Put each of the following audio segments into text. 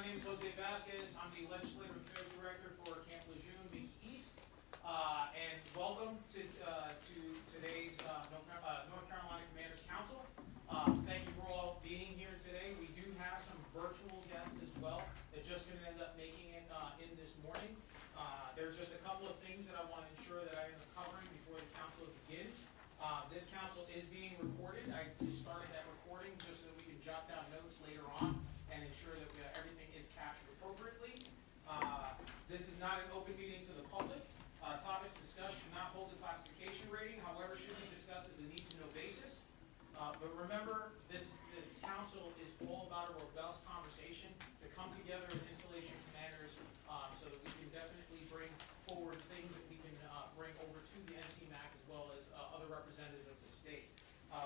My name is Jose Vasquez. I'm the Legislative Affairs Director for Camp Lejeune, Big East. And welcome to today's North Carolina Commanders Council. Thank you for all being here today. We do have some virtual guests as well that just going to end up making it in this morning. There's just a couple of things that I want to ensure that I end up covering before the council begins. This council is being recorded. I just started that recording just so that we can jot down notes later on and ensure that everything is captured appropriately. This is not an open meeting to the public. Topics discussed should not hold a classification rating, however, should be discussed as a need-to-know basis. But remember, this council is all about a robust conversation to come together as installation commanders so that we can definitely bring forward things that we can bring over to the NCMAC as well as other representatives of the state.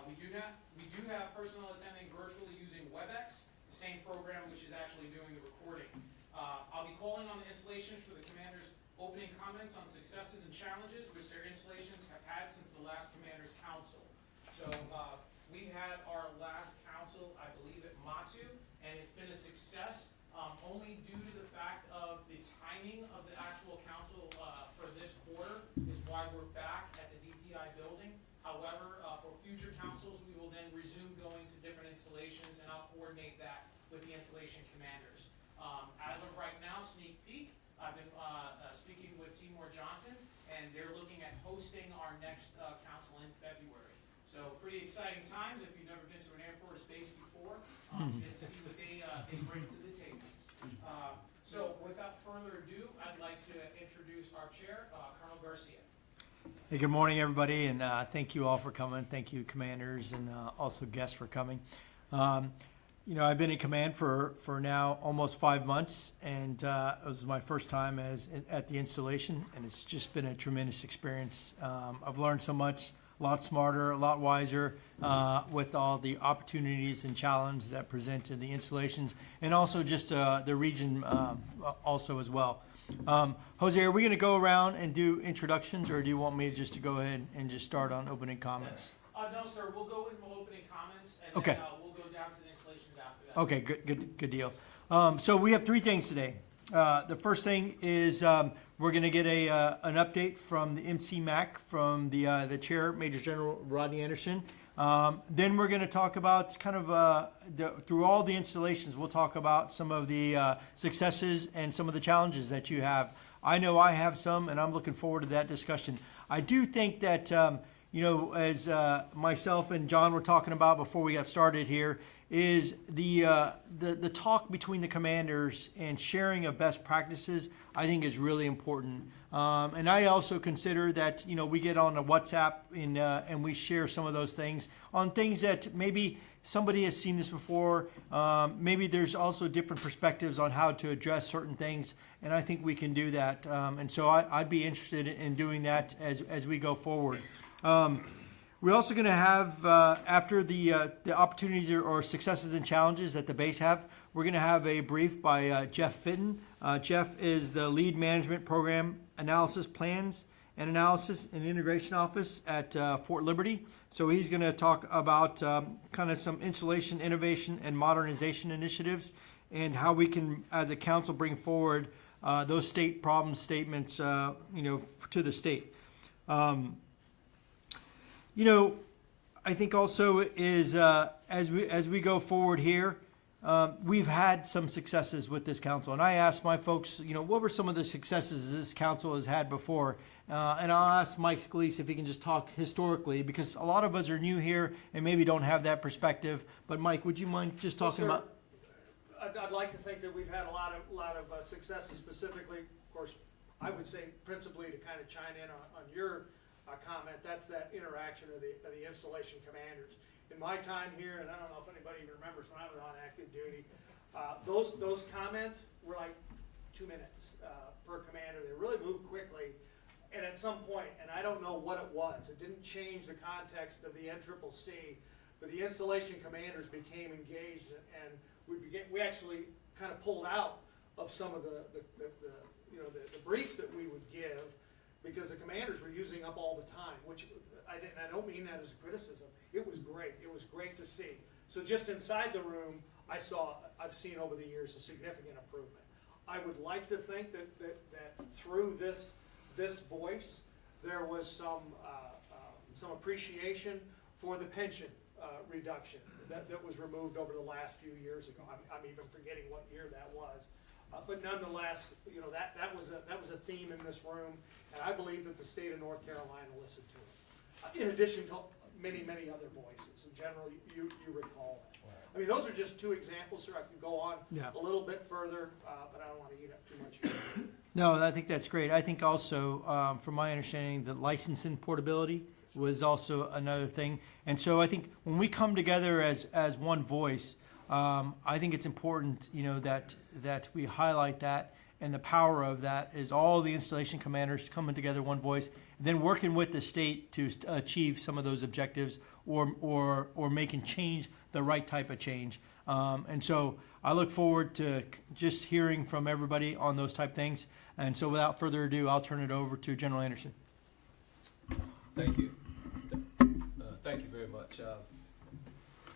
We do have personnel attending virtually using WebEx, the same program which is actually doing the recording. I'll be calling on the installations for the commanders' opening comments on successes and challenges which their installations have had since the last Commanders Council. So we had our last council, I believe, at Matsu, and it's been a success only due to the fact of the timing of the actual council for this quarter is why we're back at the DPI building. However, for future councils, we will then resume going to different installations, and I'll coordinate that with the installation commanders. As of right now, sneak peek, I've been speaking with Seymour Johnson, and they're looking at hosting our next council in February. So pretty exciting times. If you've never been to an Air Force base before, you get to see what they bring to the table. So without further ado, I'd like to introduce our chair, Colonel Garcia. Hey, good morning, everybody, and thank you all for coming. Thank you, commanders, and also guests for coming. You know, I've been in command for now almost 5 months, and it was my first time at the installation, and it's just been a tremendous experience. I've learned so much, a lot smarter, a lot wiser with all the opportunities and challenges that present in the installations, and also just the region also as well. Jose, are we going to go around and do introductions, or do you want me just to go ahead and just start on opening comments? No, sir. We'll go with opening comments, and okay. Then we'll go down to the installations after that. Okay, good deal. So we have 3 things today. The first thing is we're going to get an update from the NCMAC from the chair, Major General Rodney Anderson. Then we're going to talk about kind of through all the installations, we'll talk about some of the successes and some of the challenges that you have. I know I have some, and I'm looking forward to that discussion. I do think that, you know, as myself and John were talking about before we got started here, is the talk between the commanders and sharing of best practices, I think is really important. And I also consider that, you know, we get on a WhatsApp and we share some of those things on things that maybe somebody has seen this before. Maybe there's also different perspectives on how to address certain things, and I think we can do that. And so I'd be interested in doing that as we go forward. We're also going to have, after the opportunities or successes and challenges that the base have, we're going to have a brief by Jeff Fitton. Jeff is the lead management program analysis plans and analysis and integration office at Fort Liberty. So he's going to talk about kind of some installation, innovation, and modernization initiatives and how we can, as a council, bring forward those state problem statements, you know, to the state. You know, I think also is as we go forward here, we've had some successes with this council, and I asked my folks, you know, what were some of the successes this council has had before, and I'll ask Mike Scalise if he can just talk historically, because a lot of us are new here and maybe don't have that perspective. But Mike, would you mind just talking about? I'd like to think that we've had a lot of successes. Specifically, of course, I would say principally to kind of chime in on your comment, that's that interaction of the installation commanders. In my time here, and I don't know if anybody even remembers when I was on active duty, those comments were like 2 minutes per commander. They really moved quickly, and at some point, and I don't know what it was, it didn't change the context of the NCCC, but the installation commanders became engaged, and we actually kind of pulled out of some of the briefs that we would give, because the commanders were using up all the time, which I don't mean that as a criticism. It was great. It was great to see. So just inside the room, I've seen over the years a significant improvement. I would like to think that through this voice, there was some appreciation for the pension reduction that was removed over the last few years ago. I'm even forgetting what year that was. But nonetheless, that was a theme in this room, and I believe that the state of North Carolina listened to it. In addition to many, many other voices. In general, you recall that. I mean, those are just two examples, sir. I could go on a little bit further, but I don't want to eat up too much of your time. No, I think that's great. I think also, from my understanding, the licensing portability was also another thing. And so I think when we come together as one voice, I think it's important, that we highlight that, and the power of that is all the installation commanders coming together one voice, and then working with the state to achieve some of those objectives, or making change the right type of change. And so I look forward to just hearing from everybody on those type things. And so without further ado, I'll turn it over to General Anderson. Thank you. Thank you very much.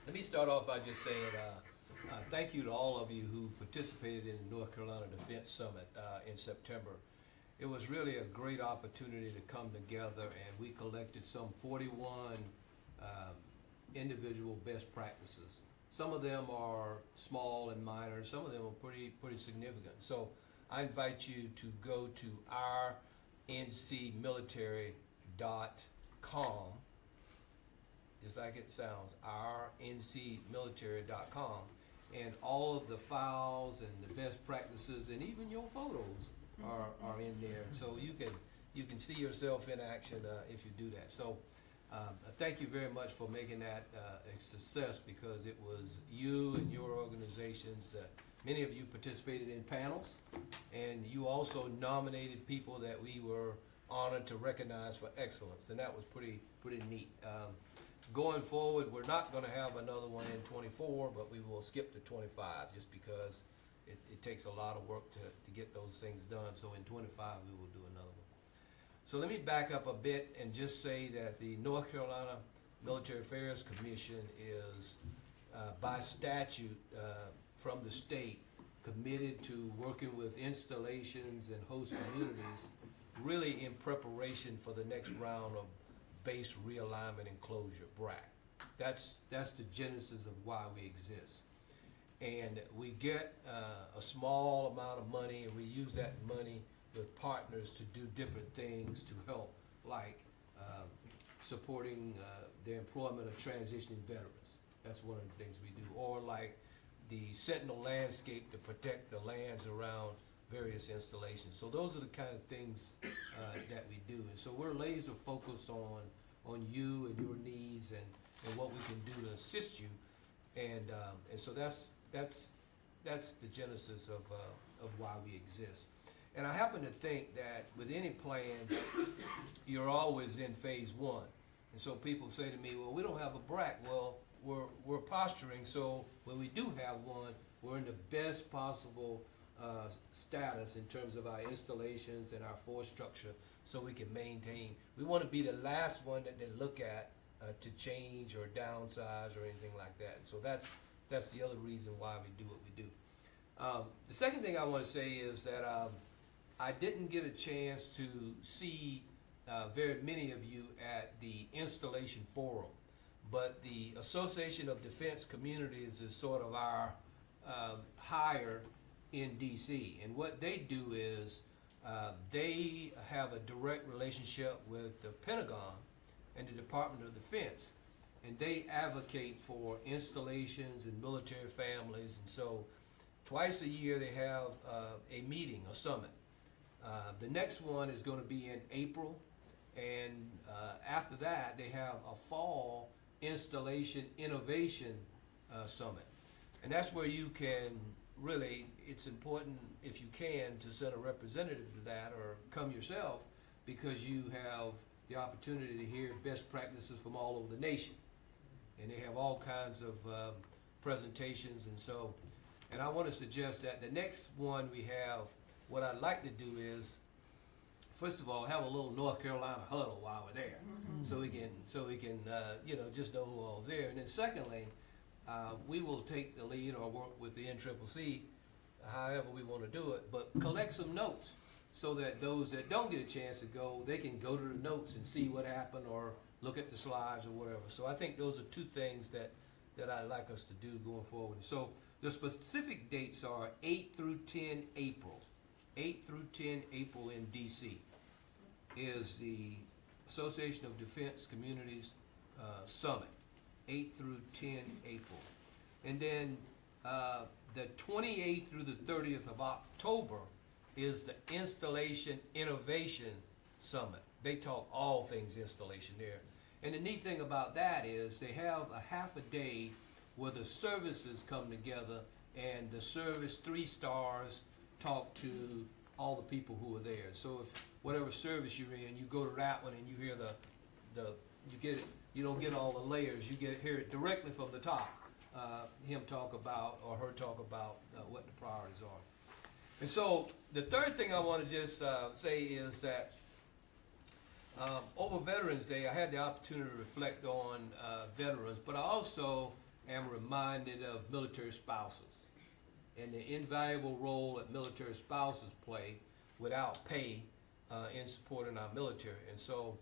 Let me start off by just saying thank you to all of you who participated in the North Carolina Defense Summit in September. It was really a great opportunity to come together, and we collected some 41 individual best practices. Some of them are small and minor, some of them are pretty significant. So I invite you to go to ourncmilitary.com, just like it sounds, ourncmilitary.com, and all of the files and the best practices and even your photos are in there. So you can see yourself in action if you do that. So thank you very much for making that a success, because it was you and your organizations. Many of you participated in panels, and you also nominated people that we were honored to recognize for excellence, and that was pretty neat. Going forward, we're not going to have another one in 24, but we will skip to 25 just because it takes a lot of work to get those things done. So in 25, we will do another one. So let me back up a bit and just say that the North Carolina Military Affairs Commission is, by statute from the state, committed to working with installations and host communities, really in preparation for the next round of base realignment and closure, BRAC. That's the genesis of why we exist. And we get a small amount of money, and we use that money with partners to do different things to help, like supporting the employment of transitioning veterans. That's one of the things we do. Or like the Sentinel landscape to protect the lands around various installations. So those are the kind of things that we do. And so we're laser focused on you and your needs and what we can do to assist you. And so that's the genesis of why we exist. And I happen to think that with any plan, you're always in phase one. And so people say to me, well, we don't have a BRAC. Well, we're posturing, so when we do have one, we're in the best possible status in terms of our installations and our force structure, so we can maintain. We want to be the last one that they look at to change or downsize or anything like that. So that's the other reason why we do what we do. The second thing I want to say is that I didn't get a chance to see very many of you at the installation forum, but the Association of Defense Communities is sort of our hire in DC, and what they do is they have a direct relationship with the Pentagon and the Department of Defense, and they advocate for installations and military families. And so twice a year they have a meeting, a summit. The next one is going to be in April, and after that they have a fall installation innovation summit. And that's where you can really, it's important if you can to send a representative to that or come yourself, because you have the opportunity to hear best practices from all over the nation. And they have all kinds of presentations. And I want to suggest that the next one we have, what I'd like to do is, first of all, have a little North Carolina huddle while we're there, so we can just know who all's there. And then secondly, we will take the lead or work with the NCCC, however we want to do it, but collect some notes so that those that don't get a chance to go, they can go to the notes and see what happened or look at the slides or whatever. So I think those are two things that I'd like us to do going forward. So the specific dates are 8 through 10 April. 8 through 10 April in DC is the Association of Defense Communities Summit. 8 through 10 April. And then the 28th through the 30th of October is the Installation Innovation Summit. They talk all things installation there. And the neat thing about that is they have a half a day where the services come together, and the service 3 stars talk to all the people who are there. So if whatever service you're in, you go to that one and you hear you get it, you don't get all the layers, you hear it directly from the top. Him talk about, or her talk about what the priorities are. And so the third thing I want to just say is that over Veterans Day, I had the opportunity to reflect on veterans, but I also am reminded of military spouses and the invaluable role that military spouses play without pay in supporting our military. And so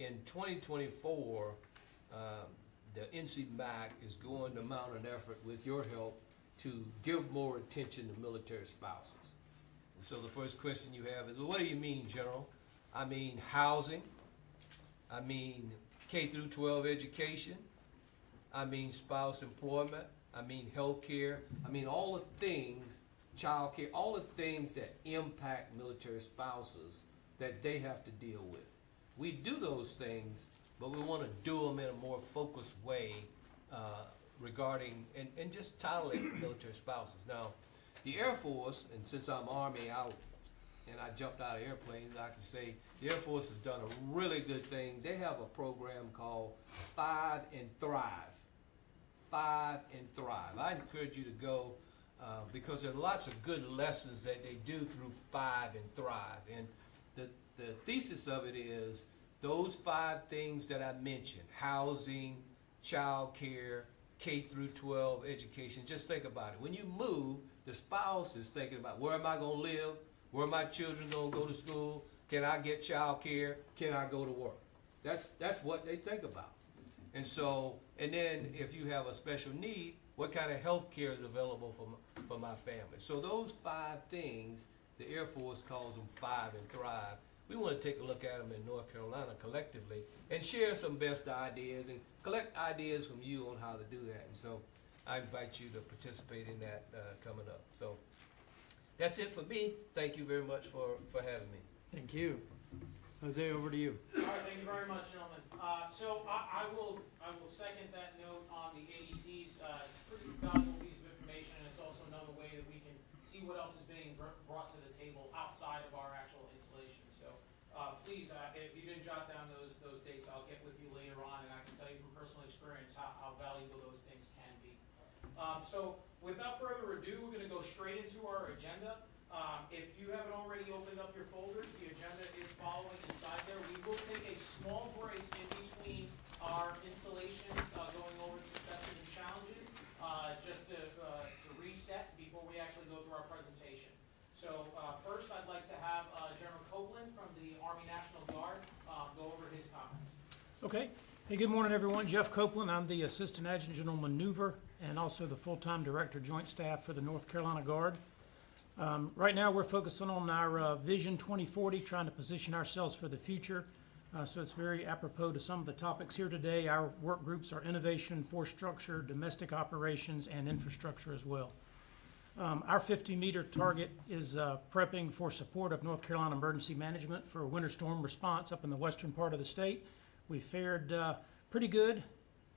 in 2024, the NCMAC is going to mount an effort with your help to give more attention to military spouses. And so the first question you have is, well, what do you mean, General? I mean housing. I mean K through 12 education. I mean spouse employment. I mean health care. I mean all the things, child care, all the things that impact military spouses that they have to deal with. We do those things, but we want to do them in a more focused way regarding, and just title it military spouses. Now, the Air Force, and since I'm Army out and I jumped out of airplanes, I can say the Air Force has done a really good thing. They have a program called 5 and Thrive. 5 and Thrive. I encourage you to go because there are lots of good lessons that they do through 5 and Thrive. And the thesis of it is those 5 things that I mentioned: housing, child care, K through 12 education. Just think about it. When you move, the spouse is thinking about, where am I going to live? Where are my children going to go to school? Can I get child care? Can I go to work? That's what they think about. And so, and then if you have a special need, what kind of health care is available for my family? So those 5 things, the Air Force calls them 5 and Thrive. We want to take a look at them in North Carolina collectively and share some best ideas and collect ideas from you on how to do that. And so I invite you to participate in that coming up. So that's it for me. Thank you very much for having me. Thank you. Jose, over to you. All right, thank you very much, gentlemen. So I will second that note on the ADCs. It's a pretty valuable piece of information, and it's also another way that we can see what else is being brought to the table outside of our actual installation. So please, if you didn't jot down those dates, I'll get with you later on, and I can tell you from personal experience how valuable those things can be. So without further ado, we're going to go straight into our agenda. If you haven't already opened up your folders, the agenda is following inside there. We will take a small break in between our installations, going over successes and challenges, just to reset before we actually go through our presentation. So first, I'd like to have General Copeland from the Army National Guard go over his comments. Okay. Hey, good morning, everyone. Jeff Copeland. I'm the Assistant Adjutant General Maneuver and also the full-time Director Joint Staff for the North Carolina Guard. Right now, we're focusing on our Vision 2040, trying to position ourselves for the future. So it's very apropos to some of the topics here today. Our work groups are innovation, force structure, domestic operations, and infrastructure as well. Our 50-meter target is prepping for support of North Carolina emergency management for winter storm response up in the western part of the state. We fared pretty good,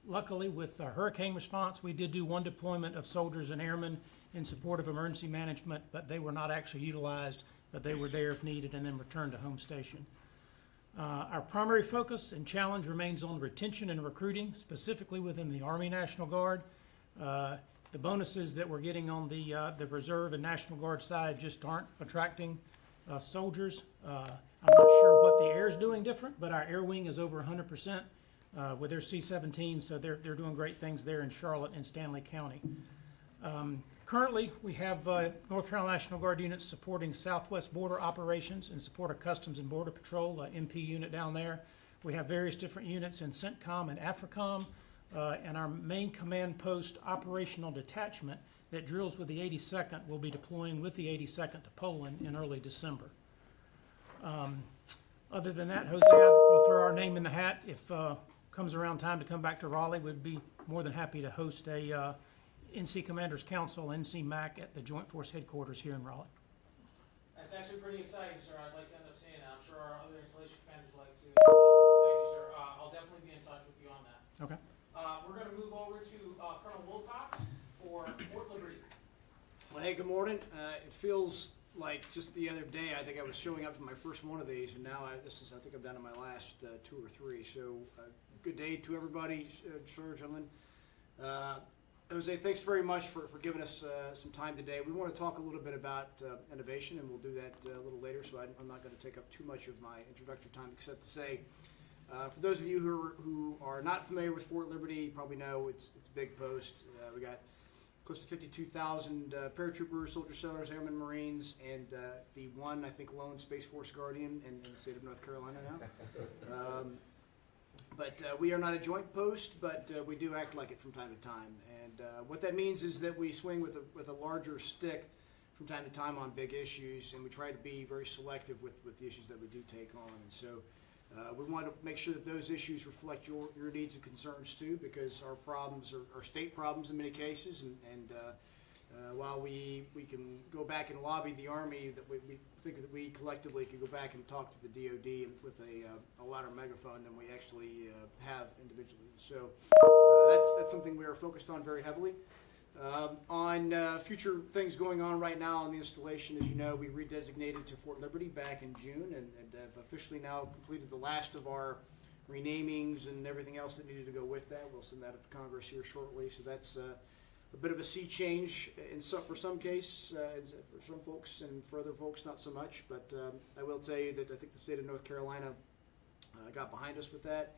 luckily, with hurricane response. We did do one deployment of soldiers and airmen in support of emergency management, but they were not actually utilized, but they were there if needed and then returned to home station. Our primary focus and challenge remains on retention and recruiting, specifically within the Army National Guard. The bonuses that we're getting on the Reserve and National Guard side just aren't attracting soldiers. I'm not sure what the air is doing different, but our air wing is over 100% with their C-17, so they're doing great things there in Charlotte and Stanley County. Currently, we have North Carolina National Guard units supporting Southwest Border Operations in support of Customs and Border Patrol, MP unit down there. We have various different units in CENTCOM and AFRICOM, and our main command post operational detachment that drills with the 82nd will be deploying with the 82nd to Poland in early December. Other than that, Jose, we'll throw our name in the hat. If comes around time to come back to Raleigh, we'd be more than happy to host a NC Commanders Council, NC MAC, at the Joint Force Headquarters here in Raleigh. That's actually pretty exciting, sir. I'd like to end up seeing it. I'm sure our other installation commanders would like to see it. Thank you, sir. I'll definitely be in touch with you on that. Okay. We're going to move over to Colonel Wilcox for Fort Liberty. Well, hey, good morning. It feels like just the other day, I think I was showing up to my first one of these, and now I think I'm down to my last 2 or 3. So, good day to everybody, sir, gentlemen. Jose, thanks very much for giving us some time today. We want to talk a little bit about innovation, and we'll do that a little later, so I'm not going to take up too much of my introductory time, except to say, for those of you who are not familiar with Fort Liberty, you probably know it's a big post. We got close to 52,000 paratroopers, soldier sailors, airmen, Marines, and the one, I think, lone Space Force Guardian in the state of North Carolina now. But we are not a joint post, but we do act like it from time to time. And what that means is that we swing with a larger stick from time to time on big issues, and we try to be very selective with the issues that we do take on. And so we want to make sure that those issues reflect your needs and concerns too, because our problems are state problems in many cases. And while we can go back and lobby the Army, that we think that we collectively can go back and talk to the DoD with a louder megaphone than we actually have individually. So that's something we are focused on very heavily. On future things going on right now on the installation, as you know, we redesignated to Fort Liberty back in June, and have officially now completed the last of our renamings and everything else that needed to go with that. We'll send that up to Congress here shortly. So that's a bit of a sea change for some case, for some folks, and for other folks not so much. But I will tell you that I think the state of North Carolina got behind us with that.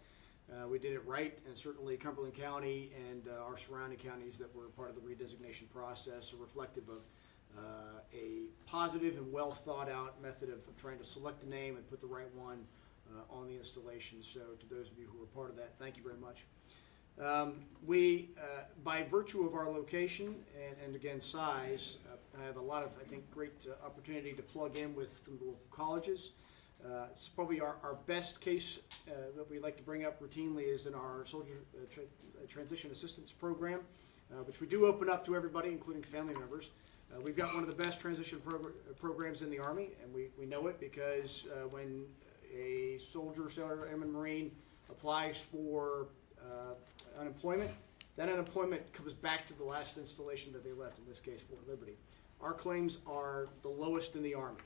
We did it right, and certainly Cumberland County and our surrounding counties that were part of the redesignation process are reflective of a positive and well thought out method of trying to select a name and put the right one on the installation. So to those of you who were part of that, thank you very much. We, by virtue of our location and again size, have a lot of, I think, great opportunity to plug in with some of the local colleges. It's probably our best case that we like to bring up routinely is in our Soldier Transition Assistance Program, which we do open up to everybody, including family members. We've got one of the best transition programs in the Army, and we know it because when a soldier, sailor, airman, Marine applies for unemployment, that unemployment comes back to the last installation that they left, in this case, Fort Liberty. Our claims are the lowest in the Army,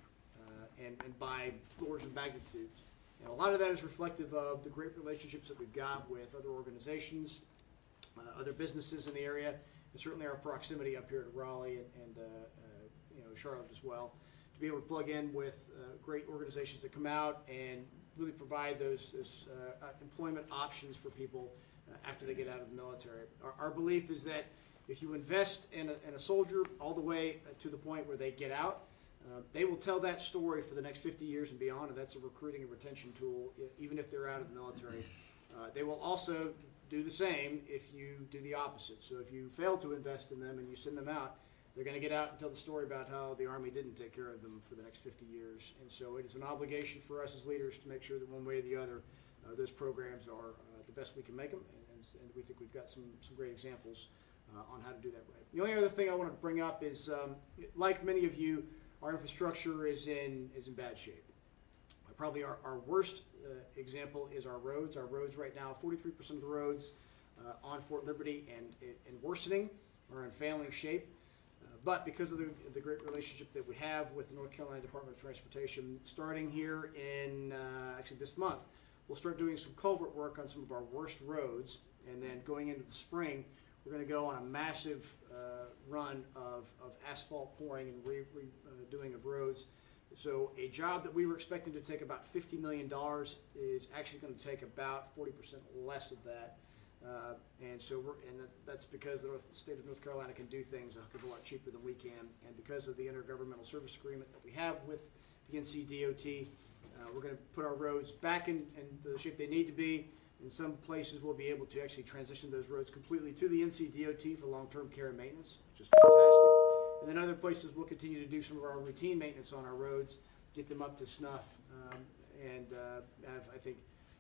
and by orders of magnitudes. And a lot of that is reflective of the great relationships that we've got with other organizations, other businesses in the area, and certainly our proximity up here to Raleigh and Charlotte as well, to be able to plug in with great organizations that come out and really provide those employment options for people after they get out of the military. Our belief is that if you invest in a soldier all the way to the point where they get out, they will tell that story for the next 50 years and beyond, and that's a recruiting and retention tool, even if they're out of the military. They will also do the same if you do the opposite. So if you fail to invest in them and you send them out, they're going to get out and tell the story about how the Army didn't take care of them for the next 50 years. And so it is an obligation for us as leaders to make sure that one way or the other, those programs are the best we can make them, and we think we've got some great examples on how to do that right. The only other thing I want to bring up is, like many of you, our infrastructure is in bad shape. Probably our worst example is our roads. Our roads right now, 43% of the roads on Fort Liberty and worsening are in failing shape. But because of the great relationship that we have with the North Carolina Department of Transportation, starting here in actually this month, we'll start doing some culvert work on some of our worst roads, and then going into the spring, we're going to go on a massive run of asphalt pouring and redoing of roads So a job that we were expecting to take about $50 million is actually going to take about 40% less of that. And so that's because the state of North Carolina can do things a heck of a lot cheaper than we can. And because of the intergovernmental service agreement that we have with the NCDOT, we're going to put our roads back in the shape they need to be. In some places, we'll be able to actually transition those roads completely to the NCDOT for long-term care and maintenance, which is fantastic. And then other places, we'll continue to do some of our routine maintenance on our roads, get them up to snuff, and have, I think,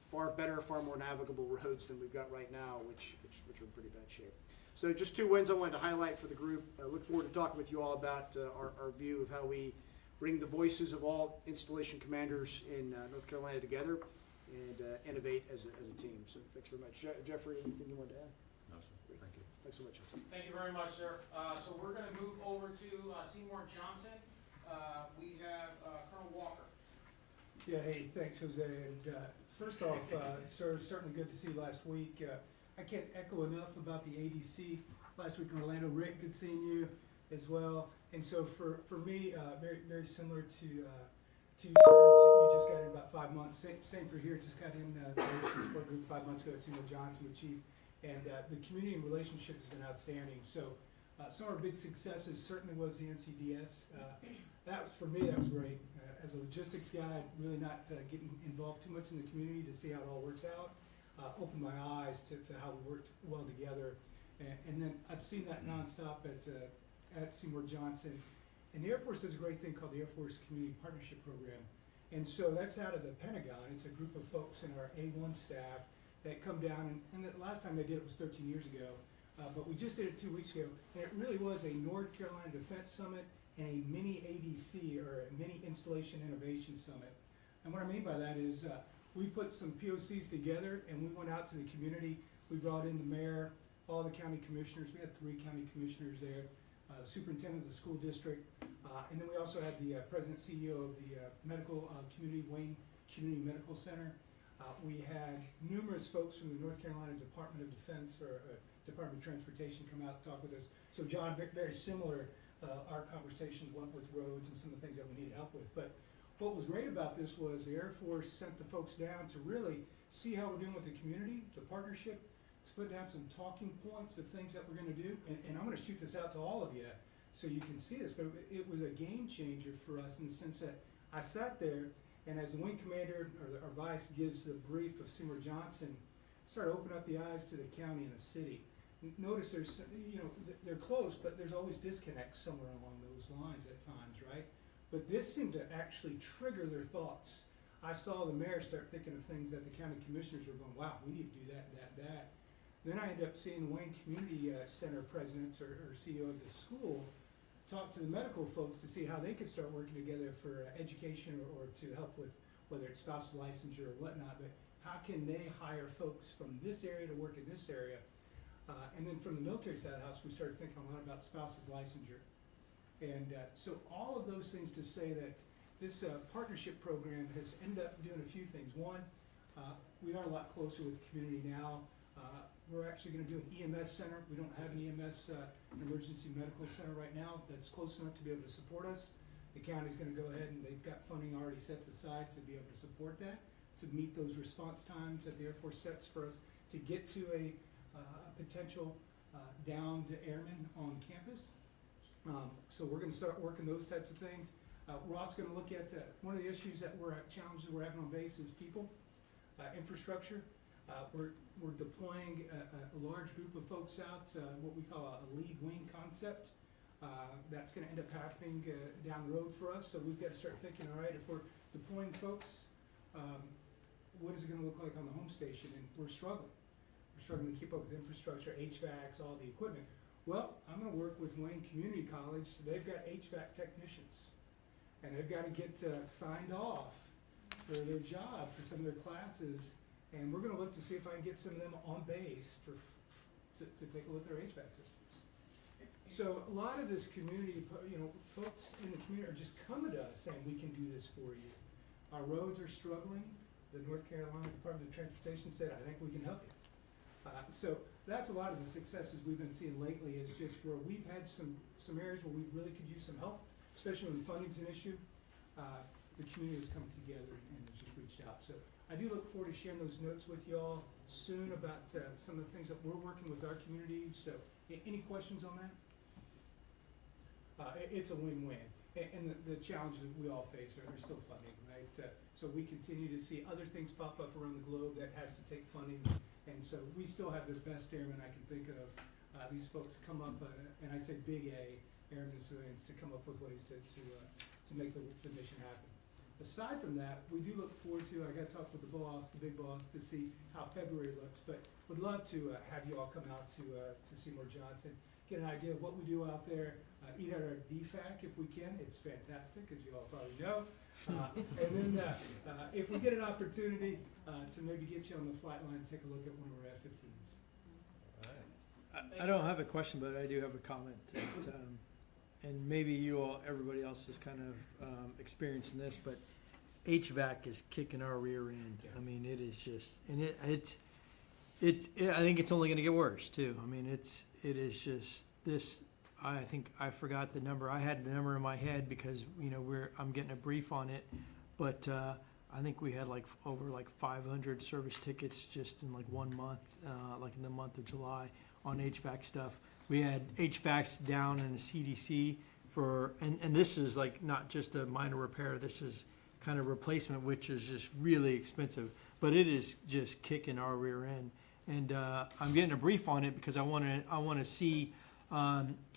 far better, far more navigable roads than we've got right now, which are in pretty bad shape. So just 2 wins I wanted to highlight for the group. I look forward to talking with you all about our view of how we bring the voices of all installation commanders in North Carolina together and innovate as a team. So thanks very much. Jeffrey, anything you wanted to add? No, sir. Thank you. Thanks so much. Thank you very much, sir. So we're gonna move over to Seymour Johnson. We have Colonel Walker. Yeah, hey, thanks, Jose. And first off, sir, it's certainly good to see you last week. I can't echo enough about the ADC last week in Orlando. Rick, good seeing you as well. And so for me, very very similar to you, sir. You just got in about 5 months. Same for here. Just got in the Ocean Support Group 5 months ago at Seymour Johnson with Chief, and the community relationship has been outstanding. So some of our big successes certainly was the NCDS. That was, for me, that was great. As a logistics guy, really not getting involved too much in the community to see how it all works out. Opened my eyes to how we worked well together. And then I've seen that nonstop at Seymour Johnson. And the Air Force does a great thing called the Air Force Community Partnership Program. And so that's out of the Pentagon. It's a group of folks in our A1 staff that come down, and the last time they did it was 13 years ago. But we just did it 2 weeks ago, and it really was a North Carolina Defense Summit and a mini ADC, or a mini Installation Innovation Summit. And what I mean by that is we put some POCs together, and we went out to the community. We brought in the mayor, all the county commissioners. We had 3 county commissioners there, the superintendent of the school district, and then we also had the president CEO of the medical community, Wayne Community Medical Center. We had numerous folks from the North Carolina Department of Defense or Department of Transportation come out and talk with us. So John, very similar, our conversations went with roads and some of the things that we needed help with. But what was great about this was the Air Force sent the folks down to really see how we're doing with the community, the partnership, to put down some talking points of things that we're gonna do. And I'm gonna shoot this out to all of you so you can see this, but it was a game changer for us in the sense that I sat there, and as the wing commander or vice gives the brief of Seymour Johnson, started opening up the eyes to the county and the city. Notice there's, they're close, but there's always disconnects somewhere along those lines at times, right? But this seemed to actually trigger their thoughts. I saw the mayor start thinking of things that the county commissioners were going, wow, we need to do that, that. Then I ended up seeing the Wayne Community Center president or CEO of the school talk to the medical folks to see how they could start working together for education or to help with whether it's spousal licensure or whatnot, but how can they hire folks from this area to work in this area? And then from the military side of the house, we started thinking a lot about spouses licensure. And so all of those things to say that this partnership program has ended up doing a few things. One, we are a lot closer with the community now. We're actually going to do an EMS center. We don't have an EMS, an emergency medical center right now that's close enough to be able to support us. The county's going to go ahead and they've got funding already set aside to be able to support that, to meet those response times that the Air Force sets for us to get to a potential downed airman on campus. So we're going to start working those types of things. We're also going to look at one of the issues that challenges we're having on base is people, infrastructure. We're deploying a large group of folks out, what we call a lead wing concept. That's going to end up happening down the road for us. So we've got to start thinking, all right, if we're deploying folks, what is it going to look like on the home station? And we're struggling. We're struggling to keep up with infrastructure, HVACs, all the equipment. Well, I'm going to work with Wayne Community College. They've got HVAC technicians, and they've got to get signed off for their job, for some of their classes. And we're going to look to see if I can get some of them on base to take a look at our HVAC systems. So a lot of this community, folks in the community are just coming to us saying, we can do this for you. Our roads are struggling. The North Carolina Department of Transportation said, I think we can help you. So that's a lot of the successes we've been seeing lately is just where we've had some areas where we really could use some help, especially when funding's an issue. the community has come together and has just reached out. So I do look forward to sharing those notes with y'all soon about some of the things that we're working with our community. So any questions on that? It's a win-win. And the challenges that we all face are still funding, right? So we continue to see other things pop up around the globe that has to take funding. And so we still have the best airmen I can think of. These folks come up, and I say big A, airmen civilians, to come up with ways to make the mission happen. Aside from that, we do look forward to, I gotta talk with the boss, the big boss, to see how February looks, but would love to have you all come out to Seymour Johnson, get an idea of what we do out there, eat at our DFAC if we can. It's fantastic, as you all probably know. And then if we get an opportunity to maybe get you on the flight line, take a look at one of our F-15s. I don't have a question, but I do have a comment. That, and maybe you all, everybody else is kind of experiencing this, but HVAC is kicking our rear end. I mean, it is just, and I think it's only going to get worse too. I mean, it is just this. I think I forgot the number. I had the number in my head because I'm getting a brief on it, but I think we had over 500 service tickets just in 1 month, like in the month of July on HVAC stuff. We had HVACs down in the CDC for, and this is not just a minor repair. This is kind of replacement, which is just really expensive. But it is just kicking our rear end, and I'm getting a brief on it because I want to see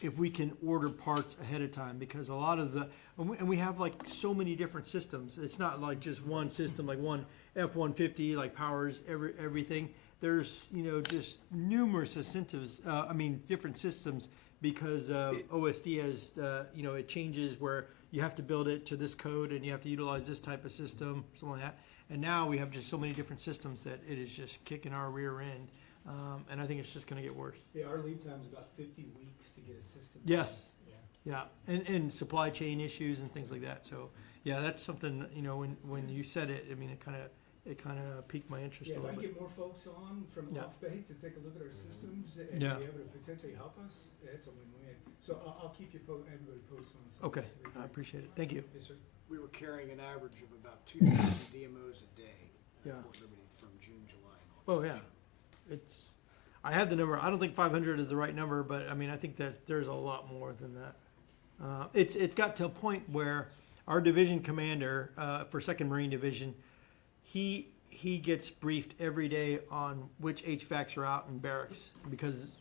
if we can order parts ahead of time, because a lot of and we have so many different systems. It's not just one system, like one F-150 powers everything. There's just numerous incentives. Different systems, because OSD has it changes where you have to build it to this code and you have to utilize this type of system, something like that. And now we have just so many different systems that it is just kicking our rear end. And I think it's just going to get worse. Yeah, our lead time is about 50 weeks to get a system. Yes. Yeah. And supply chain issues and things like that. So yeah, that's something, when you said it, it kind of piqued my interest Yeah, a if I little can bit. get more folks on from Yeah. off base to take a look at our systems and Yeah. be able to potentially help us, it's a win-win. So I'll keep you everybody posted on this. Okay, I appreciate it. Thank you. Yes, sir. We were carrying an average of about 2,000 DMOs a day Yeah. at Fort Liberty from June, July, and August. Oh, yeah. I have the number. I don't think 500 is the right number, but I think that there's a lot more than that. It's got to a point where our division commander for 2nd Marine Division, he gets briefed every day on which HVACs are out in barracks, because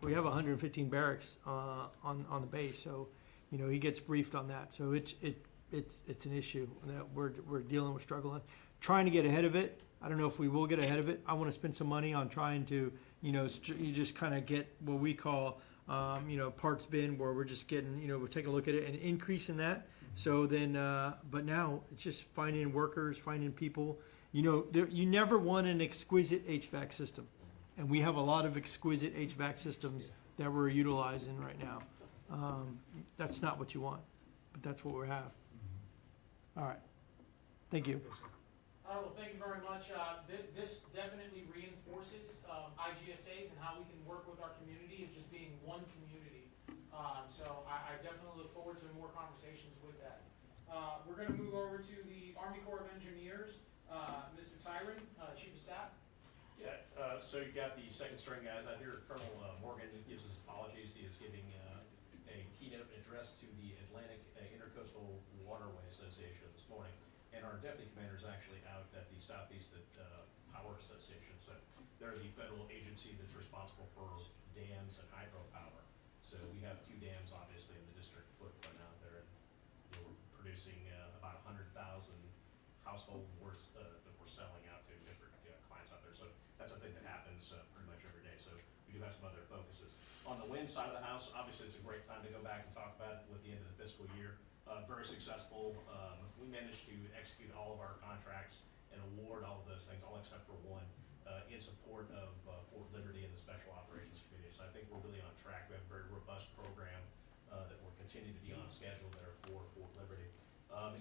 we have 115 barracks on the base, so he gets briefed on that. So it's an issue that we're dealing with, struggling, trying to get ahead of it. I don't know if we will get ahead of it. I want to spend some money on trying to you just kind of get what we call parts bin, where we're just getting we're taking a look at it and increasing that. So then, but now it's just finding workers, finding people. You never want an exquisite HVAC system, and we have a lot of exquisite HVAC systems that we're utilizing right now. That's not what you want, but that's what we have. All right, thank you. All right, well, thank you very much. This definitely reinforces IGSAs and how we can work with our community as just being one community. So I definitely look forward to more conversations with that. We're going to move over to the Army Corps of Engineers. Mr. Tyron, Chief of Staff. Yeah, so you got the second string guys. I hear Colonel Morgan gives his apologies. He is giving a keynote address to the Atlantic Intercoastal Waterway Association this morning. And our deputy commander is actually out at the Southeast Power Association. So they're the federal agency that's responsible for dams and hydropower. So we have 2 dams, obviously, in the district footprint out there. And we're producing about 100,000 household worth that we're selling out to different clients out there. So that's a thing that happens pretty much every day. So we do have some other focuses. On the wind side of the house, obviously it's a great time to go back and talk about it with the end of the fiscal year. Very successful. We managed to execute all of our contracts and award all of those things, all except for one, in support of Fort Liberty and the Special Operations Community. So I think we're really on track. We have a very robust program that will continue to be on schedule there for Fort Liberty.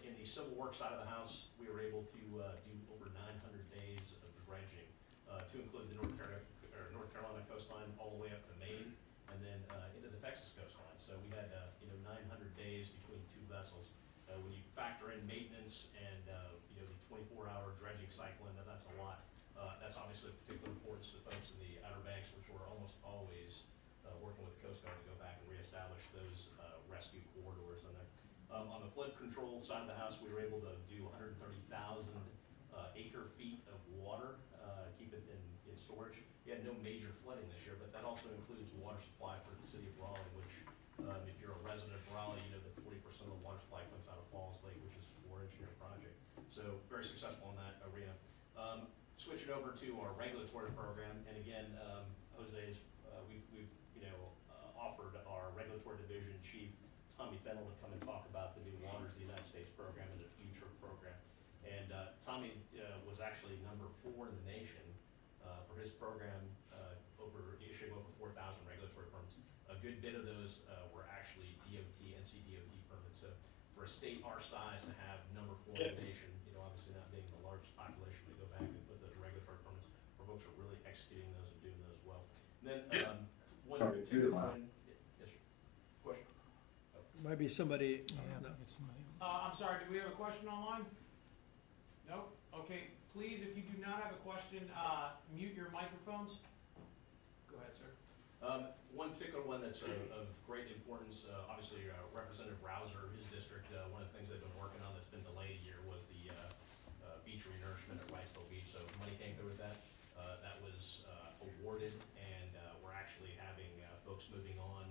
In the civil works side of the house, we were able to do over 900 days of dredging, to include the North Carolina coastline all the way up to Maine, and then into the Texas coastline. So we had 900 days between 2 vessels. When you factor factor in maintenance and, you know, the 24-hour dredging cycle, and that's a lot. That's obviously of particular importance to folks in the Outer Banks, which we're almost always working with the Coast Guard to go back and reestablish those rescue corridors in there. On the flood control side of the house, we were able to do 130,000 acre feet of water, keep it in storage. We had no major flooding this year, but that also includes water supply for the city of Raleigh, which, if you're a resident of Raleigh, you know that 40% of the water supply comes out of Falls Lake, which is a 4-engineer project. So very successful in that arena. Switching over to our regulatory program, and again, Jose's, we've offered our regulatory division chief, Tommy Fennell, to come and talk about the new Waters of the United States program and the future program. And Tommy was actually number 4 in the nation for his program, issuing over 4,000 regulatory permits. A good bit of those were actually DOT, NCDOT permits. So for a state our size to have number 4 in the nation, obviously not being the largest population, to go back and put those regulatory permits, where folks are really executing those and doing those well. And then one particular one, yes, sir. Question? Might be somebody. Yeah, I think it's somebody. I'm sorry, do we have a question online? No? Okay, please, if you do not have a question, mute your microphones. Go ahead, sir. One particular one that's of great importance, obviously Representative Rouser, his district, one of the things they've been working on that's been delayed a year was the beach renourishment at Wrightsville Beach. So money came through with that. That was awarded, and we're actually having folks moving on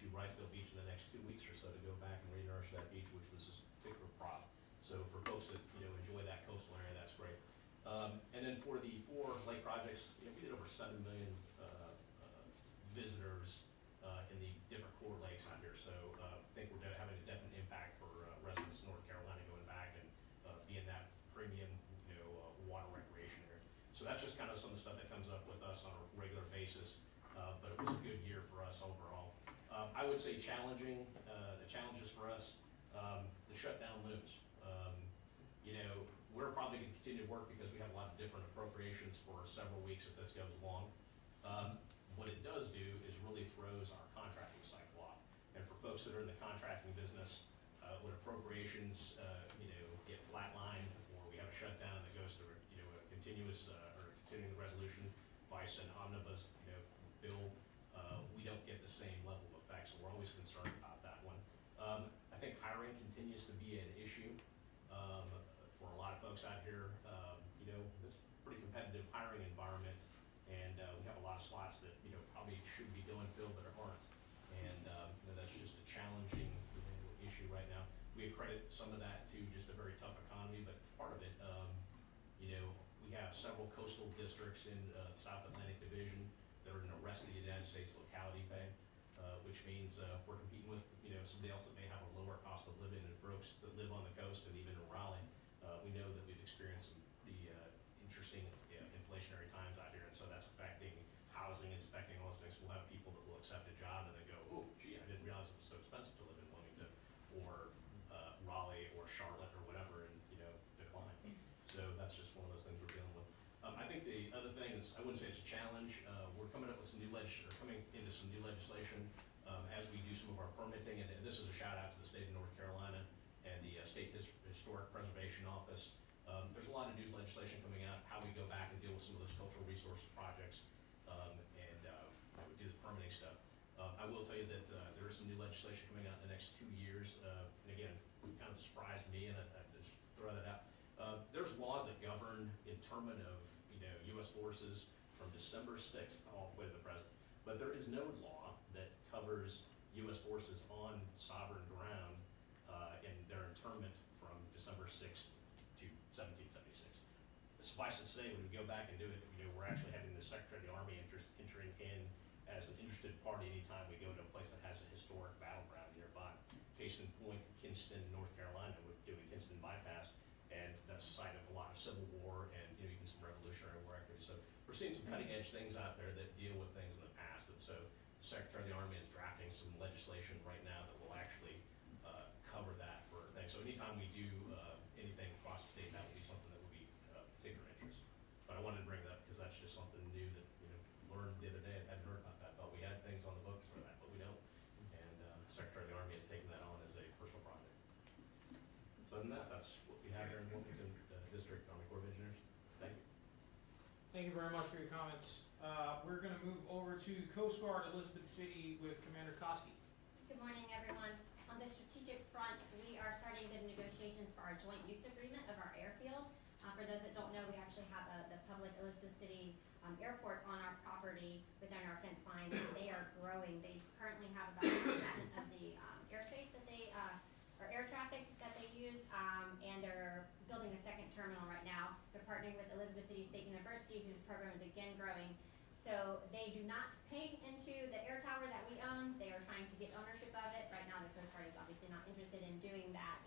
to Wrightsville Beach in the next 2 weeks or so to go back and renourish that beach, which was a particular prop. So for folks that enjoy that coastal area, that's great. And then for the 4 lake projects, we did over 7 million visitors in the different core lakes out here. So I think we're having a definite impact for residents of North Carolina going back and being that premium, water recreation area. So that's just kind of some of the stuff that comes up with us on a regular basis. But it was a good year for us overall. I would say challenging, the challenges for us, the shutdown looms. We're probably going to continue to work because we have a lot of different appropriations for several weeks if this goes long. What it does do is really throws our contracting cycle off. And for folks that are in the contracting business, when appropriations, get flatlined, or we have a shutdown that goes through, a continuous or continuing resolution, vice and omnibus, bill, we don't get the same level of effect. So we're always concerned about that one. I think hiring continues to be an issue for a lot of folks out here. It's a pretty competitive hiring environment, and we have a lot of slots that probably should be going filled but aren't, and that's just a challenging issue right now. We accredit some of that to just a very tough economy, but part of it, we have several coastal districts in the South Atlantic Division that are in the rest of the United States locality pay, which means we're competing with somebody else that may have a lower cost of living, and folks that live on the coast and even in Raleigh, we know that we've experienced some pretty interesting inflationary times out here, and so that's affecting housing, it's affecting all those things. We'll have people that will accept a job and then go, oh, gee, I didn't realize it was so expensive to live in Wilmington, or Raleigh, or Charlotte, or whatever, and decline. So that's just one of those things we're dealing with. I think the other thing is, I wouldn't say it's a challenge. We're coming up with some coming into some new legislation as we do some of our permitting, and this is a shout out to the state of North Carolina and the State Historic Preservation Office. There's a lot of new legislation coming out, how we go back and deal with some of those cultural resource projects, and do the permitting stuff. I will tell you that there is some new legislation coming out in the next 2 years, and again, it kind of surprised me, and I just throw that out. There's laws that govern internment of U.S. forces from December 6th all the way to the present, but there is no law that covers U.S. forces on sovereign ground and their internment from December 6th to 1776. Suffice to say, when we go back and do it, we're actually having the Secretary of the Army entering in as an interested party anytime we go to a place that has a historic battleground nearby. Case in point, Kinston, North Carolina, we're doing Kinston Bypass, and that's a site of a lot of Civil War and even some Revolutionary War activity. So we're seeing some cutting edge things out there that deal with things in the past, and so the Secretary of the Army is drafting some legislation right now that will actually cover that for things. So anytime we do anything across the state, that will be something that will be of particular interest. But I wanted to bring that up because that's just something new that learned the other day. I hadn't heard about that. Thought we had things on the books for that, but we don't. And the Secretary of the Army has taken that on as a personal project. So than that, that's what we have here in Wilmington District Army Corps of Engineers. Thank you. Thank you very much for your comments. We're gonna move over to Coast Guard Elizabeth City with Commander Koski. Good morning, everyone. On the strategic front, we are starting the negotiations for our joint use agreement of our airfield. For those that don't know, we actually have the public Elizabeth City airport on our property within our fence lines. They are growing. They currently have about 10% of the airspace that they, or air traffic that they use, and they're building a second terminal right now. They're partnering with Elizabeth City State University, whose program is again growing. So they do not pay into the air tower that we own. They are trying to get ownership of it. Right now, the Coast Guard is obviously not interested in doing that.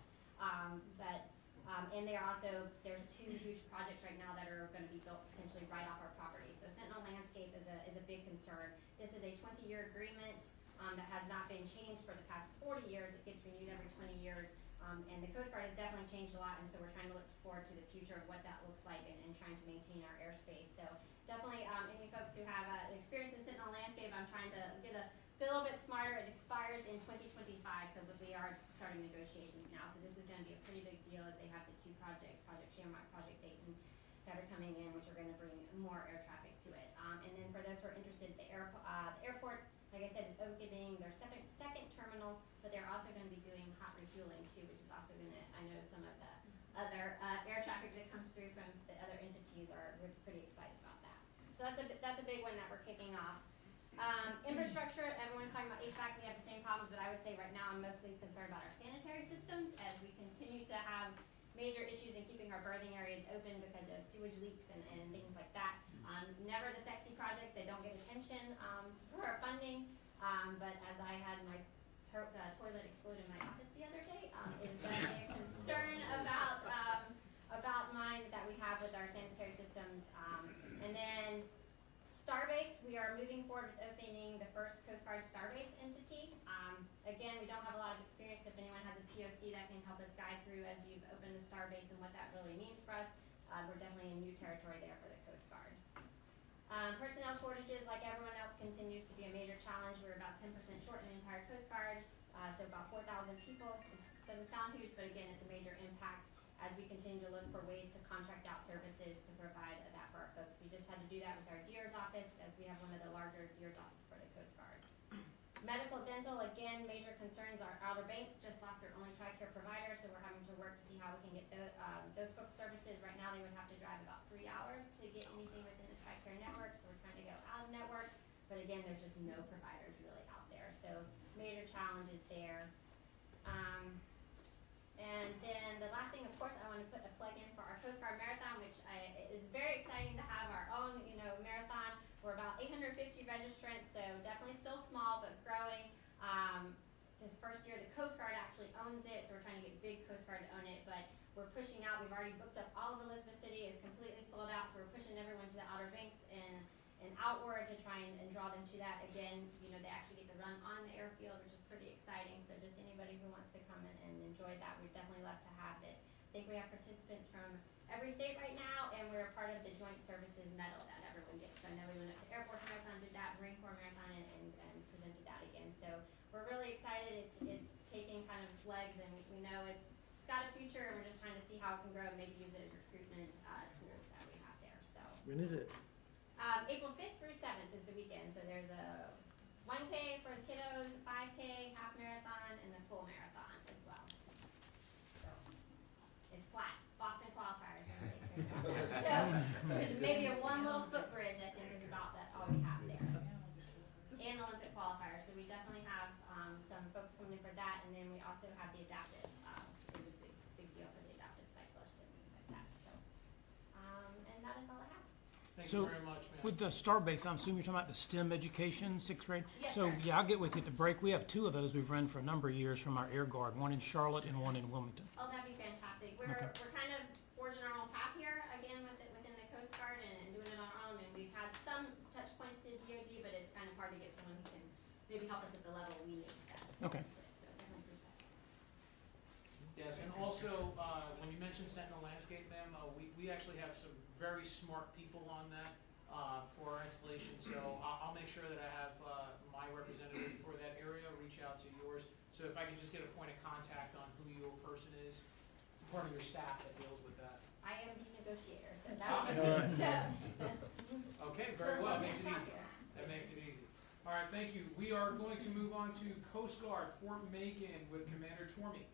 And they are also, there's 2 huge projects right now that are going to be built potentially right off our property. So Sentinel Landscape is a big concern. This is a 20-year agreement that has not been changed for the past 40 years. It gets renewed every 20 years. And the Coast Guard has definitely changed a lot, and so we're trying to look forward to the future of what that looks like and trying to maintain our airspace. So definitely any folks who have experience in Sentinel Landscape, I'm trying to get a little bit smarter. It expires in 2025, so but we are starting negotiations now. So this is going to be a pretty big deal as they have the 2 projects, Project Shamrock, Project Dayton, that are coming in, which are going to bring more air traffic to it. And then for those who are interested, the airport, like I said, is opening their second terminal, but they're also going to be doing hot refueling too, which is also going to, I know some of the other air traffic that comes through from the other entities we're pretty excited about that. So that's a big one that we're kicking off. Infrastructure, everyone's talking about HVAC, we have the same problems, but I would say right now I'm mostly concerned about our sanitary systems as we continue to have major issues in keeping our berthing areas open because of sewage leaks and things like that. Never the sexy projects, they don't get attention for our funding, but as I had my toilet explode in my office the other day, is definitely a concern about mine that we have with our sanitary systems. And then Starbase, we are moving forward with opening the first Coast Guard Starbase entity. Again, we don't have a lot of experience. If anyone has a POC that can help us guide through as you've opened a Starbase and what that really means for us, we're definitely in new territory there for the Coast Guard. Personnel shortages, like everyone else, continues to be a major challenge. We're about 10% short in the entire Coast Guard, so about 4,000 people, which doesn't sound huge, but again, it's a major impact as we continue to look for ways to contract out services to provide that for our folks. We just had to do that with our DEERS office, as we have one of the larger DEERS offices for the Coast Guard. Medical, dental, again, major concerns are Outer Banks just lost their only TRICARE provider, so we're having to work to see how we can get those folks services. Right now, they would have to drive about 3 hours to get anything within the TRICARE network, so we're trying to go out of network. But again, there's just no providers really out there, so major challenges there. And then the last thing, of course, I want to put a plug in for our Coast Guard Marathon, which is very exciting to have our own, marathon. We're about 850 registrants, so definitely still small, but growing. This first year, the Coast Guard actually owns it, so we're trying to get big Coast Guard to own it, but we're pushing out. We've already booked up all of Elizabeth City. It's completely sold out, so we're pushing everyone to the Outer Banks and outward to try and draw them to that. Again, they actually get to run on the airfield, which is pretty exciting, so just anybody who wants to come in and enjoy that, we'd definitely love to have it. I think we have participants from every state right now, and we're a part of the Joint Services Medal that everyone gets. So I know we went up to Air Force Marathon, did that, Marine Corps Marathon, and presented that again. So we're really excited. It's taking kind of legs, and we know it's got a future, and we're just trying to see how it can grow and maybe use it as recruitment tools that we have there. So When is it? April 5th through 7th is the weekend. So there's a 1K for the kiddos, a 5K, half marathon, and a full marathon as well. So it's flat. Boston qualifiers. So there's maybe a one little footbridge, I think, is about that all we have there. And Olympic qualifiers. So we definitely have some folks coming in for that, and then we also have the adaptive. It's a big deal for the adaptive cyclists and things like that. So and that is all I have. Thank So, you very much, ma'am. With the Starbase, I'm assuming you're talking about the STEM education, 6th grade? Yes, So, sir. yeah, I'll get with you at the break. We have 2 of those we've run for a number of years from our Air Guard, one in Charlotte and one in Wilmington. Oh, that'd be fantastic. We're Okay. kind of forging our own path here again within the Coast Guard and doing it on our own. And we've had some touch points to DoD, but it's kind of hard to get someone who can maybe help us at the level we need that. Okay. So definitely appreciate that. Yes, and also, when you mentioned Sentinel Landscape, ma'am, we actually have some very smart people on that for our installation, so I'll make sure that I have my representative for that area reach out to yours. So if I can just get a point of contact on who your person is, part of your staff that deals with that? I am the negotiator, so that would be me, so. Okay, very well, makes it Talk easy. here. That makes it easy. All right, thank you. We are going to move on to Coast Guard, Fort Macon with Commander Tormey.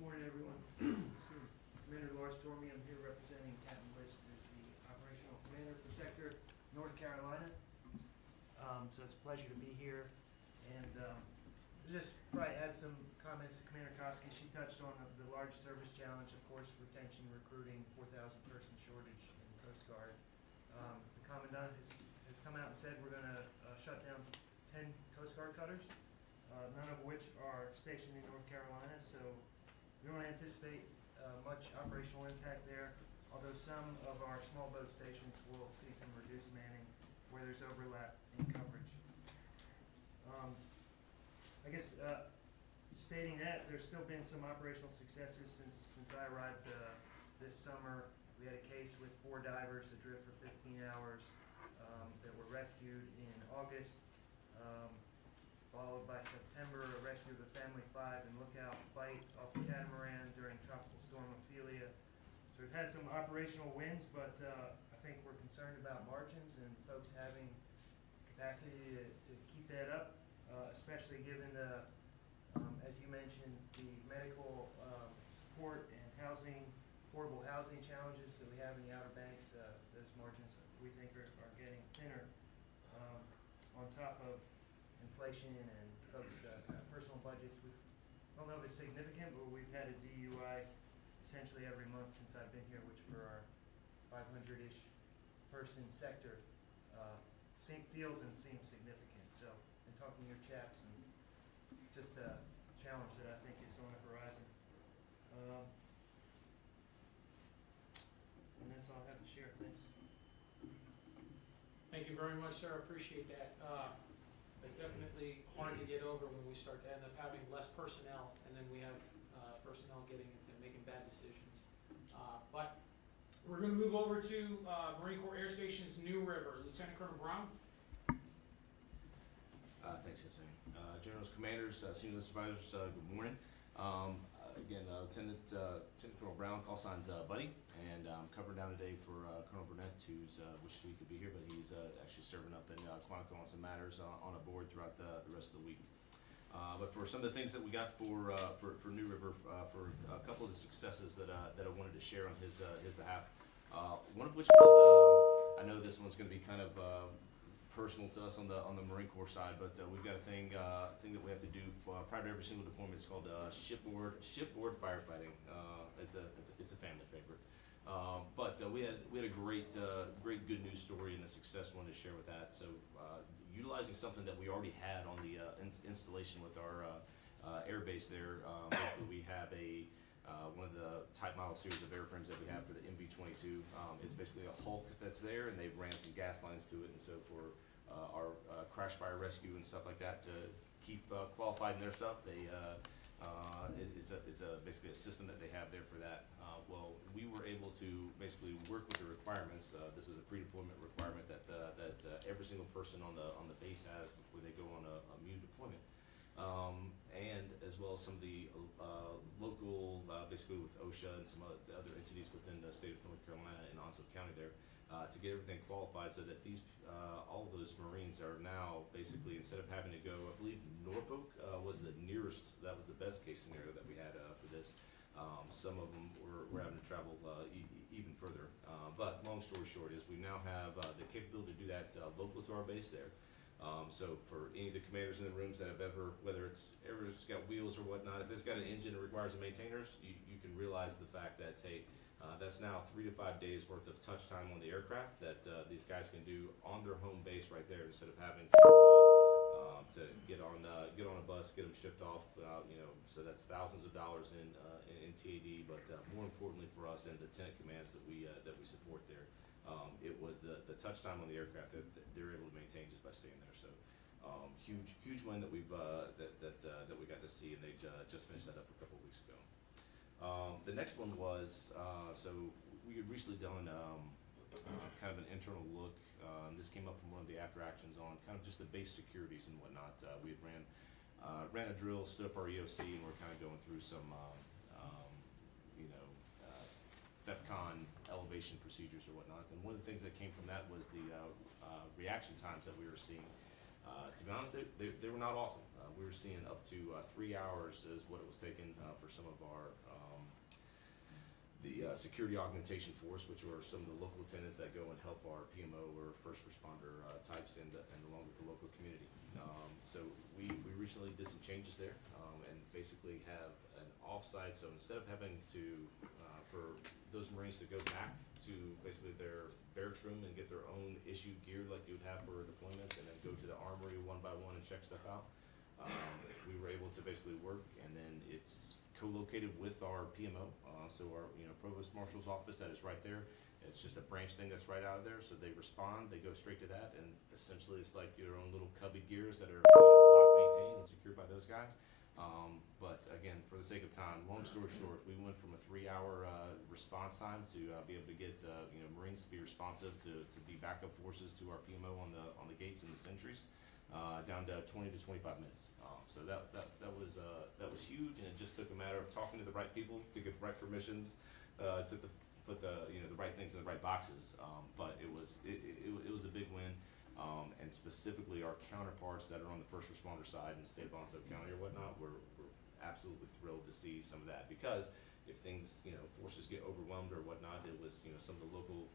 Morning, everyone. Excuse me. Commander Lars Tormey, I'm here representing Captain Bliss as the operational commander for Sector North Carolina. So it's a pleasure to be here. And just probably add some comments to Commander Koski. She touched on the large service challenge, of course, retention, recruiting, 4,000 person shortage in the Coast Guard. The Commandant has come out and said we're going to shut down 10 Coast Guard cutters, none of which are stationed in North Carolina. So we don't anticipate much operational impact there, although some of our small boat stations will see some reduced manning where there's overlap in coverage. I guess stating that, there's still been some operational successes since I arrived this summer. We had a case with 4 divers adrift for 15 hours that were rescued in August, followed by September, a rescue of a family of 5 in Lookout Bight off the catamaran during Tropical Storm Ophelia. So we've had some operational wins, but I think we're concerned about margins and folks having capacity to keep that up, especially given the, as you mentioned, the medical support and housing, affordable housing challenges that we have in the Outer Banks. Those margins we think are getting thinner, on top of inflation and folks' personal budgets. I don't know if it's significant, but we've had a DUI essentially every month since I've been here, which for our 500-ish person sector feels and seems significant. So, in talking to your chaps, and just a challenge that I think is on the horizon. And that's all I have to share. Thanks. Thank you very much, sir. I appreciate that. It's definitely hard to get over when we start to end up having less personnel, and then we have personnel getting into making bad decisions. But we're going to move over to Marine Corps Air Station's New River. Lieutenant Colonel Brown. Thanks, Hussein. Generals, commanders, senior supervisors, good morning. Again, Lieutenant Colonel Brown, call signs Buddy, and I'm covering down today for Colonel Burnett, who's wished he could be here, but he's actually serving up in Quantico on some matters on a board throughout the rest of the week. But for some of the things that we got for New River, for a couple of the successes that I wanted to share on his behalf, one of which was, I know this one's going to be kind of personal to us on the Marine Corps side, but we've got a thing that we have to do prior to every single deployment. It's called shipboard firefighting. It's a family favorite. But we had a great good news story and a success one to share with that. So utilizing something that we already had on the installation with our air base there, basically we have one of the type model series of airframes that we have for the MV-22. It's basically a Hulk that's there, and they've ran some gas lines to it, and so for our crash fire rescue and stuff like that to keep qualified in their stuff, it's basically a system that they have there for that. Well, we were able to basically work with the requirements. This is a pre-deployment requirement that every single person on the base has before they go on a MU deployment. And as well as some of the local, basically with OSHA and some other entities within the state of North Carolina and Onslow County there, to get everything qualified so that these, all of those Marines are now basically, instead of having to go, I believe Norfolk was the nearest, that was the best case scenario that we had to this. Some of them were having to travel even further. But long story short is we now have the capability to do that local to our base there. So for any of the commanders in the rooms that have ever, whether it's got wheels or whatnot, if it's got an engine that requires a maintainers, you can realize the fact that, hey, that's now 3 to 5 days worth of touch time on the aircraft that these guys can do on their home base right there instead of having to get on a bus, get them shipped off. So that's thousands of dollars in TAD, but more importantly for us and the tenant commands that we support there. It was the touch time on the aircraft that they're able to maintain just by staying there. So huge win that we got to see, and they just finished that up a couple of weeks ago. The next one was so we had recently done kind of an internal look. This came up from one of the after actions on kind of just the base securities and whatnot. We had ran a drill, stood up our EOC, and we're kind of going through some FEPCON elevation procedures or whatnot. And one of the things that came from that was the reaction times that we were seeing. To be honest, they were not awesome. We were seeing up to 3 hours is what it was taking for some of our security augmentation force, which were some of the local attendants that go and help our PMO or first responder types and along with the local community. So we recently did some changes there and basically have an offsite. So instead of having to, for those Marines to go back to basically their barracks room and get their own issued gear like you would have for a deployment and then go to the armory one by one and check stuff out, we were able to basically work, and then it's co-located with our PMO, so our provost marshal's office that is right there. It's just a branch thing that's right out of there, so they respond, they go straight to that, and essentially it's like your own little cubby gears that are locked, maintained, and secured by those guys. But again, for the sake of time, long story short, we went from a 3-hour response time to be able to get Marines to be responsive to be backup forces to our PMO on the gates and the sentries, down to 20 to 25 minutes. So that was huge, and it just took a matter of talking to the right people to get the right permissions, to put the right things in the right boxes. But it was a big win. And specifically our counterparts that are on the first responder side in the state of Bonneville County or whatnot, we're absolutely thrilled to see some of that, because if things, forces get overwhelmed or whatnot, it was, some of the local,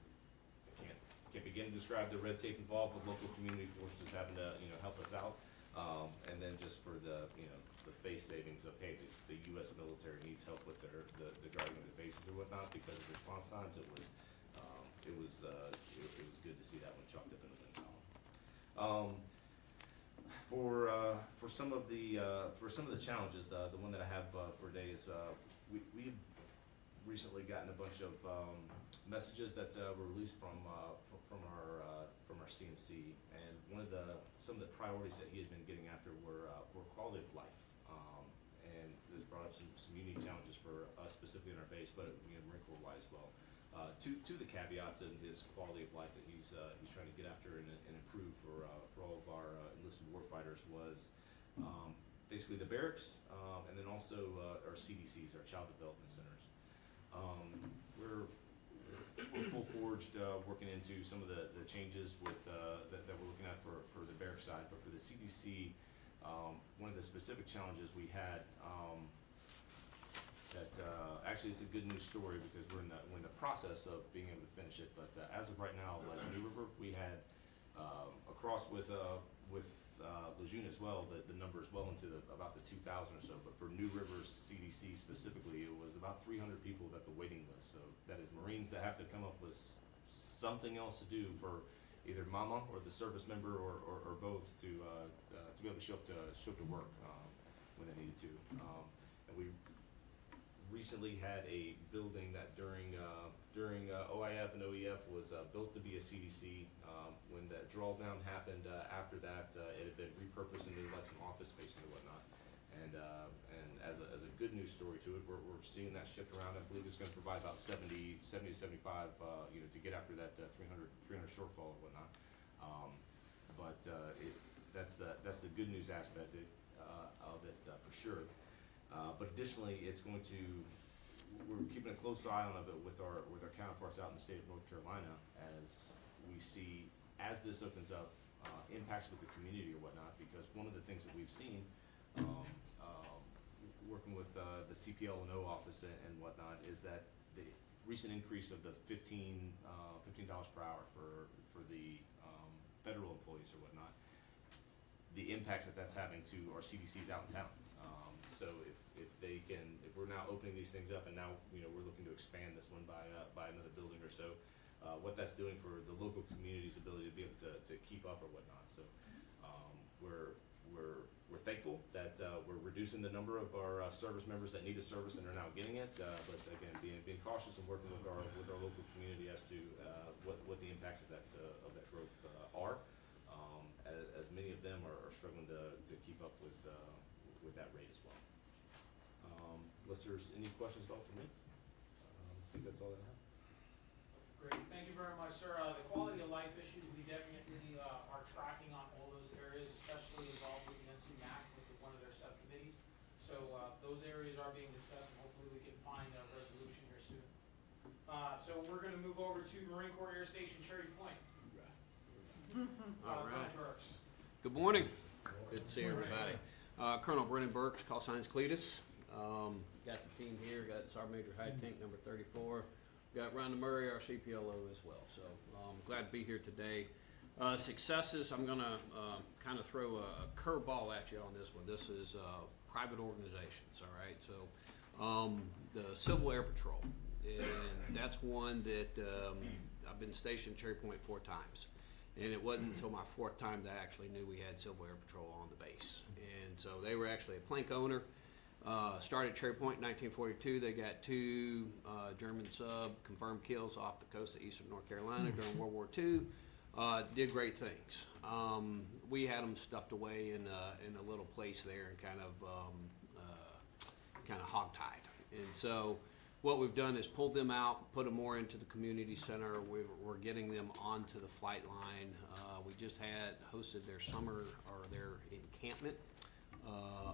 I can't begin to describe the red tape involved with local community forces having to, help us out. And then just for the, the face savings of, hey, the U.S. military needs help with the guarding of the bases or whatnot, because of response times, it was good to see that one chalked up in the win column. For some of the challenges, the one that I have for today is we recently gotten a bunch of messages that were released from our CMC, and some of the priorities that he had been getting after were quality of life, and this brought up some unique challenges for us specifically in our base, but Marine Corps wide as well. To the caveats in his quality of life that he's trying to get after and improve for all of our enlisted warfighters was basically the barracks, and then also our CDCs, our Child Development Centers. We're full forged working into some of the changes with that we're looking at for the barracks side, but for the CDC, one of the specific challenges we had. Actually, it's a good news story because we're in the process of being able to finish it. But as of right now, like New River, we had across with Lejeune as well. The number is well into about the 2,000 or so. But for New River's CDC specifically, it was about 300 people at the waiting list. So that is Marines that have to come up with something else to do for either mama or the service member or both to be able to show up to work when they needed to. And we recently had a building that during OIF and OEF was built to be a CDC. When that drawdown happened after that, it had been repurposed into like some office space and whatnot. And as a good news story to it, we're seeing that shift around. I believe it's going to provide about 70 to 75, to get after that 300 shortfall and whatnot. But that's the good news aspect of it for sure. But additionally, we're keeping a close eye on it with our counterparts out in the state of North Carolina, as we see, as this opens up, impacts with the community or whatnot, because one of the things that we've seen, working with the CPL&O office and whatnot, is that the recent increase of the $15 per hour for the federal employees or whatnot, the impacts that that's having to our CDCs out in town. So if we're now opening these things up, and now we're looking to expand this one by another building or so, what that's doing for the local community's ability to be able to keep up or whatnot. So we're thankful that we're reducing the number of our service members that need a service and are now getting it. But again, being cautious and working with our local community as to what the impacts of that growth are, as many of them are struggling to keep up with that rate as well. Unless there's any questions at all for me, I think that's all I have. Great, thank you very much, sir. The quality of life issues, we definitely are tracking on all those areas, especially involved with the NCMAC, with one of their subcommittees. So those areas are being discussed, and hopefully we can find a resolution here soon. So we're gonna move over to Marine Corps Air Station Cherry Point. All right. Colonel Burks. Good morning. Good to see everybody. Colonel Brennan Burks, call signs Cletus. Got the team here, got Sergeant Major High Tank number 34. Got Rhonda Murray, our CPLO as well. So glad to be here today. Successes, I'm gonna kind of throw a curveball at you on this one. This is private organizations, all right? So the Civil Air Patrol, and that's one that I've been stationed at Cherry Point 4 times. And it wasn't until my 4th time that I actually knew we had Civil Air Patrol on the base. And so they were actually a plank owner. Started at Cherry Point in 1942. They got 2 German sub confirmed kills off the coast of eastern North Carolina during World War II. Did great things. We had them stuffed away in a little place there and kind of hogtied. And so what we've done is pulled them out, put them more into the community center. We're getting them onto the flight line. We just hosted their summer or their encampment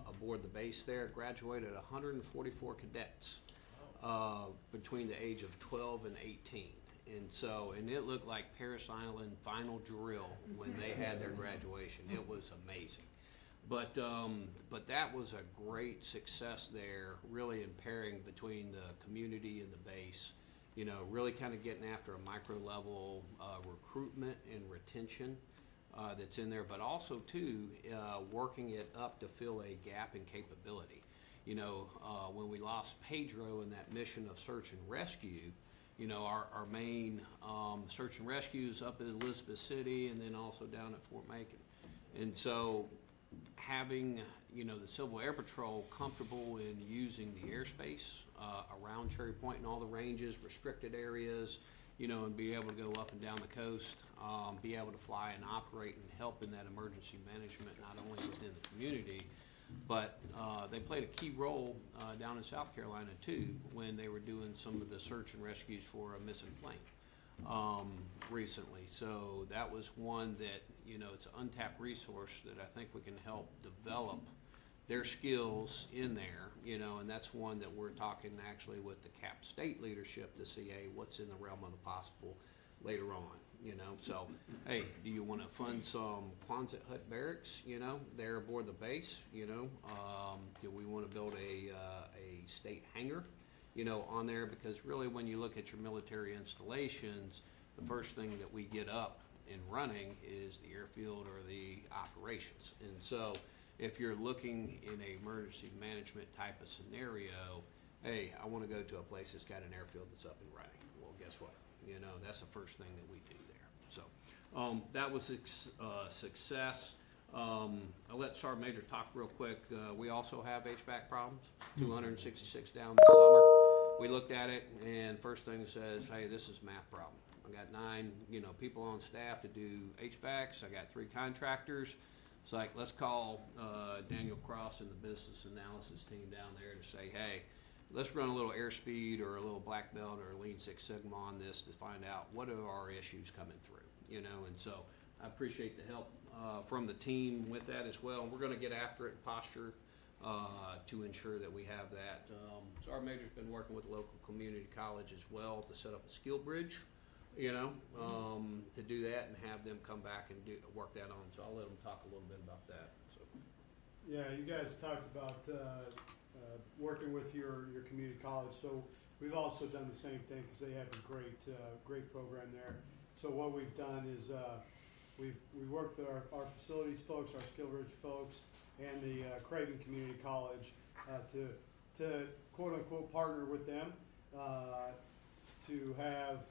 aboard the base there. Graduated 144 cadets between the age of 12 and 18. And it looked like Parris Island final drill when they had their graduation. It was amazing. But that was a great success there, really in pairing between the community and the base, you know, really kind of getting after a micro level recruitment and retention that's in there, but also too working it up to fill a gap in capability. You know, when we lost Pedro in that mission of search and rescue, you know, our main search and rescue is up in Elizabeth City and then also down at Fort Macon. And so having, you know, the Civil Air Patrol comfortable in using the airspace around Cherry Point and all the ranges, restricted areas, you know, and be able to go up and down the coast, be able to fly and operate and help in that emergency management, not only within the community, but they played a key role down in South Carolina too when they were doing some of the search and rescues for a missing plane recently. So that was one that, you know, it's an untapped resource that I think we can help develop their skills in there, you know, and that's one that we're talking actually with the Cap State leadership to see, hey, what's in the realm of the possible later on, you know. So, hey, do you want to fund some Quonset hut barracks, you know, there aboard the base, you know? Do we want to build a state hangar, you know, on there? Because really when you look at your military installations, the first thing that we get up and running is the airfield or the operations. And so if you're looking in a emergency management type of scenario, hey, I want to go to a place that's got an airfield that's up and running. Well, guess what? You know, that's the first thing that we do there. So that was success. I'll let Sergeant Major talk real quick. We also have HVAC problems, 266 down this summer. We looked at it and first thing says, hey, this is math problem. I got 9, you know, people on staff to do HVACs. I got 3 contractors. It's like, let's call Daniel Cross and the business analysis team down there to say, hey, let's run a little airspeed or a little black belt or a Lean Six Sigma on this to find out what are our issues coming through, you know. And so I appreciate the help from the team with that as well. And we're going to get after it in posture to ensure that we have that. So our major's been working with local community college as well to set up a skill bridge, you know, to do that and have them come back and work that on. So I'll let them talk a little bit about that. So. Yeah, you guys talked about working with your community college. So we've also done the same thing because they have a great program there. So what we've done is we worked with our facilities folks, our Skill Bridge folks, and the Craven Community College to quote unquote partner with them to have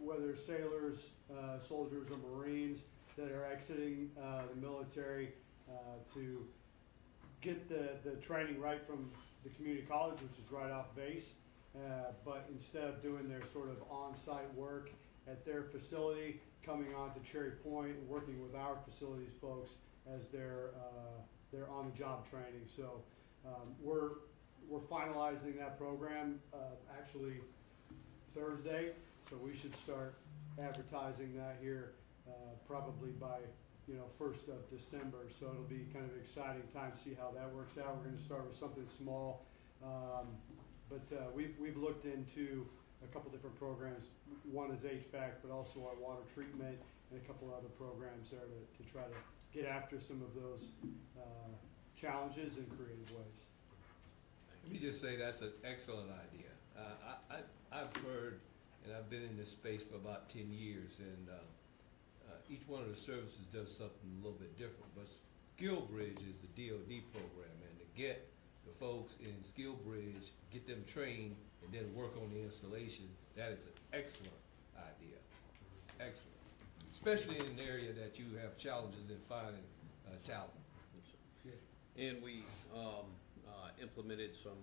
whether sailors, soldiers, or Marines that are exiting the military to get the training right from the community college, which is right off base, but instead of doing their sort of on-site work at their facility, coming on to Cherry Point and working with our facilities folks as their on-the-job training. So we're finalizing that program actually Thursday. So we should start advertising that here probably by 1st of December. So it'll be kind of an exciting time to see how that works out. We're going to start with something small, but we've looked into a couple different programs. One is HVAC, but also our water treatment and a couple other programs there to try to get after some of those challenges in creative ways. Let me just say that's an excellent idea. I've heard, and I've been in this space for about 10 years, and each one of the services does something a little bit different. But SkillBridge is the DoD program, and to get the folks in SkillBridge, get them trained, and then work on the installation, that is an excellent idea. Excellent. Especially in an area that you have challenges in finding talent. And we implemented some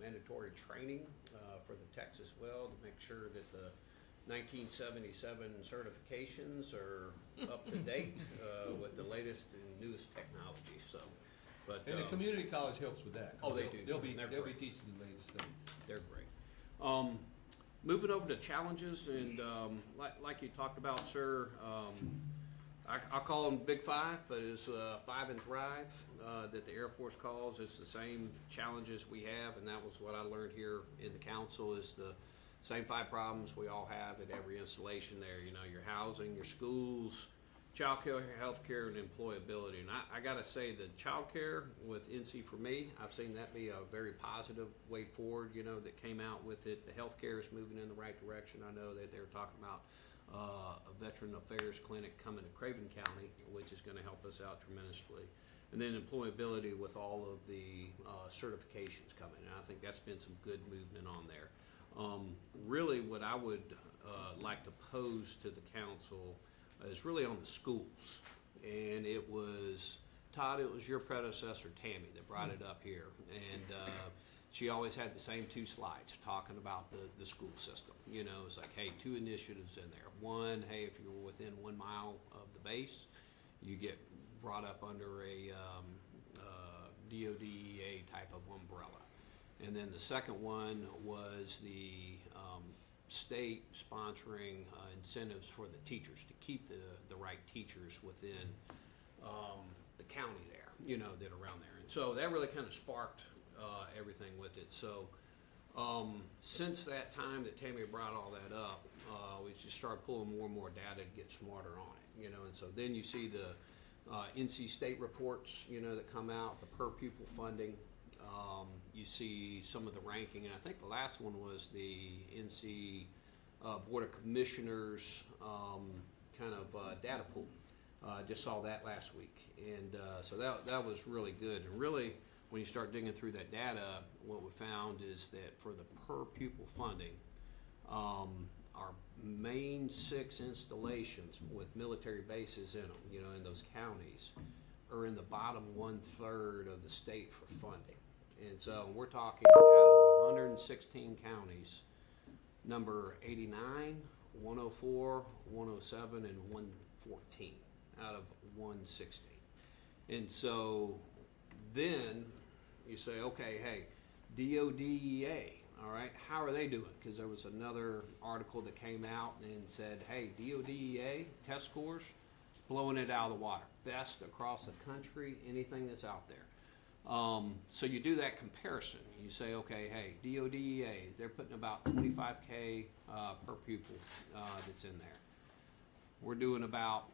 mandatory training for the techs as well to make sure that the 1977 certifications are up to date with the latest and newest technology. So, but And the community college helps with that. Oh, they do. They'll be They're they'll be great. teaching the latest thing. They're great. Moving over to challenges, and like you talked about, sir, I call them Big Five, but it's Five and Thrive that the Air Force calls. It's the same challenges we have, and that was what I learned here in the council, is the same 5 problems we all have at every installation there. You know, your housing, your schools, childcare, healthcare, and employability. And I gotta say, the childcare with NC for me, I've seen that be a very positive way forward, you know, that came out with it. The healthcare is moving in the right direction. I know that they're talking about a Veteran Affairs Clinic coming to Craven County, which is gonna help us out tremendously. And then employability with all of the certifications coming. And I think that's been some good movement on there. Really what I would like to pose to the council is really on the schools. And it was, Todd, it was your predecessor, Tammy, that brought it up here. And she always had the same 2 slides talking about the school system. You know, it's like, hey, 2 initiatives in there. One, hey, if you're within 1 mile of the base, you get brought up under a DODEA type of umbrella. And then the second one was the state sponsoring incentives for the teachers to keep the right teachers within the county there, you know, that are around there. And so that really kind of sparked everything with it. So since that time that Tammy brought all that up, we just started pulling more and more data to get smarter on it, you know. And so then you see the NC state reports, you know, that come out, the per pupil funding. You see some of the ranking, and I think the last one was the NC Board of Commissioners kind of data pool. Just saw that last week, and so that was really good. And really, when you start digging through that data, what we found is that for the per pupil funding, our main 6 installations with military bases in them, you know, in those counties, are in the bottom 1/3 of the state for funding. And so we're talking out of 116 counties, number 89, 104, 107, and 114 out of 116. And so then you say, okay, hey, DODEA, all right, how are they doing? Because there was another article that came out and said, hey, DODEA test scores, blowing it out of the water. Best across the country, anything that's out there. So you do that comparison. You say, okay, hey, DODEA, they're putting about $25K per pupil that's in there. We're doing about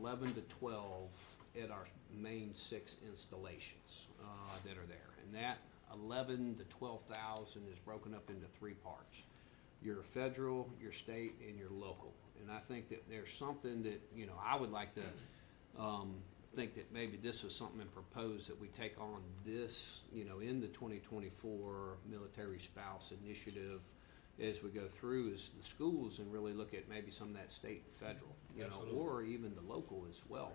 11 to 12 at our main 6 installations that are there. And that 11 to 12,000 is broken up into 3 parts. Your federal, your state, and your local. And I think that there's something that, you know, I would like to think that maybe this is something proposed that we take on this, you know, in the 2024 Military Spouse Initiative as we go through as the schools, and really look at maybe some of that state and federal, you know, or even the local as well,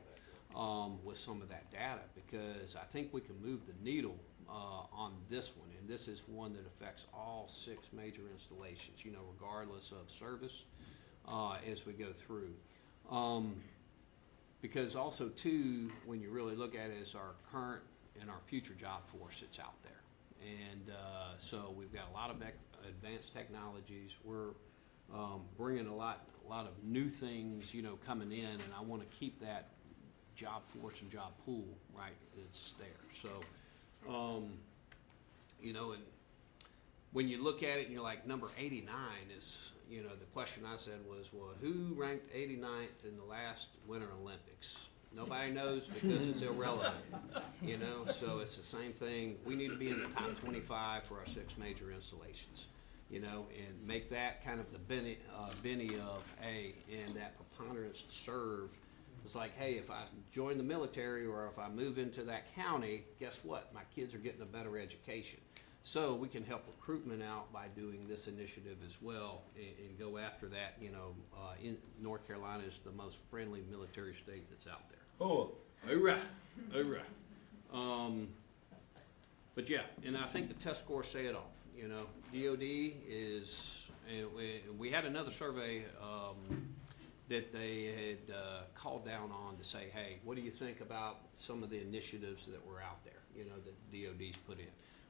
with some of that data, because I think we can move the needle on this one, and this is one that affects all 6 major installations, you know, regardless of service, as we go through. Because also too, when you really look at it, is our current and our future job force that's out there. And so we've got a lot of advanced technologies. We're bringing a lot of new things, you know, coming in, and I want to keep that job force and job pool, right, it's there. So, you know, and when you look at it and you're like, number 89 is, you know, the question I said was, well, who ranked 89th in the last Winter Olympics? Nobody knows because it's irrelevant, you know, so it's the same thing. We need to be in the top 25 for our 6 major installations, you know, and make that kind of the Benny of, and that preponderance to serve. It's like, hey, if I join the military or if I move into that county, guess what? My kids are getting a better education. So we can help recruitment out by doing this initiative as well and go after that. You know, in North Carolina is the most friendly military state that's out there. Oh, Hoorah, hoorah. But yeah, and I think the test scores say it all. You know, DOD is, and we had another survey that they had called down on to say, hey, what do you think about some of the initiatives that were out there, you know, that DOD's put in?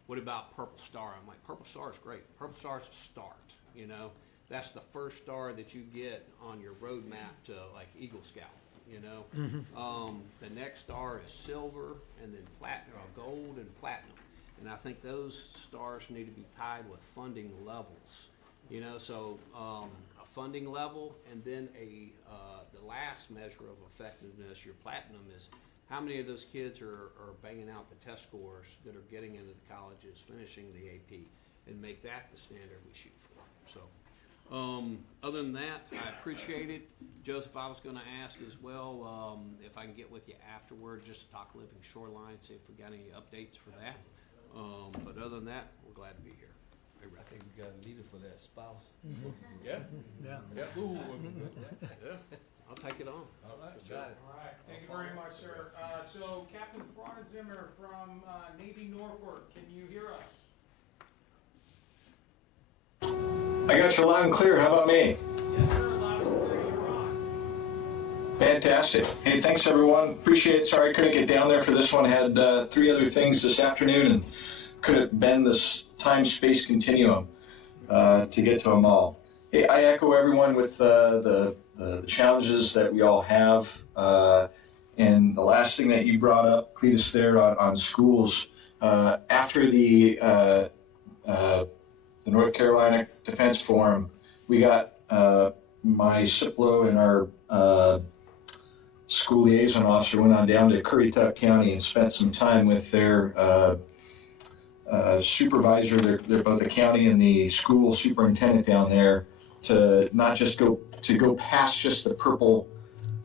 What about Purple Star? I'm like, Purple Star is great. Purple Star is a start, you know. That's the first star that you get on your roadmap to like Eagle Scout, you know. The next star is silver, and then gold and platinum. And I think those stars need to be tied with funding levels, you know. So a funding level, and then the last measure of effectiveness, your platinum, is how many of those kids are banging out the test scores that are getting into the colleges, finishing the AP, and make that the standard we shoot for. So, other than that, I appreciate it. Joseph, I was gonna ask as well, if I can get with you afterward, just to talk Living Shoreline, see if we got any updates for that. But other than that, we're glad to be here. I think we got a leader for that spouse. Yeah. Yeah. School. Yeah, I'll take it on. All right, got it. All right, thank you very much, sir. So Captain Zimmer from Navy Norfolk, can you hear us? I got you loud and clear. How about me? Yes, sir, loud and clear, you're on. Fantastic. Hey, thanks everyone. Appreciate it. Sorry I couldn't get down there for this one. Had 3 other things this afternoon and couldn't bend this time-space continuum to get to them all. Hey, I echo everyone with the challenges that we all have. And the last thing that you brought up, Cletus, there on schools, after the North Carolina Defense Forum, we got my CIPLO and our school liaison officer went on down to Currituck County and spent some time with their supervisor, they're both the county and the school superintendent down there, to not just go past just the Purple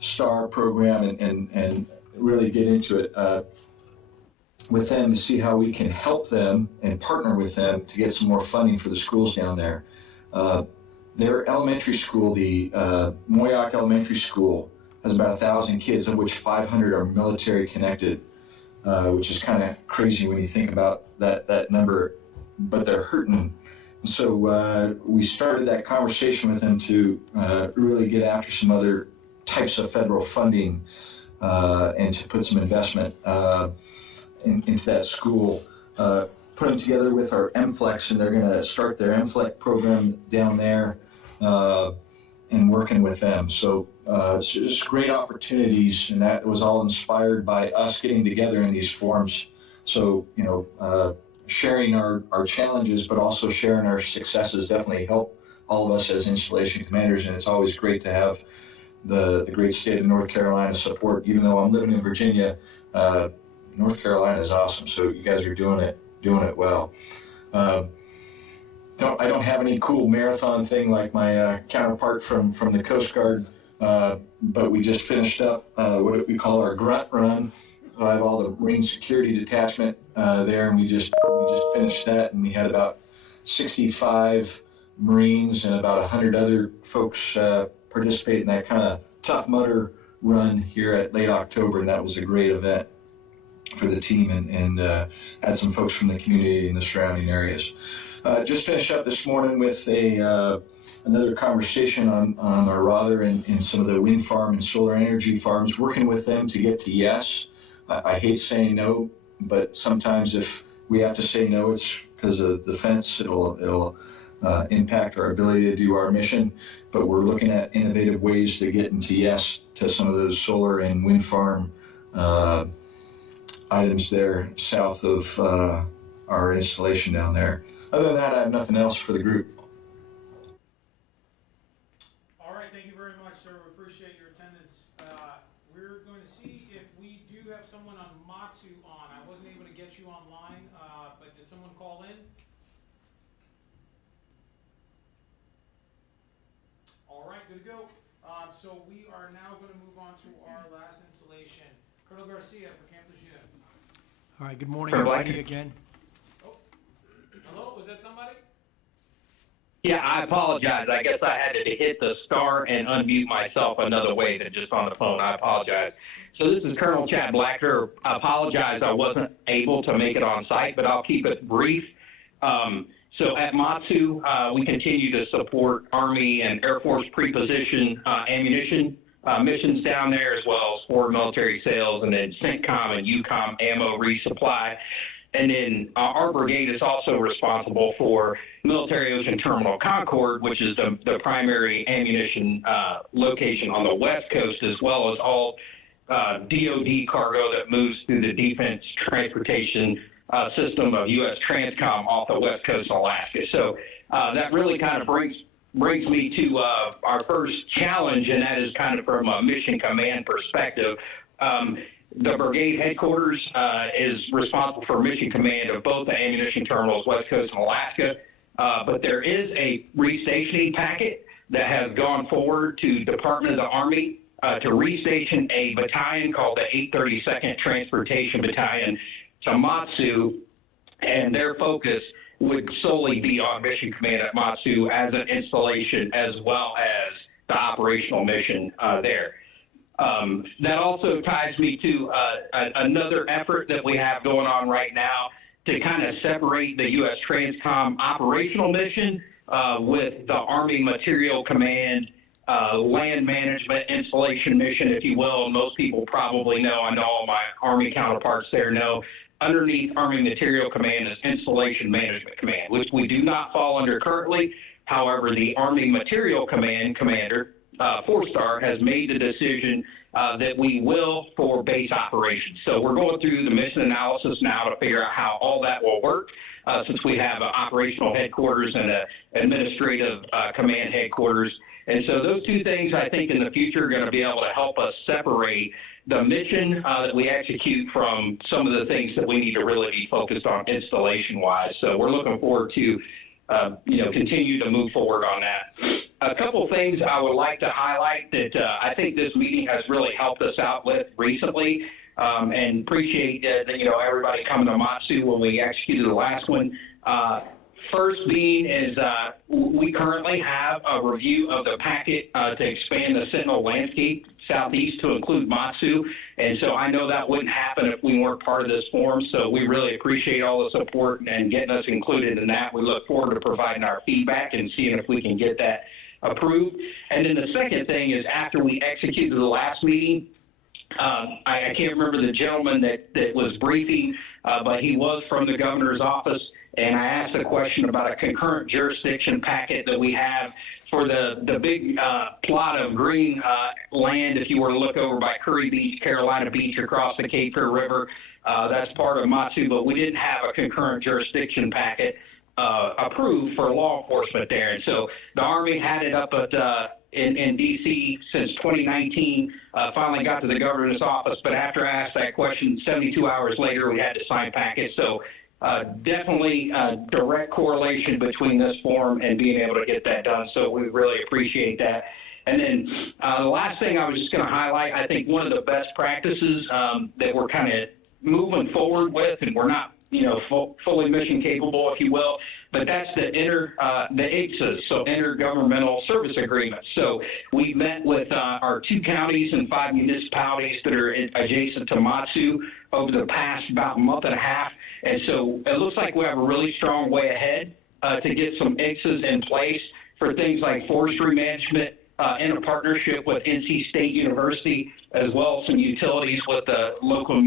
Star program and really get into it with them to see how we can help them and partner with them to get some more funding for the schools down there. Their elementary school, the Moyock Elementary School, has about 1,000 kids, of which 500 are military connected, which is kind of crazy when you think about that number, but they're hurting. So we started that conversation with them to really get after some other types of federal funding and to put some investment into that school. Put them together with our MFLEX, and they're going to start their MFLEX program down there and working with them. So it's just great opportunities, and that was all inspired by us getting together in these forums. So, you know, sharing our challenges, but also sharing our successes definitely help all of us as installation commanders, and it's always great to have the great state of North Carolina support. Even though I'm living in Virginia, North Carolina is awesome, so you guys are doing it well. I don't have any cool marathon thing like my counterpart from the Coast Guard, but we just finished up what we call our grunt run. So I have all the Marine Security Detachment there, and we just finished that, and we had about 65 Marines and about 100 other folks participate in that kind of Tough Mudder run here at late October, and that was a great event for the team, and had some folks from the community in the surrounding areas. Just finished up this morning with another conversation on our Rother and some of the wind farm and solar energy farms, working with them to get to yes. I hate saying no, but sometimes if we have to say no, it's because of defense. It'll impact our ability to do our mission. But we're looking at innovative ways to get into yes to some of those solar and wind farm items there south of our installation down there. other than that, I have nothing else for the group. All right, thank you very much, sir. We appreciate your attendance. We're going to see if we do have someone on Matsu on. I wasn't able to get you online, but did someone call in? All right, good to go. So we are now going to move on to our last installation. Colonel Garcia for Camp Lejeune. All right, good morning, everybody, again. Oh, hello, was that somebody? Yeah, I apologize. I guess I had to hit the star and unmute myself another way than just on the phone. I apologize. So this is Colonel Chad Blacker. I apologize I wasn't able to make it on site, but I'll keep it brief. So at Matsu, we continue to support Army and Air Force pre-position ammunition missions down there, as well as foreign military sales, and then CENTCOM and UCOM ammo resupply. And then our brigade is also responsible for Military Ocean Terminal Concord, which is the primary ammunition location on the West Coast, as well as all DoD cargo that moves through the defense transportation system of U.S. Transcom off the West Coast of Alaska. So that really kind of brings me to our first challenge, and that is kind of from a mission command perspective. The brigade headquarters is responsible for mission command of both the ammunition terminals, West Coast and Alaska. But there is a restationing packet that has gone forward to Department of the Army to restation a battalion called the 832nd Transportation Battalion to Matsu, and their focus would solely be on mission command at Matsu as an installation, as well as the operational mission there. That also ties me to another effort that we have going on right now to kind of separate the U.S. Transcom operational mission with the Army Material Command land management installation mission, if you will. And most people probably know, I know all my Army counterparts there know, underneath Army Material Command is Installation Management Command, which we do not fall under currently. However, the Army Material Command commander, 4-star, has made the decision that we will for base operations. So we're going through the mission analysis now to figure out how all that will work, since we have an operational headquarters and an administrative command headquarters. And so those two things, I think, in the future are going to be able to help us separate the mission that we execute from some of the things that we need to really be focused on installation-wise. So we're looking forward to continue to move forward on that. A couple things I would like to highlight that I think this meeting has really helped us out with recently, and appreciate everybody coming to Matsu when we executed the last one. First being is we currently have a review of the packet to expand the Sentinel landscape southeast to include Matsu, and so I know that wouldn't happen if we weren't part of this forum, so we really appreciate all the support and getting us included in that. We look forward to providing our feedback and seeing if we can get that approved. And then the second thing is, after we executed the last meeting, I can't remember the gentleman that was briefing, but he was from the governor's office, and I asked a question about a concurrent jurisdiction packet that we have for the big plot of green land. If you were to look over by Curry Beach, Carolina Beach, across the Cape Fear River, that's part of Matsu, but we didn't have a concurrent jurisdiction packet approved for law enforcement there. And so the Army had it up at in D.C. since 2019, finally got to the governor's office, but after I asked that question, 72 hours later, we had to sign packets. So definitely a direct correlation between this form and being able to get that done. So we really appreciate that. And then the last thing I was just going to highlight, I think one of the best practices that we're kind of moving forward with, and we're not, fully mission capable, if you will, but that's the IGSAs, so Intergovernmental Service Agreements. So we met with our 2 counties and 5 municipalities that are adjacent to Matsu over the past about month and a half. And so it looks like we have a really strong way ahead to get some IGSAs in place for things like forestry management in a partnership with NC State University, as well as some utilities with the local,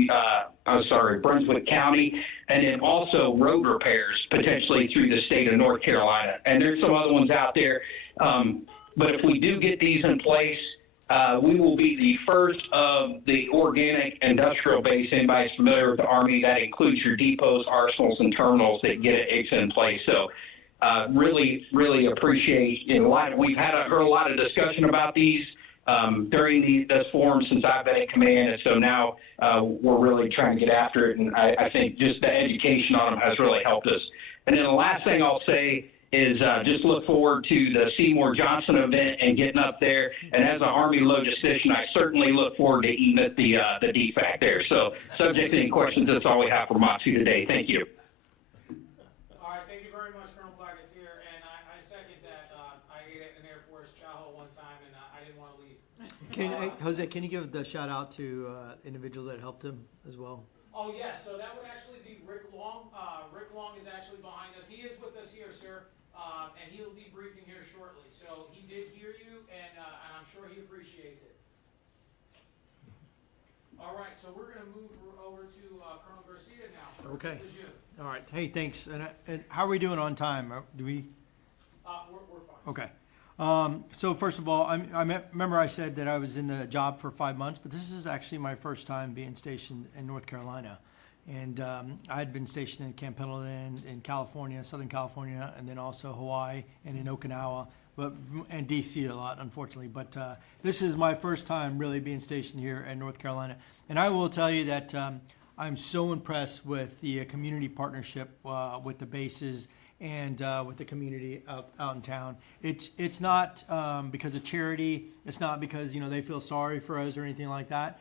Brunswick County, and then also road repairs potentially through the state of North Carolina. And there's some other ones out there. But if we do get these in place, we will be the first of the organic industrial base. Anybody's familiar with the Army, that includes your depots, arsenals, and terminals that get it in place. So really appreciate, we've heard a lot of discussion about these during this forum since I've been in command, and so now we're really trying to get after it, and I think just the education on them has really helped us. And then the last thing I'll say is just look forward to the Seymour Johnson event and getting up there. And as an Army logistician, I certainly look forward to eating at the DFAC there. So subject to any questions, that's all we have for Matsu today. Thank you. All right, thank you very much, Colonel Blackett's here, and I second that. I ate at an Air Force chow one time, and I didn't want to leave. Jose, can you give the shout out to individual that helped him as well? Oh, yes, so that would actually be Rick Long. Rick Long is actually behind us. He is with us here, sir, and he'll be briefing here shortly. So he did hear you, and I'm sure he appreciates it. All right, so we're going to move over to Colonel Garcia now. Okay. All right. Hey, thanks. And how are we doing on time? Do we? We're fine. Okay. So first of all, remember I said that I was in the job for 5 months, but this is actually my first time being stationed in North Carolina. And I had been stationed in Camp Pendleton in California, Southern California, and then also Hawaii and in Okinawa, and DC a lot, unfortunately. But this is my first time really being stationed here in North Carolina. And I will tell you that I'm so impressed with the community partnership with the bases and with the community out in town. It's not because of charity. It's not because they feel sorry for us or anything like that.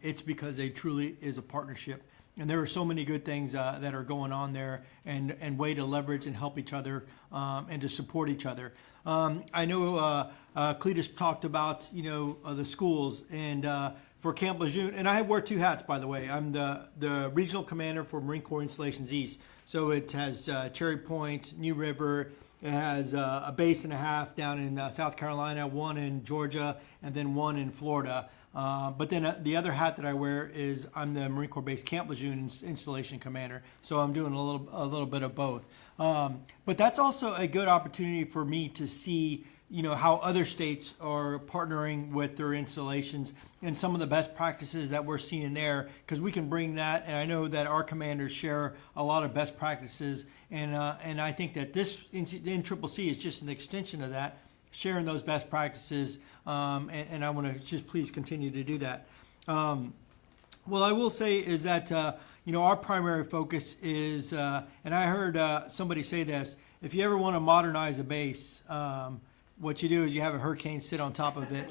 It's because they truly is a partnership. And there are so many good things that are going on there, and way to leverage and help each other and to support each other. I know Cletus talked about the schools and for Camp Lejeune, and I wear 2 hats, by the way. I'm the regional commander for Marine Corps Installations East. So it has Cherry Point, New River. It has a base and a half down in South Carolina, 1 in Georgia, and then 1 in Florida. But then the other hat that I wear is I'm the Marine Corps Base Camp Lejeune Installation Commander. So I'm doing a little bit of both. But that's also a good opportunity for me to see how other states are partnering with their installations and some of the best practices that we're seeing there, because we can bring that, and I know that our commanders share a lot of best practices, and I think that this NCCC is just an extension of that, sharing those best practices, and I want to just please continue to do that. What I will say is that our primary focus is, and I heard somebody say this, if you ever want to modernize a base, what you do is you have a hurricane sit on top of it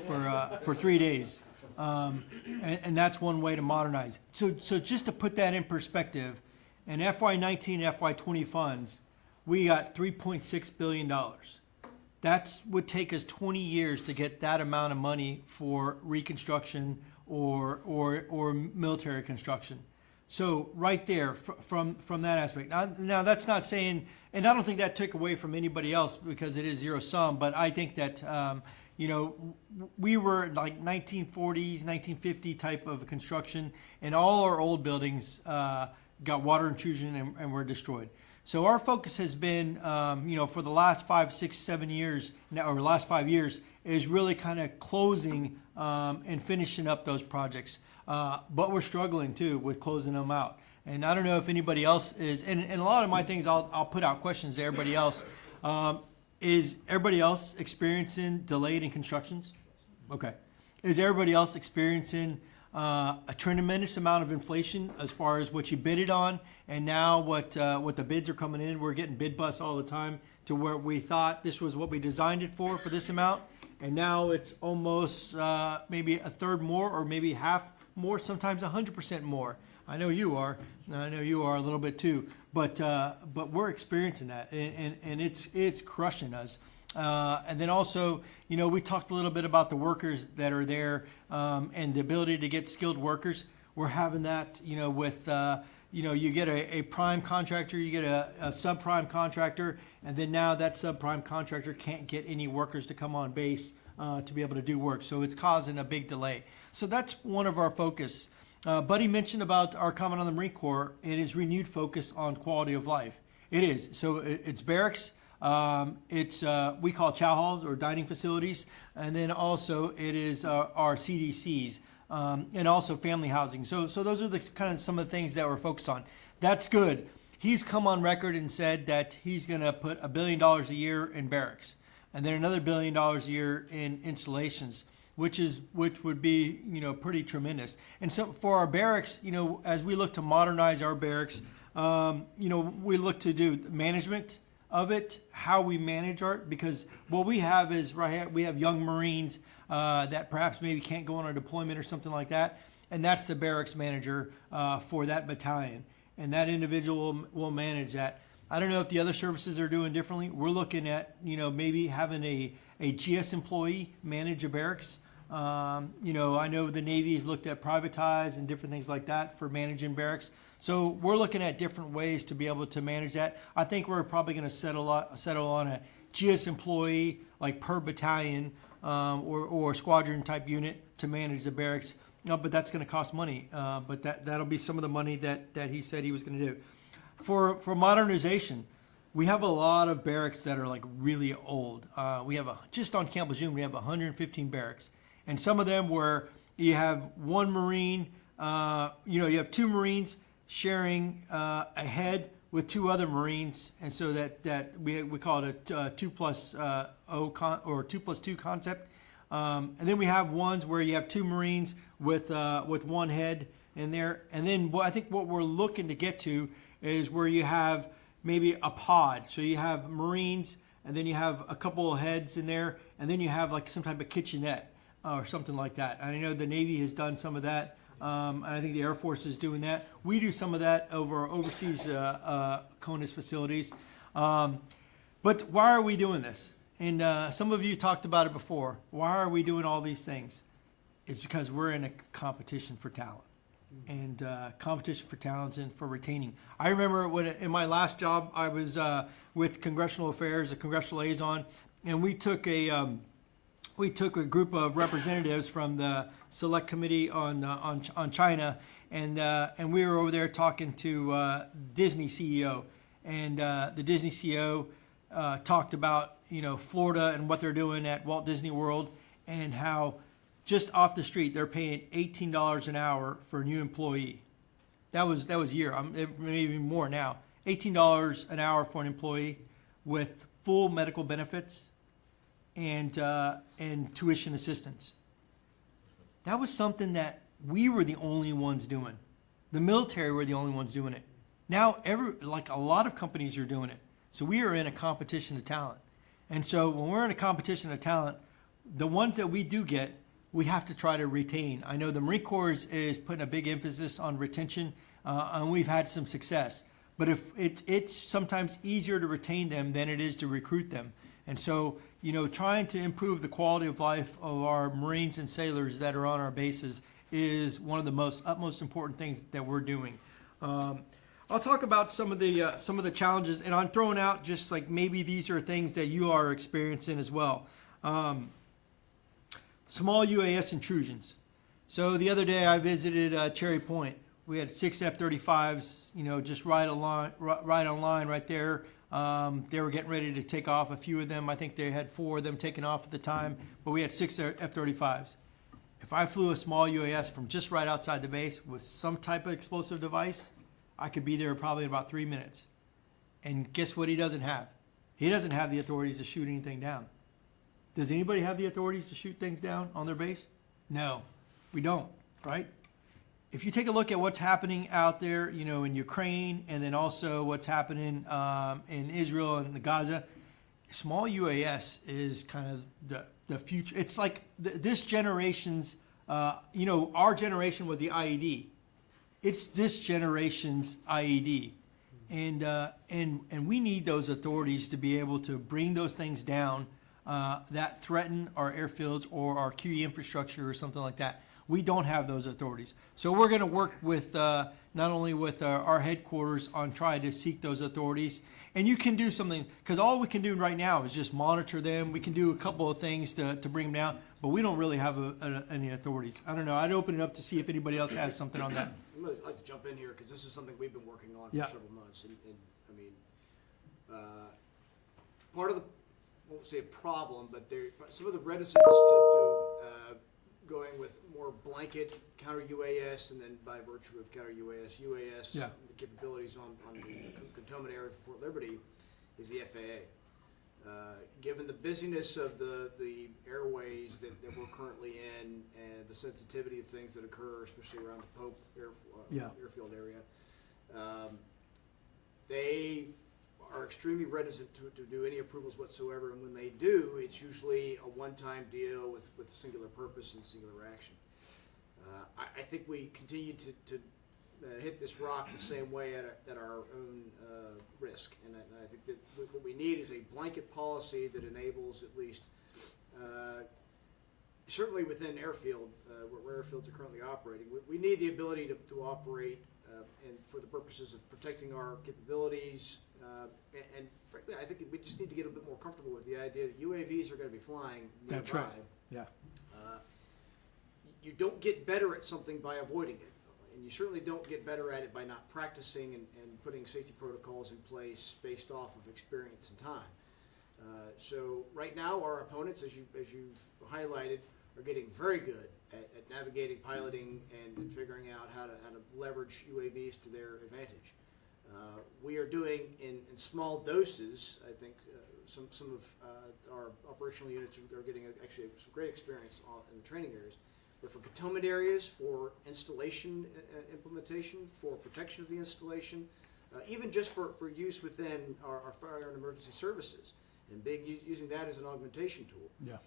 for 3 days. And that's one way to modernize. So just to put that in perspective, in FY19 and FY20 funds, we got $3.6 billion. That would take us 20 years to get that amount of money for reconstruction or military construction. So right there, from that aspect. Now that's not saying, and I don't think that took away from anybody else because it is zero sum, but I think that, we were like 1940s, 1950 type of construction, and all our old buildings got water intrusion and were destroyed. So our focus has been, for the last 5, 6, 7 years, or last 5 years, is really kind of closing and finishing up those projects. But we're struggling too with closing them out. And I don't know if anybody else is, and a lot of my things I'll put out questions to everybody else. Is everybody else experiencing delayed in constructions? Okay. Is everybody else experiencing a tremendous amount of inflation as far as what you bidded on, and now what the bids are coming in? We're getting bid busts all the time to where we thought this was what we designed it for this amount, and now it's almost maybe a third more or maybe half more, sometimes 100% more. I know you are. I know you are a little bit too. But we're experiencing that, and it's crushing us. And then also, we talked a little bit about the workers that are there and the ability to get skilled workers. We're having that, with, you get a prime contractor, you get a subprime contractor, and then now that subprime contractor can't get any workers to come on base to be able to do work. So it's causing a big delay. So that's one of our focus. Buddy mentioned about our comment on the Marine Corps. It is renewed focus on quality of life. It is. So it's barracks, It's we call chow halls or dining facilities, and then also it is our CDCs, and also family housing. So those are the kind of some of the things that we're focused on. That's good. He's come on record and said that he's going to put $1 billion a year in barracks, and then another $1 billion a year in installations, which would be, you know, pretty tremendous. And so for our barracks, you know, as we look to modernize our barracks, you know, we look to do management of it, how we manage art, because what we have is right here, we have young Marines that perhaps maybe can't go on a deployment or something like that, and that's the barracks manager for that battalion, and that individual will manage that. I don't know if the other services are doing differently. We're looking at, you know, maybe having a GS employee manage a barracks. You know, I know the Navy has looked at privatize and different things like that for managing barracks. So we're looking at different ways to be able to manage that. I think we're probably going to settle on a GS employee, like per battalion or squadron type unit to manage the barracks. No, but that's going to cost money. But that'll be some of the money that he said he was going to do. For modernization, we have a lot of barracks that are like really old. We have just on Camp Lejeune, we have 115 barracks, and some of them where you have one Marine, you know, you have two Marines sharing a head with two other Marines, and so that we call it a 2+0 or 2+2 concept. And then we have ones where you have two Marines with one head in there, and then I think what we're looking to get to is where you have maybe a pod. So you have Marines, and then you have a couple of heads in there, and then you have like some type of kitchenette or something like that. And I know the Navy has done some of that, and I think the Air Force is doing that. We do some of that over our overseas CONUS facilities. But why are we doing this? And some of you talked about it before. Why are we doing all these things? It's because we're in a competition for talent. And competition for talents and for retaining. I remember when in my last job, I was with Congressional Affairs, a congressional liaison, and we took a group of representatives from the Select Committee on China, and we were over there talking to Disney CEO, and the Disney CEO talked about, you know, Florida and what they're doing at Walt Disney World, and how just off the street, they're paying $18 an hour for a new employee. That was a year. Maybe more now. $18 an hour for an employee with full medical benefits and tuition assistance. That was something that we were the only ones doing. The military were the only ones doing it. Now, like a lot of companies are doing it. So we are in a competition of talent. And so when we're in a competition of talent, the ones that we do get, we have to try to retain. I know the Marine Corps is putting a big emphasis on retention, and we've had some success. But if it's sometimes easier to retain them than it is to recruit them. And so, you know, trying to improve the quality of life of our Marines and sailors that are on our bases is one of the utmost important things that we're doing. I'll talk about some of the challenges, and I'm throwing out just like maybe these are things that you are experiencing as well. Small UAS intrusions. So the other day I visited Cherry Point. We had 6 F-35s, you know, just right on line right there. They were getting ready to take off. A few of them, I think they had 4 of them taking off at the time, but we had 6 F-35s. If I flew a small UAS from just right outside the base with some type of explosive device, I could be there probably in about 3 minutes. And guess what he doesn't have? He doesn't have the authorities to shoot anything down. Does anybody have the authorities to shoot things down on their base? No, we don't, right? If you take a look at what's happening out there, you know, in Ukraine, and then also what's happening in Israel and the Gaza, small UAS is kind of the future. It's like this generation's, you know, our generation with the IED. It's this generation's IED. And we need those authorities to be able to bring those things down that threaten our airfields or our QE infrastructure or something like that. We don't have those authorities. So we're going to work with not only with our headquarters on trying to seek those authorities. And you can do something, because all we can do right now is just monitor them. We can do a couple of things to bring them down, but we don't really have any authorities. I don't know. I'd open it up to see if anybody else has something on that. I'd like to jump in here because this is something we've been working on for several months. And I mean, part of the, I won't say a problem, but some of the reticence to going with more blanket counter UAS, and then by virtue of counter UAS, Yeah. the capabilities on the cantonment area for Fort Liberty is the FAA. Given the busyness of the airways that we're currently in, and the sensitivity of things that occur, especially around the Pope airfield area, they are extremely reticent to do any approvals whatsoever, and when they do, it's usually a one-time deal with singular purpose and singular action. I think we continue to hit this rock the same way at our own risk, and I think that what we need is a blanket policy that enables at least, certainly within airfield, where airfields are currently operating, we need the ability to operate and for the purposes of protecting our capabilities, and frankly, I think we just need to get a bit more comfortable with the idea that UAVs are going to be flying nearby. That's right. Yeah. You don't get better at something by avoiding it, and you certainly don't get better at it by not practicing and putting safety protocols in place based off of experience and time. So right now, our opponents, as you've highlighted, are getting very good at navigating, piloting, and figuring out how to leverage UAVs to their advantage. We are doing in small doses. I think some of our operational units are getting actually some great experience in the training areas. But for cantonment areas, for installation implementation, for protection of the installation, even just for use within our fire and emergency services, and using that as an augmentation tool. Yeah.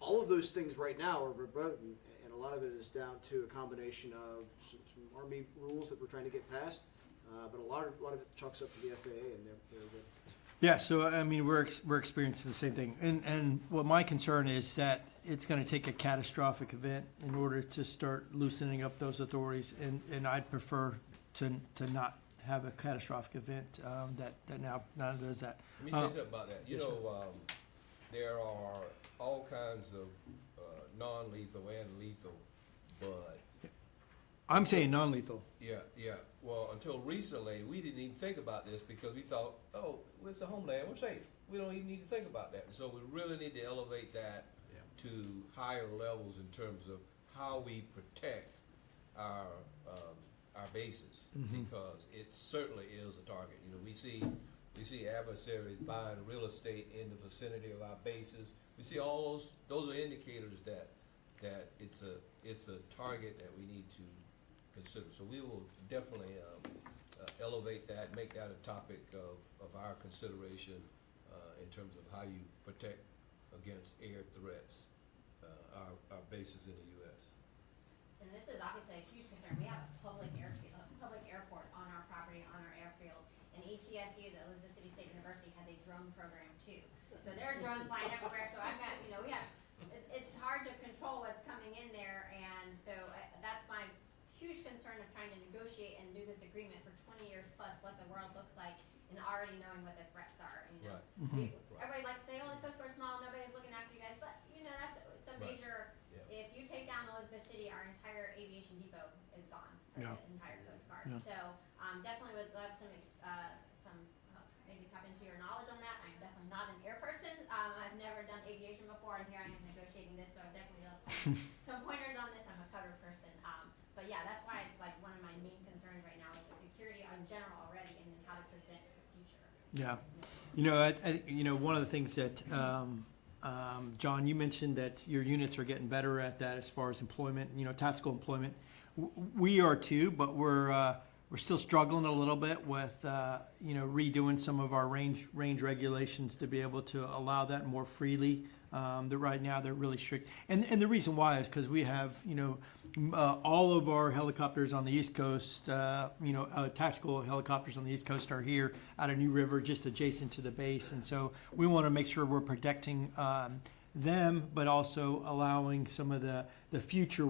All of those things right now are verboten, and a lot of it is down to a combination of some Army rules that we're trying to get passed, but a lot of it chalks up to the FAA and their reticence. Yeah, so I mean, we're experiencing the same thing, and what my concern is that it's going to take a catastrophic event in order to start loosening up those authorities, and I'd prefer to not have a catastrophic event that now does that. Let me say something about that. You yes, know, there are all kinds of non-lethal and lethal, but I'm saying non-lethal. yeah. Well, until recently, we didn't even think about this because we thought, oh, it's the homeland, we're safe. We don't even need to think about that. So we really need to elevate that to higher levels in terms of how we protect our bases, because it certainly is a target. You know, we see adversaries buying real estate in the vicinity of our bases. We see all those are indicators that it's a target that we need to consider. So we will definitely elevate that, make that a topic of our consideration in terms of how you protect against air threats our bases in the U.S. And this is obviously a huge concern. We have a public airport on our property, on our airfield, and ECSU, the Elizabeth City State University, has a drone program too. So there are drones flying everywhere. So I've got, it's hard to control what's coming in there, and so that's my huge concern of trying to negotiate and do this agreement for 20 years plus, what the world looks like, and already knowing what the threats are. Right. Everybody likes to say, oh, the Coast Guard's small, nobody's looking after you guys, but it's a major. Yeah. If you take down Elizabeth City, our entire aviation depot is gone for Yeah. the entire Coast Guard. Yeah. So definitely would love some maybe tap into your knowledge on that. I'm definitely not an air person. I've never done aviation before, and here I am negotiating this, so I've definitely love some pointers on this. I'm a cover person, but yeah, that's why it's like one of my main concerns right now is the security in general already, and then how to prevent it for the future. Yeah. One of the things that, John, you mentioned that your units are getting better at that as far as employment, tactical employment. We are too, but we're still struggling a little bit with, redoing some of our range regulations to be able to allow that more freely. Right now they're really strict, and the reason why is because we have, all of our helicopters on the East Coast, tactical helicopters on the East Coast are here out of New River, just adjacent to the base, and so we want to make sure we're protecting them, but also allowing some of the future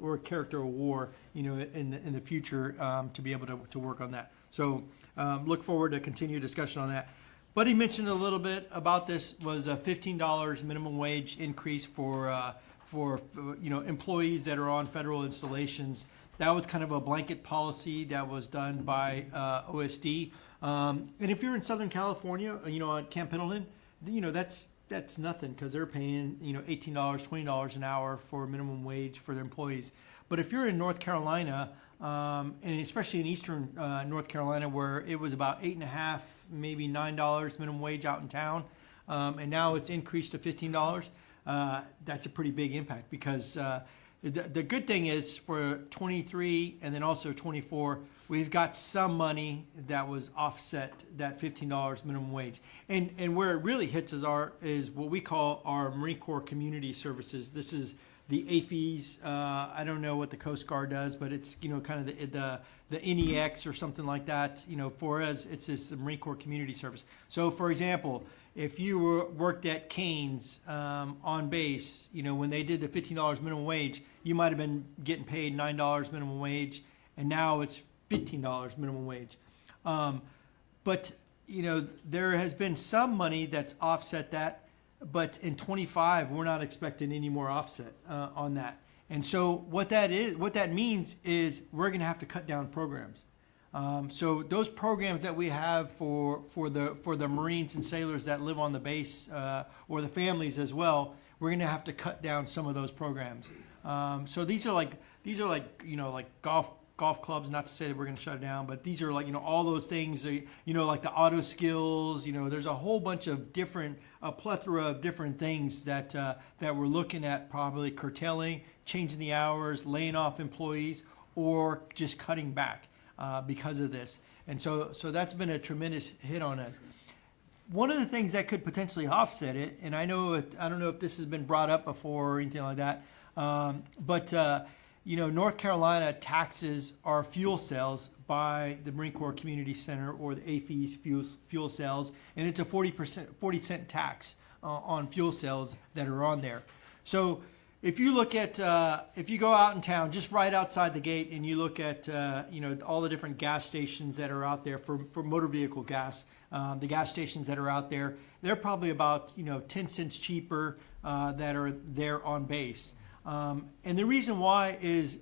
or character of war, in the future, to be able to work on that. So look forward to continued discussion on that. But he mentioned a little bit about this was a $15 minimum wage increase for employees that are on federal installations. That was kind of a blanket policy that was done by OSD. And if you're in Southern California, at Camp Pendleton, that's nothing because they're paying, $18, $20 an hour for minimum wage for their employees. But if you're in North Carolina, and especially in Eastern North Carolina, where it was about $8.50, maybe $9 minimum wage out in town, and now it's increased to $15, that's a pretty big impact because the good thing is for 23 and then also 24, we've got some money that was offset that $15 minimum wage. And where it really hits us is what we call our Marine Corps Community Services. This is the AFES. I don't know what the Coast Guard does, but it's kind of the NEX or something like that. For us, it's this Marine Corps Community Service. So, for example, if you worked at Canes on base, when they did the $15 minimum wage, you might have been getting paid $9 minimum wage, and now it's $15 minimum wage. But there has been some money that's offset that. But in 25, we're not expecting any more offset on that. And so what that means is we're going to have to cut down programs. So those programs that we have for the Marines and sailors that live on the base or the families as well, we're going to have to cut down some of those programs. So these are like golf clubs, not to say that we're going to shut it down, but these are all those things, like the auto skills, there's a whole bunch of a plethora of different things that we're looking at probably curtailing, changing the hours, laying off employees, or just cutting back because of this. And so that's been a tremendous hit on us. One of the things that could potentially offset it, and I don't know if this has been brought up before or anything like that, but North Carolina taxes our fuel cells by the Marine Corps Community Center or the AFES fuel cells, and it's a 40-cent tax on fuel cells that are on there. So if you look at, if you go out in town, just right outside the gate, and you look at, all the different gas stations that are out there for motor vehicle gas, the gas stations that are out there, they're probably about, 10 cents cheaper that are there on base. And the reason why is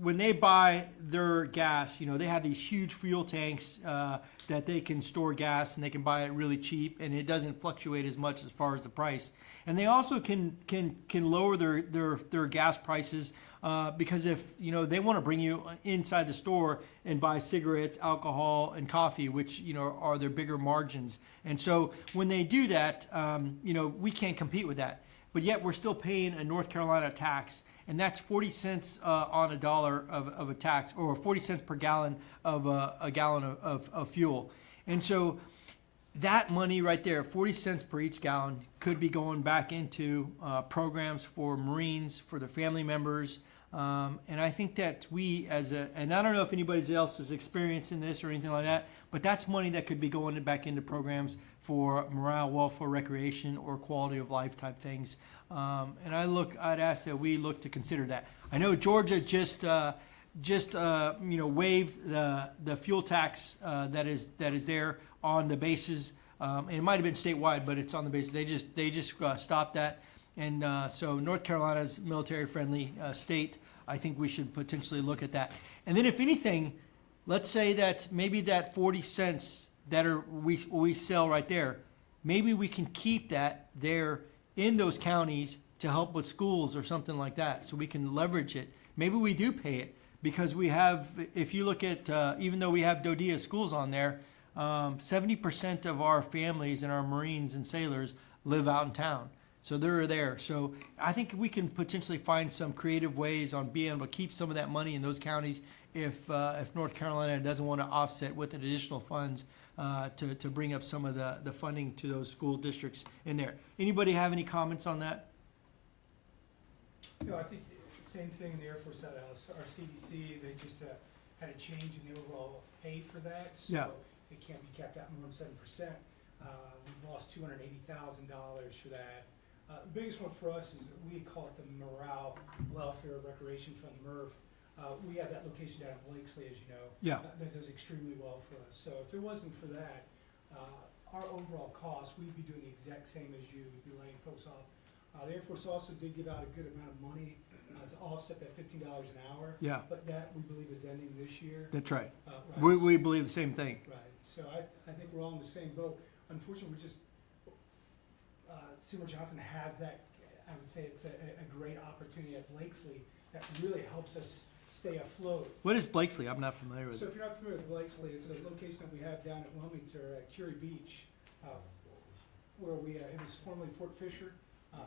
when they buy their gas, they have these huge fuel tanks that they can store gas, and they can buy it really cheap, and it doesn't fluctuate as much as far as the price. And they also can lower their gas prices because if they want to bring you inside the store and buy cigarettes, alcohol, and coffee, which are their bigger margins. And so when they do that, we can't compete with that. But yet we're still paying a North Carolina tax, and that's 40 cents on a dollar of a tax, or 40 cents per gallon of a gallon of fuel. And so that money right there, 40 cents per each gallon, could be going back into programs for Marines, for their family members. And I think that and I don't know if anybody else is experiencing this or anything like that, but that's money that could be going back into programs for morale, welfare, recreation, or quality of life type things. And I'd ask that we look to consider that. I know Georgia just waived the fuel tax that is there on the bases. And it might have been statewide, but it's on the bases. They just stopped that. And so North Carolina's military-friendly state. I think we should potentially look at that. And then if anything, let's say that maybe that 40 cents that we sell right there, maybe we can keep that there in those counties to help with schools or something like that, so we can leverage it. Maybe we do pay it because we have, if you look at, even though we have DODEA schools on there, 70% of our families and our Marines and sailors live out in town. So they're there. So I think we can potentially find some creative ways on being able to keep some of that money in those counties if North Carolina doesn't want to offset with additional funds to bring up some of the funding to those school districts in there. Anybody have any comments on that? I think the same thing in the Air Force House. Our CDC, they just had a change in the overall pay for that. So Yeah. it can't be capped out more than 7%. We've lost $280,000 for that. The biggest one for us is we call it the Morale, Welfare, Recreation Fund, MRF. We have that location down in Blakesley, as you know. Yeah. That does extremely well for us. So if it wasn't for that, our overall cost, we'd be doing the exact same as you. We'd be laying folks off. The Air Force also did give out a good amount of money to offset that $15 an hour. Yeah. But that, we believe, is ending this year. That's right. Right. We believe the same thing. Right. So I think we're all in the same boat. Unfortunately, Seymour Johnson has that, I would say it's a great opportunity at Blakesley that really helps us stay afloat. What is Blakesley? I'm not familiar with So it. if you're not familiar with Blakesley, it's a location that we have down at Wilmington, at Curie Beach, where it was formerly Fort Fisher,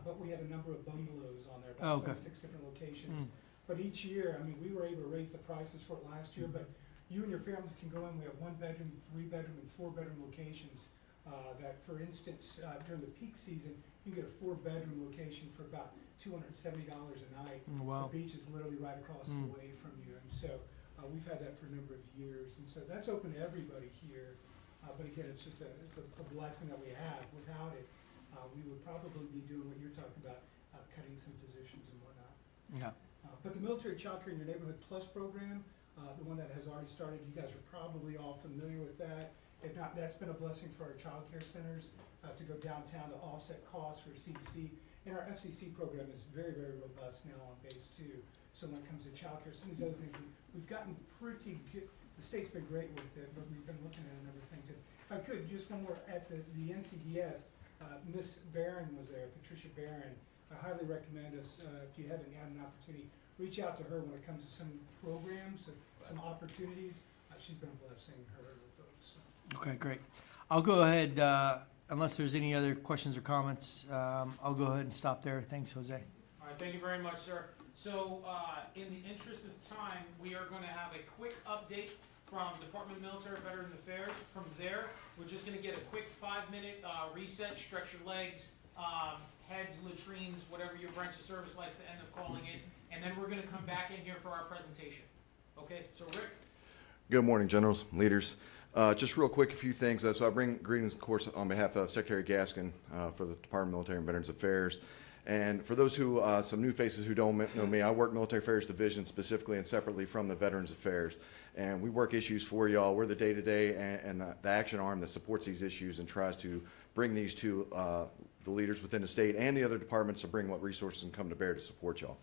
but we have a number of bungalows on there, Oh, about okay. 26 different locations. But each year, I mean, we were able to raise the prices for it last year, but you and your families can go in, we have 1-bedroom, 3-bedroom, and 4-bedroom locations. That, for instance, during the peak season, you can get a 4-bedroom location for about $270 a night. Oh, wow. The beach is literally right across the way from you, and so we've had that for a number of years, and so that's open to everybody here. But again, it's just a blessing that we have. Without it, we would probably be doing what you're talking about, cutting some positions and whatnot. Yeah. But the Military Child Care in Your Neighborhood Plus program, the one that has already started, you guys are probably all familiar with that. If not, that's been a blessing for our child care centers to go downtown to offset costs for CDC. And our FCC program is very, very robust now on base 2. So when it comes to child care, some of these other things, we've gotten pretty good. The state's been great with it, but we've been looking at a number of things. And if I could, just one more, at the NCDS, Miss Barron was there, Patricia Barron. I highly recommend us, if you haven't had an opportunity, reach out to her when it comes to some programs, some opportunities. She's been a blessing, her and the folks. So. Okay, great. I'll go ahead, unless there's any other questions or comments, I'll go ahead and stop there. Thanks, Jose. All right, thank you very much, sir. So, in the interest of time, we are going to have a quick update from Department of Military and Veterans Affairs. From there, we're just going to get a quick 5-minute reset, stretch your legs, heads, latrines, whatever your branch of service likes to end up calling it, and then we're going to come back in here for our presentation. Okay, so Rick? Good morning, generals, leaders. Just real quick, a few things. So I bring greetings, of course, on behalf of Secretary Gaskin for the Department of Military and Veterans Affairs. And for those who, some new faces who don't know me, I work Military Affairs Division specifically and separately from the Veterans Affairs. And we work issues for y'all. We're the day-to-day and the action arm that supports these issues and tries to bring these to the leaders within the state and the other departments to bring what resources can come to bear to support y'all.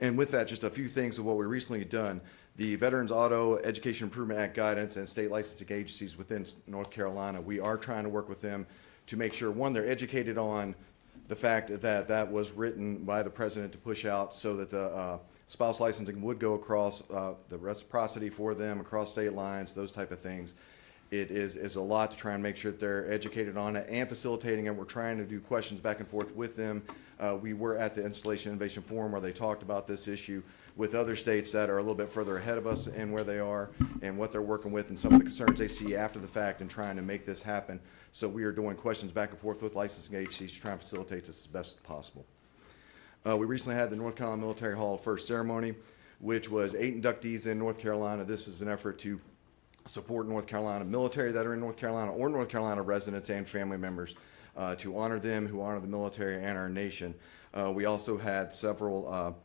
And with that, just a few things of what we recently done. The Veterans Auto Education Improvement Act guidance and state licensing agencies within North Carolina, we are trying to work with them to make sure, one, they're educated on the fact that that was written by the president to push out so that the spouse licensing would go across the reciprocity for them across state lines, those type of things. It is a lot to try and make sure that they're educated on it and facilitating it. We're trying to do questions back and forth with them. We were at the Installation Innovation Forum where they talked about this issue with other states that are a little bit further ahead of us in where they are and what they're working with and some of the concerns they see after the fact and trying to make this happen. So we are doing questions back and forth with licensing agencies to try and facilitate this as best as possible. We recently had the North Carolina Military Hall of First ceremony, which was 8 inductees in North Carolina. This is an effort to support North Carolina military that are in North Carolina or North Carolina residents and family members to honor them who honor the military and our nation. We also had several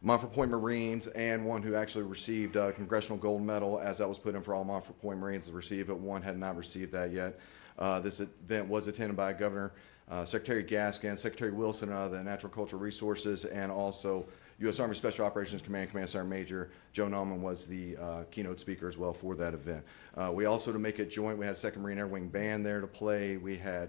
Montford Point Marines and one who actually received a Congressional Gold Medal, as that was put in for all Montford Point Marines to receive it. One had not received that yet. This event was attended by Governor Secretary Gaskin, Secretary Wilson of the Natural Cultural Resources, and also U.S. Army Special Operations Command Sergeant Major Joe Nauman was the keynote speaker as well for that event. We also, to make it joint, we had 2nd Marine Air Wing Band there to play. We had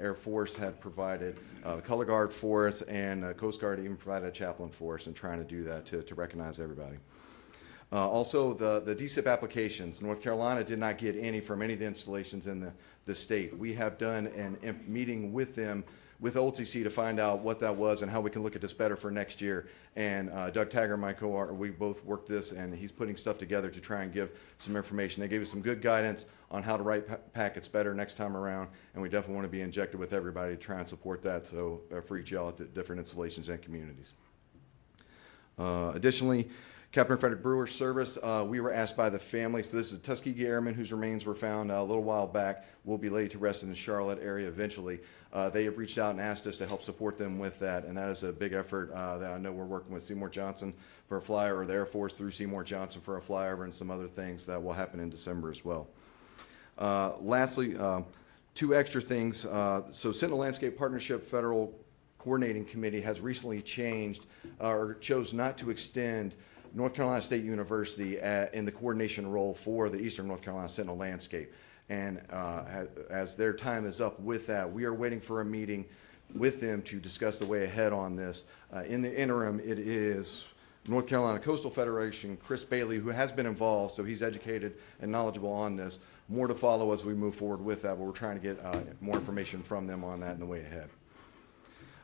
Air Force had provided the Color Guard for us, and Coast Guard even provided a chaplain for us, and trying to do that to recognize everybody. Also, the DSIP applications, North Carolina did not get any from any of the installations in the state. We have done a meeting with them, with OLCC, to find out what that was and how we can look at this better for next year. And Doug Taggart, my co-author, we both worked this, and he's putting stuff together to try and give some information. They gave us some good guidance on how to write packets better next time around, and we definitely want to be injected with everybody to try and support that, so for each y'all at different installations and communities. Additionally, Captain Frederick Brewer's service, we were asked by the family, so this is a Tuskegee Airman whose remains were found a little while back, will be laid to rest in the Charlotte area eventually. They have reached out and asked us to help support them with that, and that is a big effort that I know we're working with Seymour Johnson for a flyover, or the Air Force through Seymour Johnson for a flyover, and some other things that will happen in December as well. Lastly, 2 extra things. So Sentinel Landscape Partnership Federal Coordinating Committee has recently changed or chose not to extend North Carolina State University in the coordination role for the Eastern North Carolina Sentinel Landscape. And as their time is up with that, we are waiting for a meeting with them to discuss the way ahead on this. In the interim, it is North Carolina Coastal Federation, Chris Bailey, who has been involved, so he's educated and knowledgeable on this. More to follow as we move forward with that, but we're trying to get more information from them on that in the way ahead.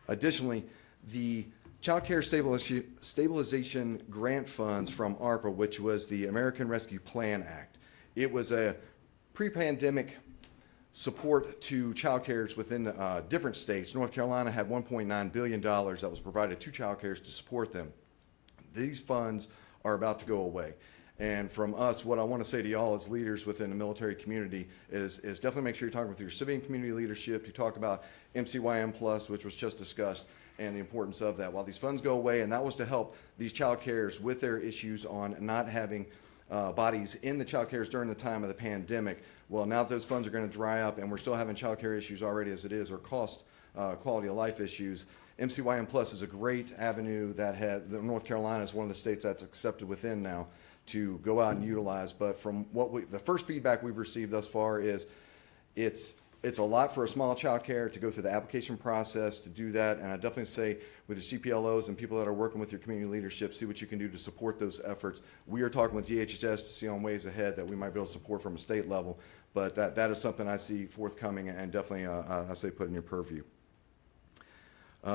Additionally, the Child Care Stabilization Grant Funds from ARPA, which was the American Rescue Plan Act. It was a pre-pandemic support to child cares within different states. North Carolina had $1.9 billion that was provided to child cares to support them. These funds are about to go away. And from us, what I want to say to y'all as leaders within the military community is definitely make sure you're talking with your civilian community leadership. You talk about MCYM Plus, which was just discussed, and the importance of that. While these funds go away, and that was to help these child cares with their issues on not having bodies in the child cares during the time of the pandemic. Well, now that those funds are going to dry up, and we're still having child care issues already as it is, or quality of life issues, MCYM Plus is a great avenue that North Carolina is one of the states that's accepted within now to go out and utilize. But from the first feedback we've received thus far is it's a lot for a small child care to go through the application process to do that. And I definitely say with your CPLOs and people that are working with your community leadership, see what you can do to support those efforts. We are talking with DHHS to see on ways ahead that we might be able to support from a state level. But that is something I see forthcoming, and definitely I say put in your purview.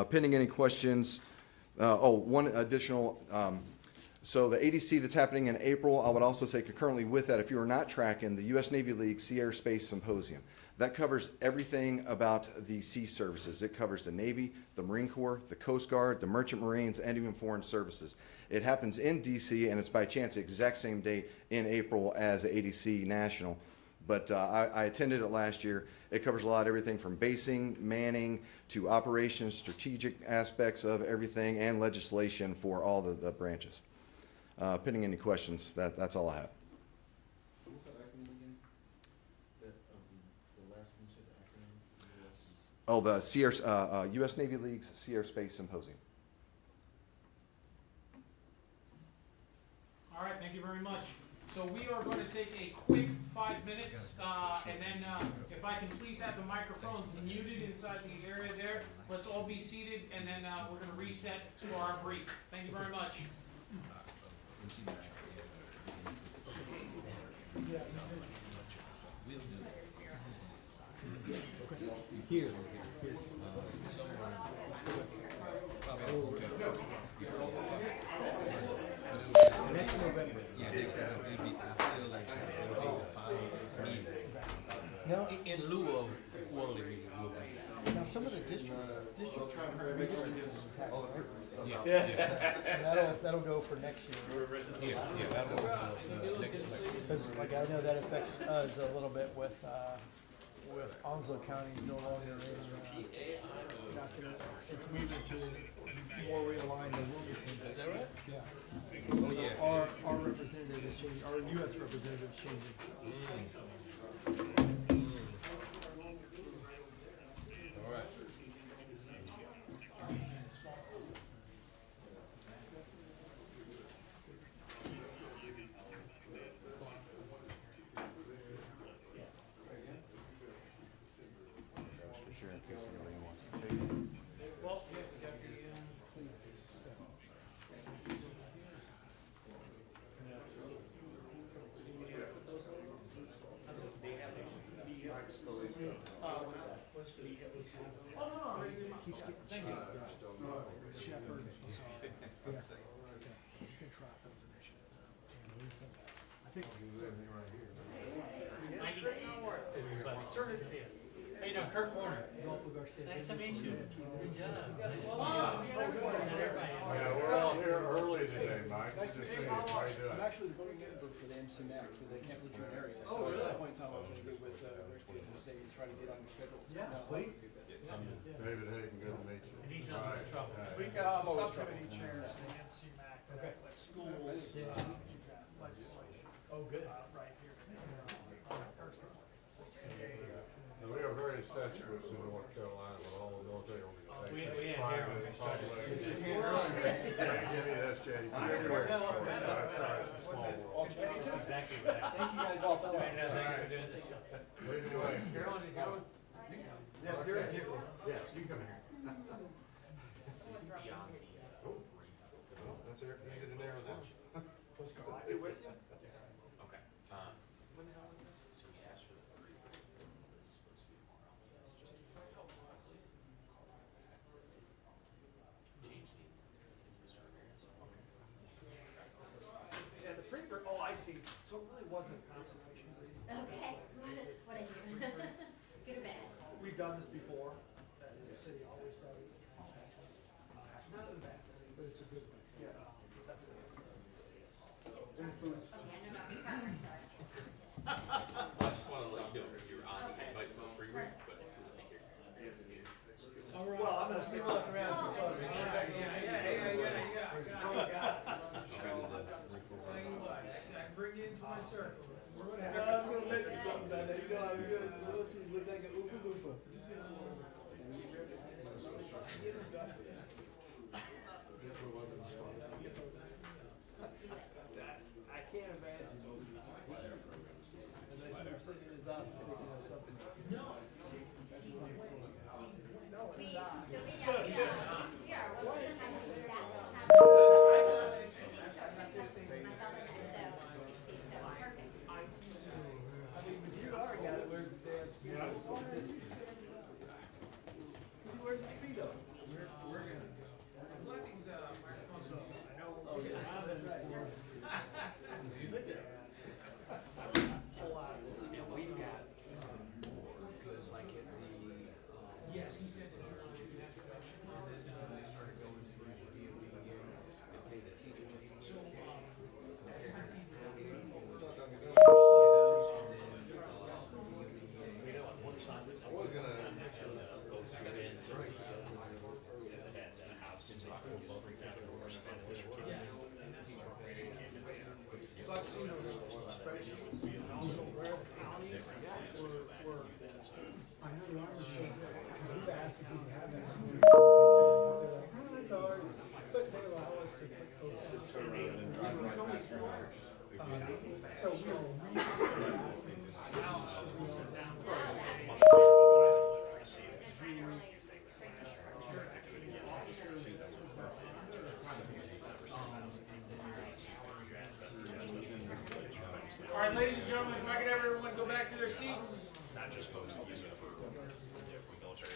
Pending any questions, one additional, so the ADC that's happening in April, I would also say concurrently with that, if you are not tracking the U.S. Navy League Sea Air Space Symposium, that covers everything about the sea services. It covers the Navy, the Marine Corps, the Coast Guard, the Merchant Marines, and even foreign services. It happens in D.C., and it's by chance the exact same date in April as the ADC National. But I attended it last year. It covers a lot of everything from basing, manning, to operations, strategic aspects of everything, and legislation for all the branches. Pending any questions, that's all I have. What was that acronym again? The last one you said, the acronym? Oh, the U.S. Navy League's Sea Air Space Symposium. All right, thank you very much. So we are going to take a quick 5 minutes, and then if I can please have the microphones muted inside the area there. Let's all be seated, and then we're going to reset to our break. Thank you very much. Here. No. In lieu of the quarterly meeting, we'll be. Now, some of the district redistrictions happen. Yeah. That'll go for next year. Yeah, that'll go for next election. Because, like, I know that affects us a little bit with Onslow County is no longer it's moving to more realigned to Wilmington. Is that right? Yeah. Oh, yeah. Our representative is changing, our U.S. representative is changing. All right. Kirk Warner. Nice to meet you. Good job. Yeah, we're all here early today, Mike. Nice to Just meet saying, you. how you doing? I'm actually the voting member for the MCMAC for the Camp Lejeune area. So at some point in time, I was going to get with Rick and say he's trying to get on your schedule. Yeah, please. David Hayden, good to meet you. And he's not in trouble. We got some subcommittee chairs in the NCMAC, that like schools, Yeah. you've got legislation, Oh, good. right here. And we are very incestuous in North Carolina with all the military organizations. We had Harold. Private, public. Give me this, JD. happy with that. Thank you guys all so much. Thanks for doing this. Lead the way. Carolyn, you going? Yeah, here's you. Yeah, you can come here. Oh, that's there. Is it in there now? I'll be with you. Okay. When the hell was that? So we asked for the pre-approval. It's supposed to be tomorrow. Yes, just to help likely change the reserve areas. Yeah, the oh, I see. So it really wasn't a confirmation. Okay, what I do? Good or bad? We've done this before, the city always does it. Not in bad, but it's a good one. Yeah, that's the. Influence. Okay, I know about the partner, sorry. I just wanted to let you know because you were on the invite for pre-read, but I think you're. Well, I'm gonna stay walking around for fun. Bring you into my circle. This is what I'm happens. gonna let you something about that. You know, I'm gonna let's see, look like an Oompa Loompa. I can't imagine. Unless you're sitting in his office picking up something. We are 100% staff. I mean, but you are a guy that wears a damn speedo. He wears a speedo. We're gonna. I'm glad these microphones are used. I know. Okay, that's right. Yes, he said that he was going to do that convention, and then, so, as you can see, So I've seen those spreadsheets and also where the counties were. I know the Army says that, because we've asked if we can have that. They're like, oh, that's ours, but they allow us to put folks on. So we will all right, ladies and gentlemen, if I could have everyone go back to their seats. Not just folks that use it for military.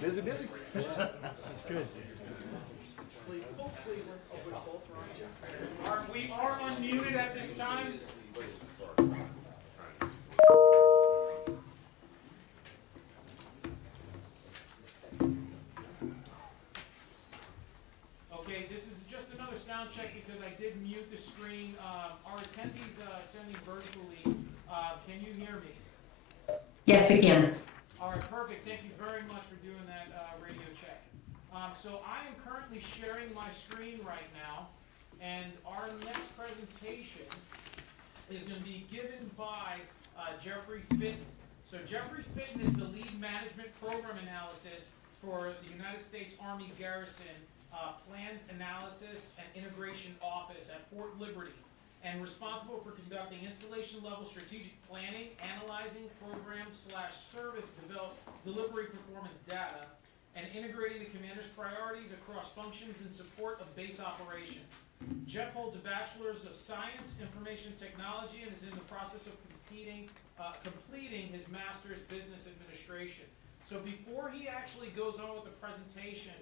Busy, busy. That's good. We are unmuted at this time. Okay, this is just another sound check because I did mute the screen. Our attendees attending virtually, can you hear me? Yes, we can. All right, perfect. Thank you very much for doing that radio check. So I am currently sharing my screen right now, and our next presentation is going to be given by Jeffrey Fitton. So Jeffrey Fitton is the lead management program analysis for the United States Army Garrison Plans Analysis and Integration Office at Fort Liberty, and responsible for conducting installation-level strategic planning, analyzing program/service delivery performance data, and integrating the commander's priorities across functions in support of base operations. Jeff holds a Bachelor's of Science, Information Technology, and is in the process of completing his Master's Business Administration. So before he actually goes on with the presentation,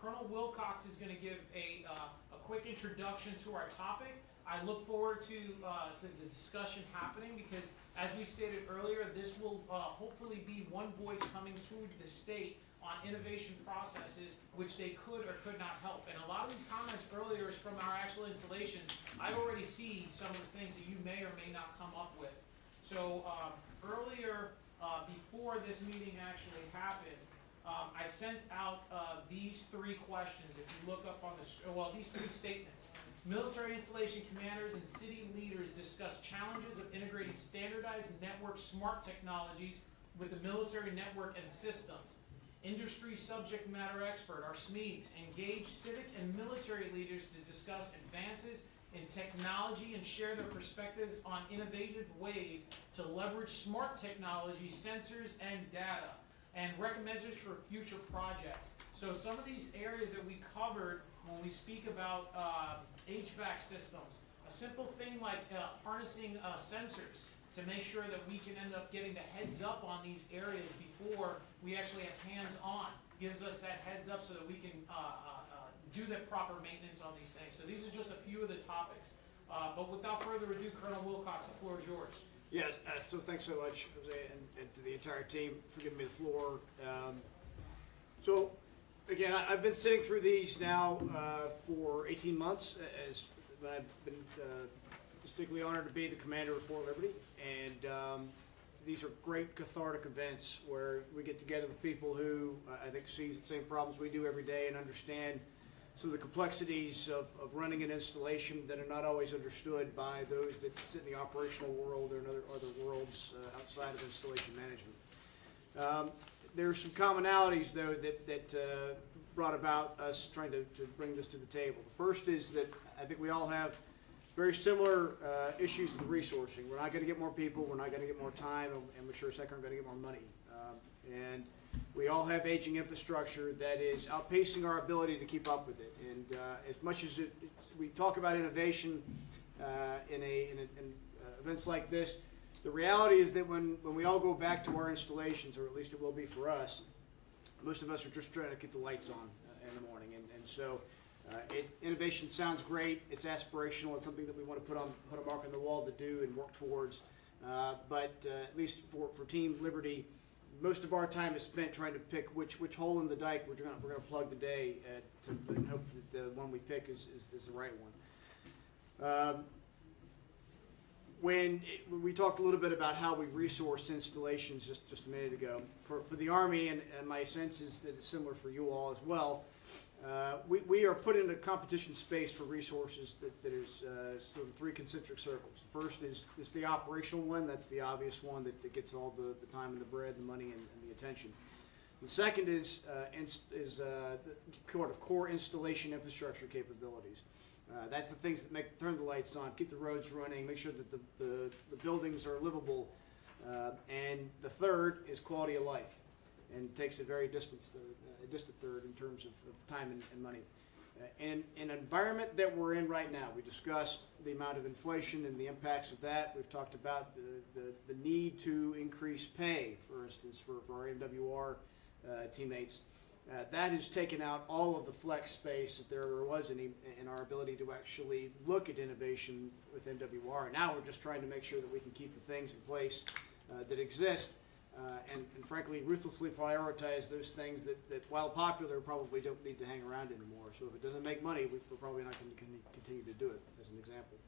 Colonel Wilcox is going to give a quick introduction to our topic. I look forward to the discussion happening because, as we stated earlier, this will hopefully be one voice coming to the state on innovation processes which they could or could not help. And a lot of these comments earlier is from our actual installations. I already see some of the things that you may or may not come up with. So earlier, before this meeting actually happened, I sent out these three questions. If you look up on the, these three statements. Military installation commanders and city leaders discuss challenges of integrating standardized network smart technologies with the military network and systems. Industry subject matter expert, our SMEs, engage civic and military leaders to discuss advances in technology and share their perspectives on innovative ways to leverage smart technology, sensors, and data, and recommendations for future projects. So some of these areas that we covered when we speak about HVAC systems, a simple thing like harnessing sensors to make sure that we can end up getting the heads up on these areas before we actually have hands-on, gives us that heads up so that we can do the proper maintenance on these things. So these are just a few of the topics. But without further ado, Colonel Wilcox, the floor is yours. Yes, so thanks so much, Jose, and to the entire team for giving me the floor. So, again, I've been sitting through these now for 18 months, as I've been distinctly honored to be the commander of Fort Liberty, and these are great cathartic events where we get together with people who I think see the same problems we do every day and understand some of the complexities of running an installation that are not always understood by those that sit in the operational world or in other worlds outside of installation management. There are some commonalities, though, that brought about us trying to bring this to the table. The first is that I think we all have very similar issues with resourcing. We're not going to get more people, we're not going to get more time, and we're sure as heck aren't going to get more money. And we all have aging infrastructure that is outpacing our ability to keep up with it. And as much as we talk about innovation in events like this, the reality is that when we all go back to our installations, or at least it will be for us, most of us are just trying to keep the lights on in the morning. And so innovation sounds great. It's aspirational. It's something that we want to put a mark on the wall to do and work towards. But at least for Team Liberty, most of our time is spent trying to pick which hole in the dike we're going to plug today and hope that the one we pick is the right one. When we talked a little bit about how we resource installations just a minute ago, for the Army, and my sense is that it's similar for you all as well, we are put in a competition space for resources that is sort of three concentric circles. The first is the operational one. That's the obvious one that gets all the time and the bread, the money, and the attention. The second is the core installation infrastructure capabilities. That's the things that turn the lights on, keep the roads running, make sure that the buildings are livable. And the third is quality of life, and takes a very distant third in terms of time and money. In an environment that we're in right now, we discussed the amount of inflation and the impacts of that. We've talked about the need to increase pay, for instance, for our MWR teammates. That has taken out all of the flex space, if there ever was any, in our ability to actually look at innovation with MWR. Now we're just trying to make sure that we can keep the things in place that exist, and frankly ruthlessly prioritize those things that while popular, probably don't need to hang around anymore. So if it doesn't make money, we're probably not going to continue to do it, as an example.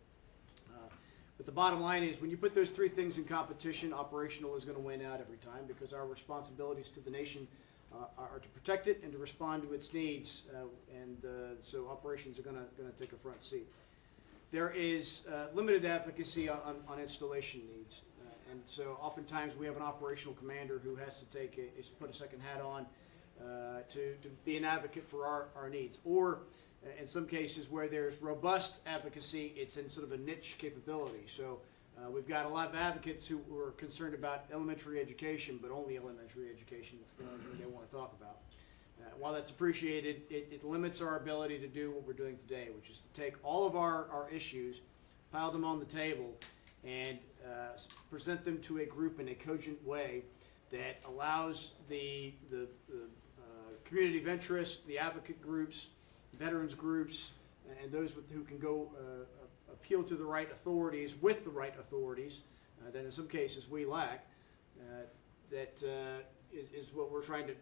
But the bottom line is, when you put those three things in competition, operational is going to win out every time, because our responsibilities to the nation are to protect it and to respond to its needs, so operations are going to take a front seat. There is limited advocacy on installation needs, and so oftentimes we have an operational commander who has to put a second hat on to be an advocate for our needs, or in some cases where there's robust advocacy, it's in sort of a niche capability. So we've got a lot of advocates who are concerned about elementary education, but only elementary education. It's the only thing they want to talk about. While that's appreciated, it limits our ability to do what we're doing today, which is to take all of our issues, pile them on the table, and present them to a group in a cogent way that allows the community of interest, the advocate groups, veterans groups, and those who can go appeal to the right authorities with the right authorities that in some cases we lack, that is what we're trying to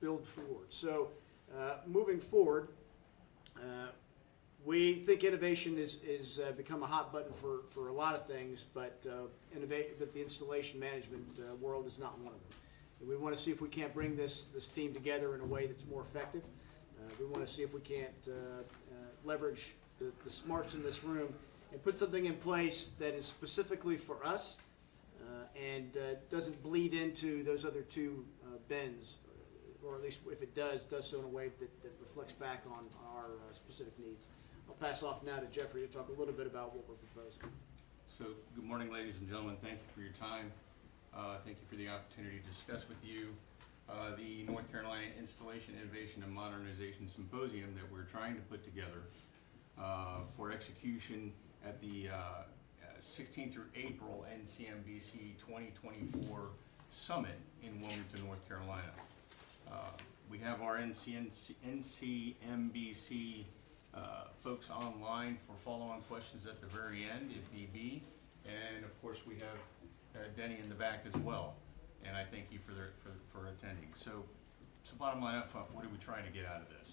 build forward. So moving forward, we think innovation is become a hot button for a lot of things, but the installation management world is not one of them. And we want to see if we can't bring this team together in a way that's more effective. We want to see if we can't leverage the smarts in this room and put something in place that is specifically for us doesn't bleed into those other two bins, or at least if it does so in a way that reflects back on our specific needs. I'll pass off now to Jeffrey to talk a little bit about what we're proposing. So, good morning, ladies and gentlemen. Thank you for your time. Thank you for the opportunity to discuss with you the North Carolina Installation, Innovation, and Modernization Symposium that we're trying to put together for execution at the 16th through April NCMBC 2024 Summit in Wilmington, North Carolina. We have our NCMBC folks online for follow-on questions at the very end, if need be. And of course, we have Denny in the back as well. And I thank you for attending. So bottom line up front, what are we trying to get out of this?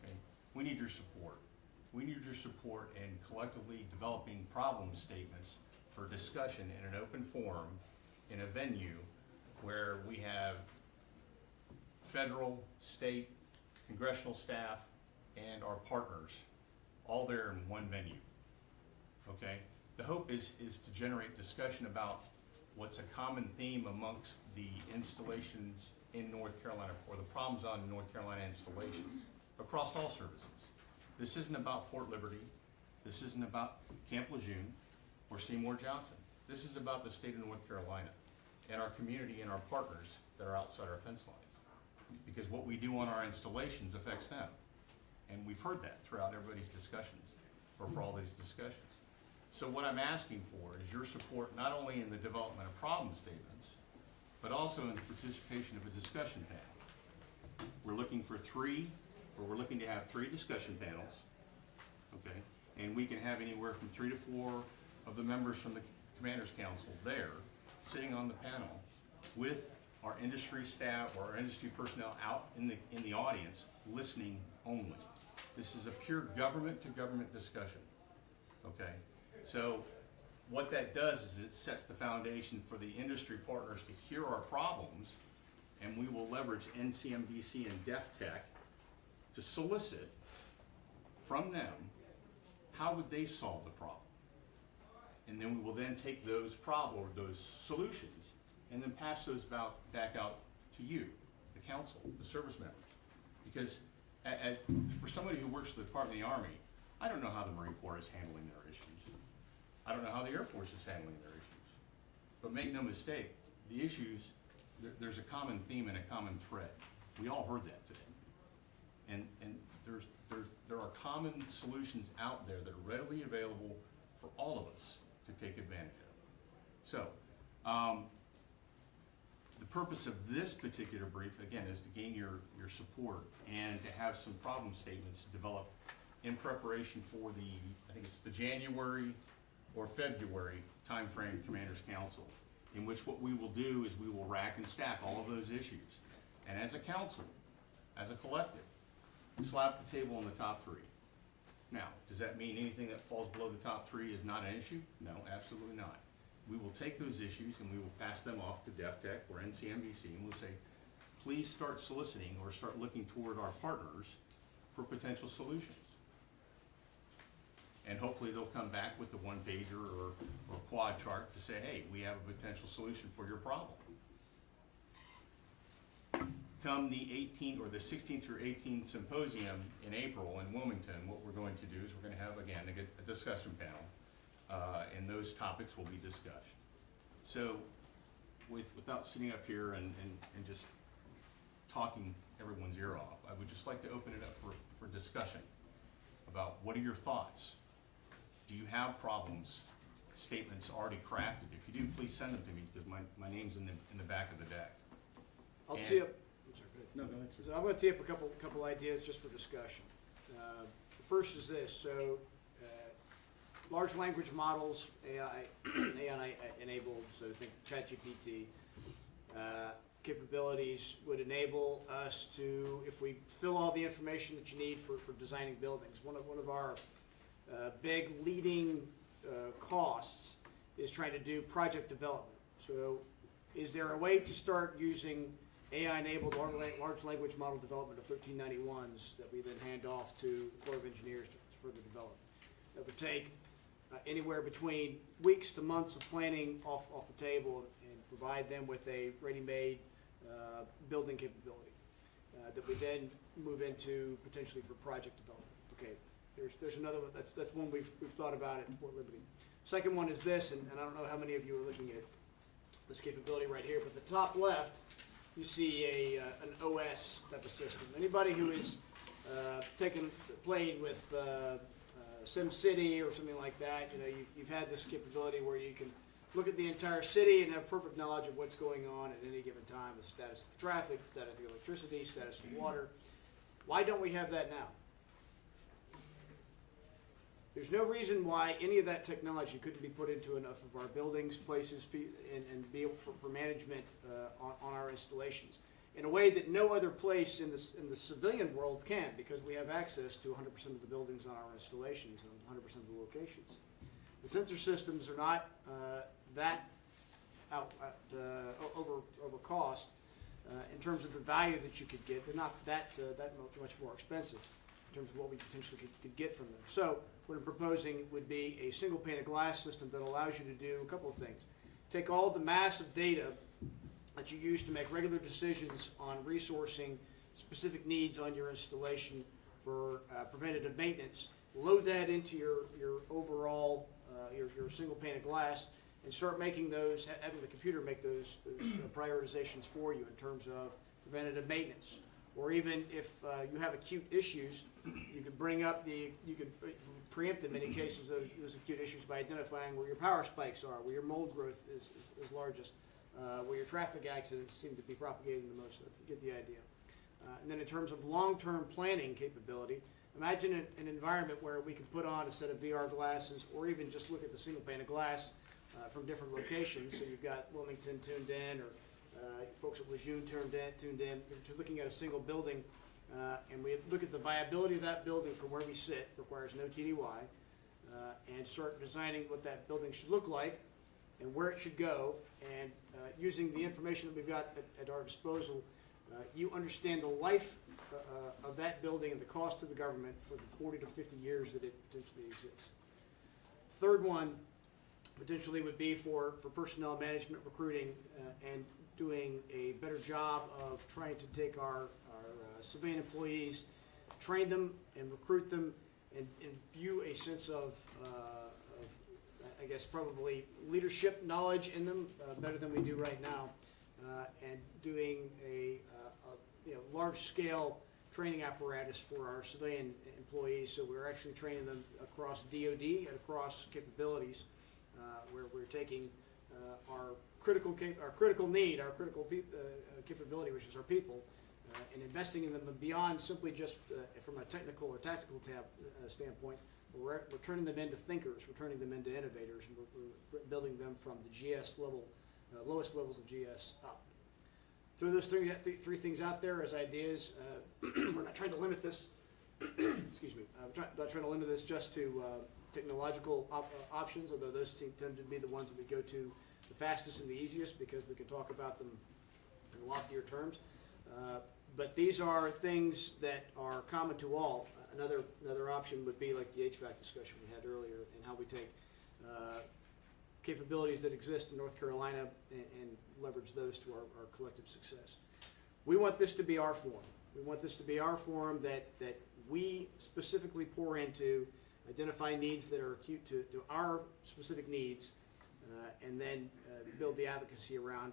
Okay? We need your support. We need your support in collectively developing problem statements for discussion in an open forum in a venue where we have federal, state, congressional staff, and our partners all there in one venue. Okay? The hope is to generate discussion about what's a common theme amongst the installations in North Carolina, or the problems on North Carolina installations across all services. This isn't about Fort Liberty. This isn't about Camp Lejeune or Seymour Johnson. This is about the state of North Carolina and our community and our partners that are outside our fence lines. Because what we do on our installations affects them. And we've heard that throughout everybody's discussions, or for all these discussions. So what I'm asking for is your support not only in the development of problem statements, but also in the participation of a discussion panel. We're looking to have 3 discussion panels, okay? And we can have anywhere from 3 to 4 of the members from the Commanders Council there, sitting on the panel with our industry staff or our industry personnel out in the audience, listening only. This is a pure government-to-government discussion, okay? So what that does is it sets the foundation for the industry partners to hear our problems, and we will leverage NCMDC and DefTech to solicit from them how would they solve the problem. And then we will then take those solutions and then pass those back out to you, the council, the service members. Because for somebody who works for the Department of the Army, I don't know how the Marine Corps is handling their issues. I don't know how the Air Force is handling their issues. But make no mistake, the issues, there's a common theme and a common thread. We all heard that today. And there are common solutions out there that are readily available for all of us to take advantage of. So, the purpose of this particular brief, again, is to gain your support and to have some problem statements developed in preparation for I think it's the January or February timeframe Commanders Council, in which what we will do is we will rack and stack all of those issues. And as a council, as a collective, slap the table on the top 3. Now, does that mean anything that falls below the top 3 is not an issue? No, absolutely not. We will take those issues and we will pass them off to DefTech or NCMBC, and we'll say, please start soliciting or start looking toward our partners for potential solutions. And hopefully they'll come back with the one-pager or quad chart to say, hey, we have a potential solution for your problem. Come the 16th through 18th symposium in April in Wilmington, what we're going to do is we're going to have, again, a discussion panel, and those topics will be discussed. So without sitting up here and just talking everyone's ear off, I would just like to open it up for discussion about what are your thoughts? Do you have problems, statements already crafted? If you do, please send them to me, because my name's in the back of the deck. I'll tee up. I'm sorry, go ahead. No, go ahead, sir. So I'm going to tee up a couple ideas just for discussion. The first is this. So large language models, AI enabled, so think ChatGPT, capabilities would enable us to, if we fill all the information that you need for designing buildings, one of our big leading costs is trying to do project development. So is there a way to start using AI-enabled large language model development of 1391s that we then hand off to the Corps of Engineers to further develop? That would take anywhere between weeks to months of planning off the table, and provide them with a ready-made building capability that we then move into potentially for project development. Okay, there's another one. That's one we've thought about at Fort Liberty. Second one is this, and I don't know how many of you are looking at this capability right here, but the top left, you see an OS type of system. Anybody who has played with SimCity or something like that, you know, you've had this capability where you can look at the entire city and have perfect knowledge of what's going on at any given time, the status of the traffic, the status of the electricity, status of water. Why don't we have that now? There's no reason why any of that technology couldn't be put into enough of our buildings, places, and be able for management on our installations in a way that no other place in the civilian world can, because we have access to 100% of the buildings on our installations and 100% of the locations. The sensor systems are not that over cost in terms of the value that you could get. They're not that much more expensive in terms of what we potentially could get from them. So what I'm proposing would be a single pane of glass system that allows you to do a couple of things. Take all the massive data that you use to make regular decisions on resourcing specific needs on your installation for preventative maintenance, load that into your overall, your single pane of glass, and start making those, having the computer make those prioritizations for you in terms of preventative maintenance. Or even if you have acute issues, you could you could preempt in many cases those acute issues by identifying where your power spikes are, where your mold growth is largest, where your traffic accidents seem to be propagating the most. You get the idea. And then in terms of long-term planning capability, imagine an environment where we could put on a set of VR glasses or even just look at the single pane of glass from different locations. So you've got Wilmington tuned in, or folks at Lejeune tuned in. You're looking at a single building, and we look at the viability of that building from where we sit, requires no TDY, and start designing what that building should look like and where it should go. And using the information that we've got at our disposal, you understand the life of that building and the cost to the government for the 40 to 50 years that it potentially exists. Third one potentially would be for personnel management, recruiting, and doing a better job of trying to take our civilian employees, train them and recruit them, and imbue a sense of I guess probably leadership knowledge in them better than we do right now, and doing a large-scale training apparatus for our civilian employees. So we're actually training them across DoD and across capabilities, where we're taking our critical need, our critical capability, which is our people, and investing in them beyond simply just from a technical or tactical standpoint. We're turning them into thinkers, we're turning them into innovators, and we're building them from the GS level, lowest levels of GS up. Throw those three things out there as ideas. We're not trying to limit this, excuse me, not trying to limit this just to technological options, although those tend to be the ones that we go to the fastest and the easiest because we can talk about them in loftier terms. But these are things that are common to all. Another option would be like the HVAC discussion we had earlier, and how we take capabilities that exist in North Carolina and leverage those to our collective success. We want this to be our forum. We want this to be our forum that we specifically pour into, identify needs that are acute to our specific needs, and then build the advocacy around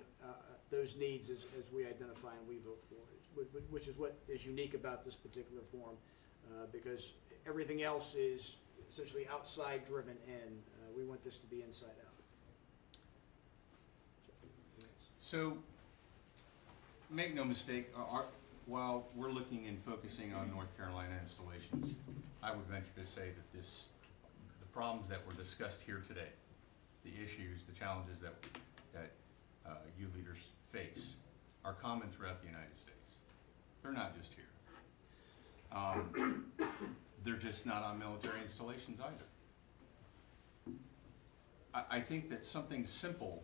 those needs as we identify and we vote for, which is what is unique about this particular forum, because everything else is essentially outside driven in. We want this to be inside out. So, make no mistake, while we're looking and focusing on North Carolina installations, I would venture to say that the problems that were discussed here today, the issues, the challenges that you leaders face, are common throughout the United States. They're not just here. They're just not on military installations either. I think that something simple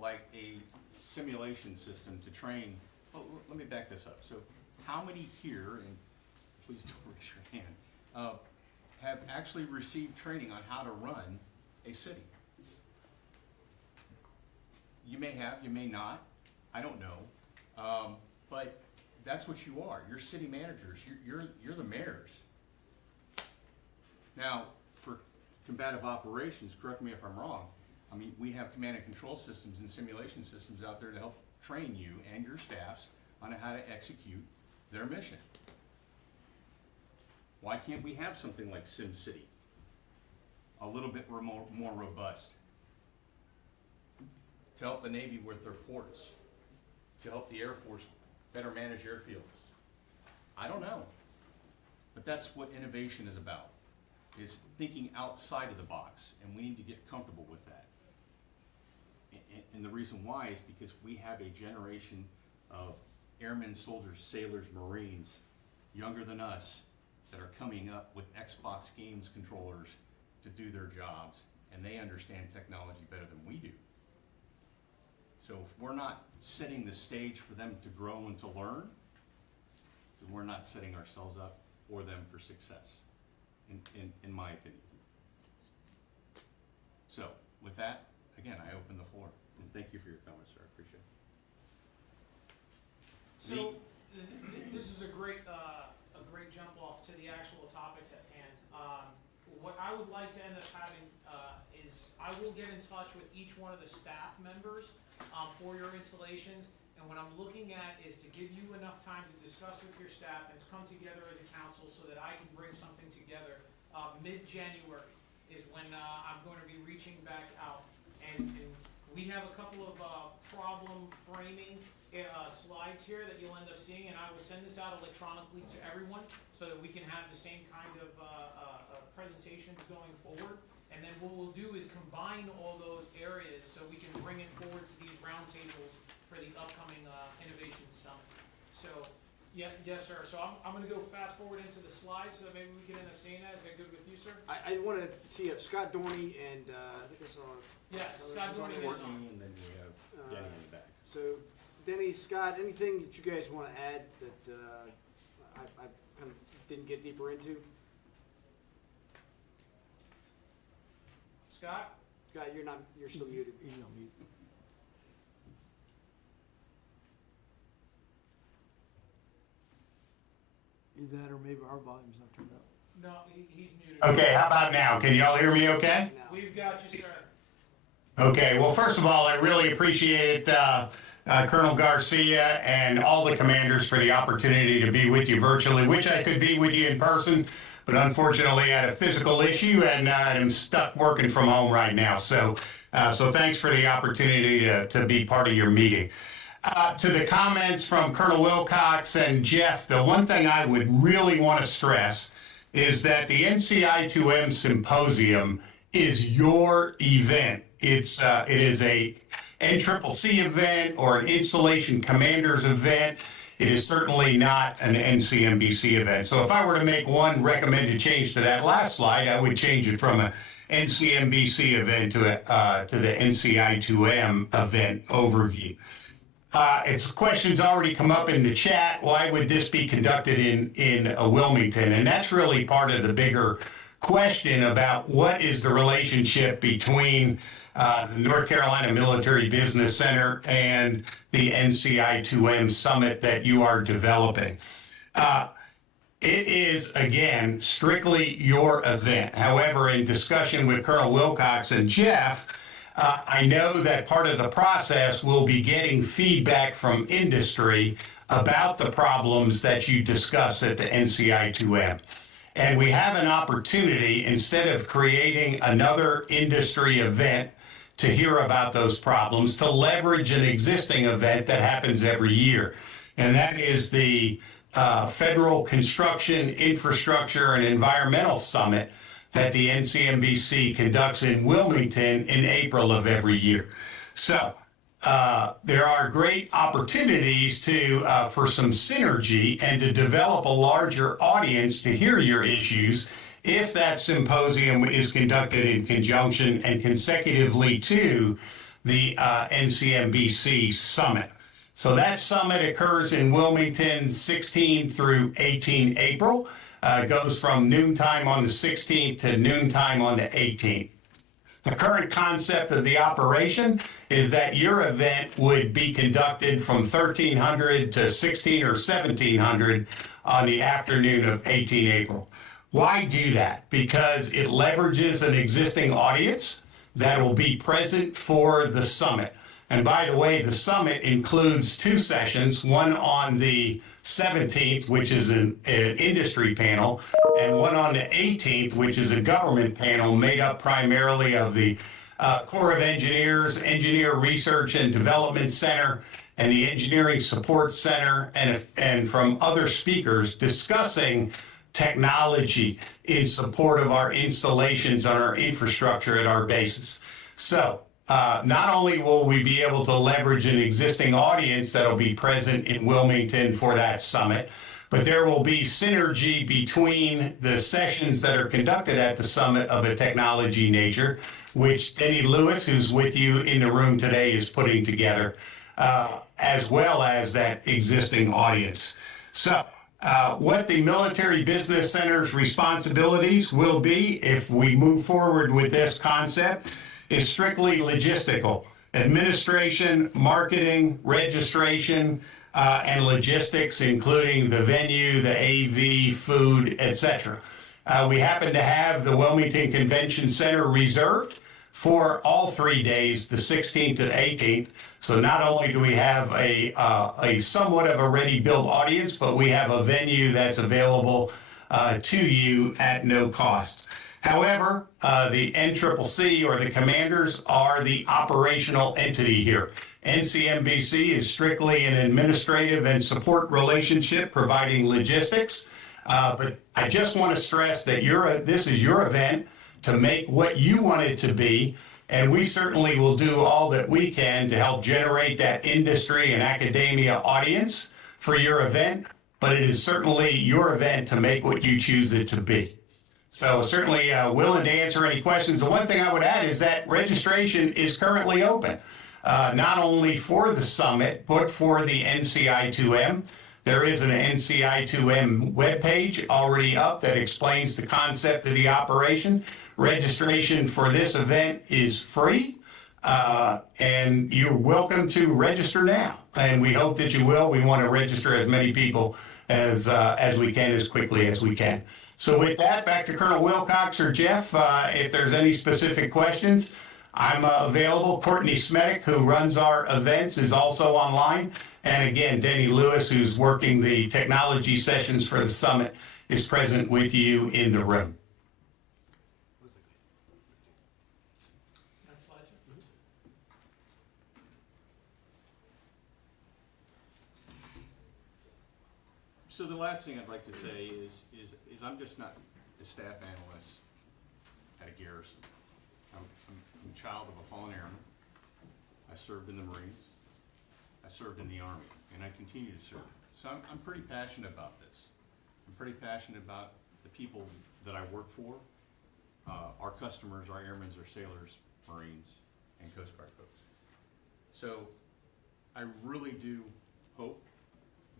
like a simulation system to train, well, let me back this up. So how many here, and please don't raise your hand, have actually received training on how to run a city? You may have, you may not, I don't know. But that's what you are. You're city managers, you're the mayors. Now, for combative operations, correct me if I'm wrong, I mean, we have command and control systems and simulation systems out there to help train you and your staffs on how to execute their mission. Why can't we have something like SimCity? A little bit more robust. To help the Navy with their ports. To help the Air Force better manage airfields. I don't know. But that's what innovation is about. Is thinking outside of the box. And we need to get comfortable with that. And the reason why is because we have a generation of airmen, soldiers, sailors, Marines, younger than us, that are coming up with Xbox games controllers to do their jobs, and they understand technology better than we do. So if we're not setting the stage for them to grow and to learn, then we're not setting ourselves up or them for success, in my opinion. So with that, again, I open the floor, and thank you for your comments, sir, I appreciate it. So, this is a great jump off to the actual topics at hand. What I would like to end up having is I will get in touch with each one of the staff members for your installations, and what I'm looking at is to give you enough time to discuss with your staff and to come together as a council so that I can bring something together. Mid-January is when I'm going to be reaching back out, and we have a couple of problem framing slides here that you'll end up seeing, and I will send this out electronically to everyone so that we can have the same kind of presentations going forward. And then what we'll do is combine all those areas so we can bring it forward to these roundtables for the upcoming Innovation Summit. So, yeah, yes, sir. So I'm going to go fast forward into the slides so that maybe we can end up seeing that. Is that good with you, sir? I want to tee up Scott Dorney and I think I saw. Yes, Scott Dorney is on. And then we have Denny in the back. So, Denny, Scott, anything that you guys want to add that I kind of didn't get deeper into? Scott? Scott, you're still muted. He's on mute. Either that or maybe our volume's not turned up. No, he's muted. Okay, how about now? Can y'all hear me okay? We've got you, sir. Okay, well, first of all, I really appreciate Colonel Garcia and all the commanders for the opportunity to be with you virtually. Wish I could be with you in person, but unfortunately I had a physical issue and I'm stuck working from home right now. So thanks for the opportunity to be part of your meeting. To the comments from Colonel Wilcox and Jeff, the one thing I would really want to stress is that the NCI2M Symposium is your event. It is a NCCC event or an Installation Commanders event. It is certainly not an NCMBC event. So if I were to make one recommended change to that last slide, I would change it from an NCMBC event to the NCI2M event overview. It's questions already come up in the chat. Why would this be conducted in Wilmington? And that's really part of the bigger question about what is the relationship between the North Carolina Military Business Center and the NCI2M Summit that you are developing. It is, again, strictly your event. However, in discussion with Colonel Wilcox and Jeff, I know that part of the process will be getting feedback from industry about the problems that you discuss at the NCI2M. And we have an opportunity, instead of creating another industry event to hear about those problems, to leverage an existing event that happens every year. And that is the Federal Construction, Infrastructure, and Environmental Summit that the NCMBC conducts in Wilmington in April of every year. So there are great opportunities for some synergy and to develop a larger audience to hear your issues if that symposium is conducted in conjunction and consecutively to the NCMBC Summit. So that summit occurs in Wilmington 16 through 18 April. Goes from noontime on the 16th to noontime on the 18th. The current concept of the operation is that your event would be conducted from 1300 to 16 or 1700 on the afternoon of 18 April. Why do that? Because it leverages an existing audience that will be present for the summit. And by the way, the summit includes 2 sessions, one on the 17th, which is an industry panel, and one on the 18th, which is a government panel made up primarily of the Corps of Engineers, Engineer Research and Development Center, and the Engineering Support Center, and from other speakers discussing technology in support of our installations on our infrastructure at our bases. So, not only will we be able to leverage an existing audience that'll be present in Wilmington for that summit, but there will be synergy between the sessions that are conducted at the summit of a technology nature, which Denny Lewis, who's with you in the room today, is putting together, as well as that existing audience. So, what the Military Business Center's responsibilities will be if we move forward with this concept is strictly logistical. Administration, marketing, registration, and logistics, including the venue, the AV, food, etc. We happen to have the Wilmington Convention Center reserved for all 3 days, the 16th to the 18th. So not only do we have a somewhat of a ready-built audience, but we have a venue that's available to you at no cost. However, the NCCC or the commanders are the operational entity here. NCMBC is strictly an administrative and support relationship providing logistics. But I just want to stress that this is your event to make what you want it to be. And we certainly will do all that we can to help generate that industry and academia audience for your event. But it is certainly your event to make what you choose it to be. So certainly willing to answer any questions. The one thing I would add is that registration is currently open, not only for the summit, but for the NCI2M. There is an NCI2M webpage already up that explains the concept of the operation. Registration for this event is free, and you're welcome to register now. And we hope that you will. We want to register as many people as we can, as quickly as we can. So with that, back to Colonel Wilcox or Jeff, if there's any specific questions, I'm available. Courtney Smedick, who runs our events, is also online. And again, Denny Lewis, who's working the technology sessions for the summit, is present with you in the room. Next slide, sir. So the last thing I'd like to say is I'm just not a staff analyst at a garrison. I'm a child of a fallen airman. I served in the Marines. I served in the Army, and I continue to serve. So I'm pretty passionate about this. I'm pretty passionate about the people that I work for, our customers, our airmen, our sailors, Marines, and Coast Guard folks. So I really do hope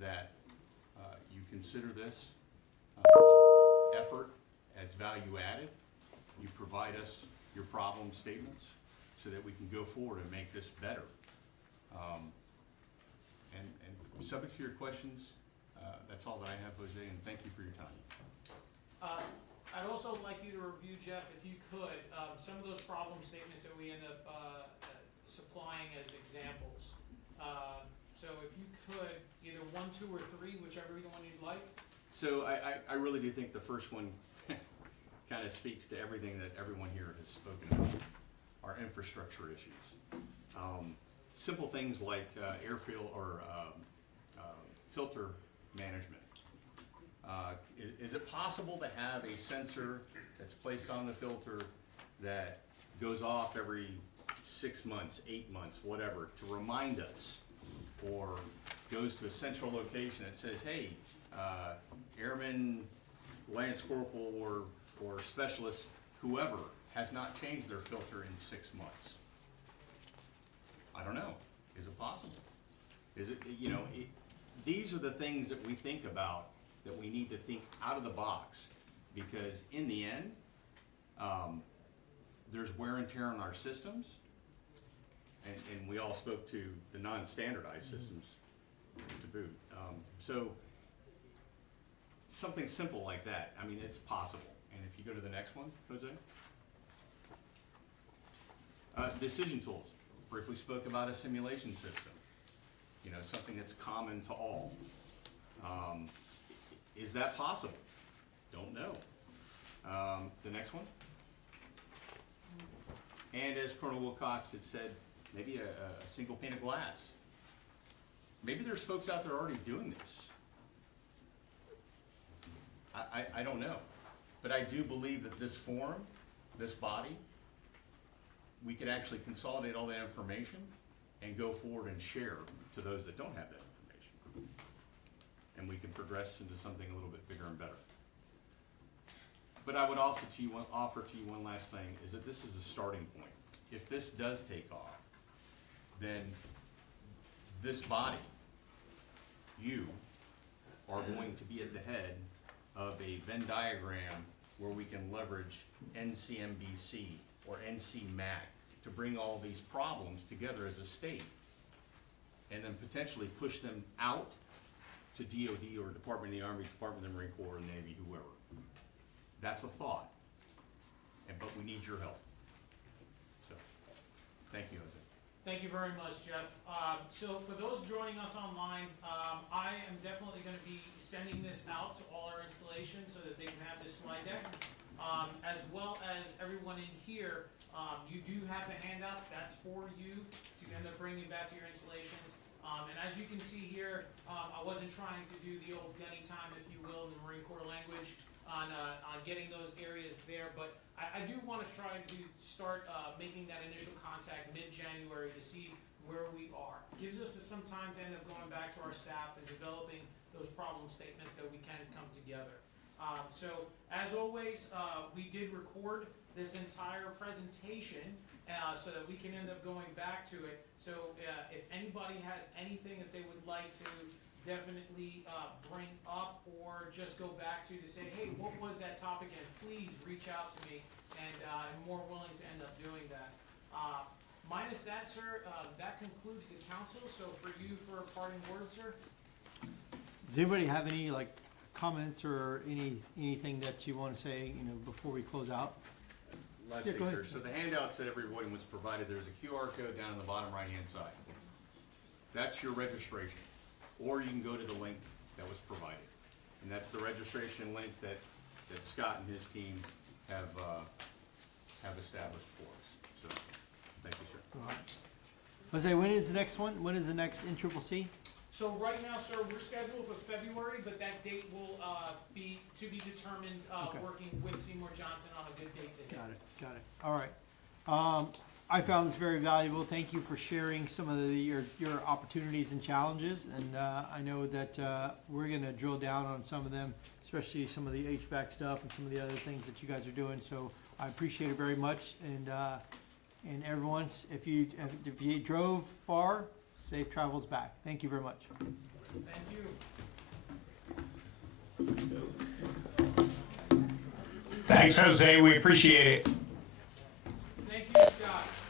that you consider this effort as value added. You provide us your problem statements so that we can go forward and make this better. And subject to your questions, that's all that I have, Jose, and thank you for your time. I'd also like you to review, Jeff, if you could, some of those problem statements that we end up supplying as examples. So if you could, either 1, 2, or 3, whichever one you'd like. So I really do think the first one kind of speaks to everything that everyone here has spoken about, our infrastructure issues. Simple things like airfield or filter management. Is it possible to have a sensor that's placed on the filter that goes off every 6 months, 8 months, whatever, to remind us, or goes to a central location that says, hey, airman, lance corporal, or specialist, whoever, has not changed their filter in 6 months? I don't know. Is it possible? Is it, these are the things that we think about, that we need to think out of the box, because in the end, there's wear and tear on our systems, and we all spoke to the non-standardized systems to boot. So something simple like that, I mean, it's possible. And if you go to the next one, Jose. Decision tools. Briefly spoke about a simulation system. You know, something that's common to all. Is that possible? Don't know. The next one. And as Colonel Wilcox had said, maybe a single pane of glass. Maybe there's folks out there already doing this. I don't know. But I do believe that this forum, this body, we could actually consolidate all that information and go forward and share to those that don't have that information. And we can progress into something a little bit bigger and better. But I would also offer to you one last thing, is that this is the starting point. If this does take off, then this body, you, are going to be at the head of a Venn diagram where we can leverage NCMBC or NCMAC to bring all these problems together as a state, and then potentially push them out to DOD or Department of the Army, Department of the Marine Corps, or Navy, whoever. That's a thought, but we need your help. So, thank you, Jose. Thank you very much, Jeff. So for those joining us online, I am definitely going to be sending this out to all our installations so that they can have this slide deck. As well as everyone in here, you do have the handouts. That's for you to end up bringing back to your installations. And as you can see here, I wasn't trying to do the old gunny time, if you will, in the Marine Corps language on getting those areas there. But I do want to try to start making that initial contact mid-January to see where we are. Gives us some time to end up going back to our staff and developing those problem statements that we can come together. So as always, we did record this entire presentation so that we can end up going back to it. So if anybody has anything that they would like to definitely bring up or just go back to say, hey, what was that topic? And please reach out to me, and I'm more willing to end up doing that. Minus that, sir, that concludes the council. So for you, for a parting word, sir. Does anybody have any comments or anything that you want to say, before we close out? Last Yeah, thing, go sir. ahead. So the handouts that everyone was provided, there's a QR code down on the bottom right-hand side. That's your registration. Or you can go to the link that was provided. And that's the registration link that Scott and his team have established for us. So, thank you, sir. All right. Jose, when is the next one? When is the next NCCC? So right now, sir, we're scheduled for February, but that date will be to be determined, Okay. working with Seymour Johnson on a good date to hit. Got it. All right. I found this very valuable. Thank you for sharing some of your opportunities and challenges. And I know that we're going to drill down on some of them, especially some of the HVAC stuff and some of the other things that you guys are doing. So I appreciate it very much. And everyone, if you drove far, safe travels back. Thank you very much. Thank you. Thanks, Jose. We appreciate it.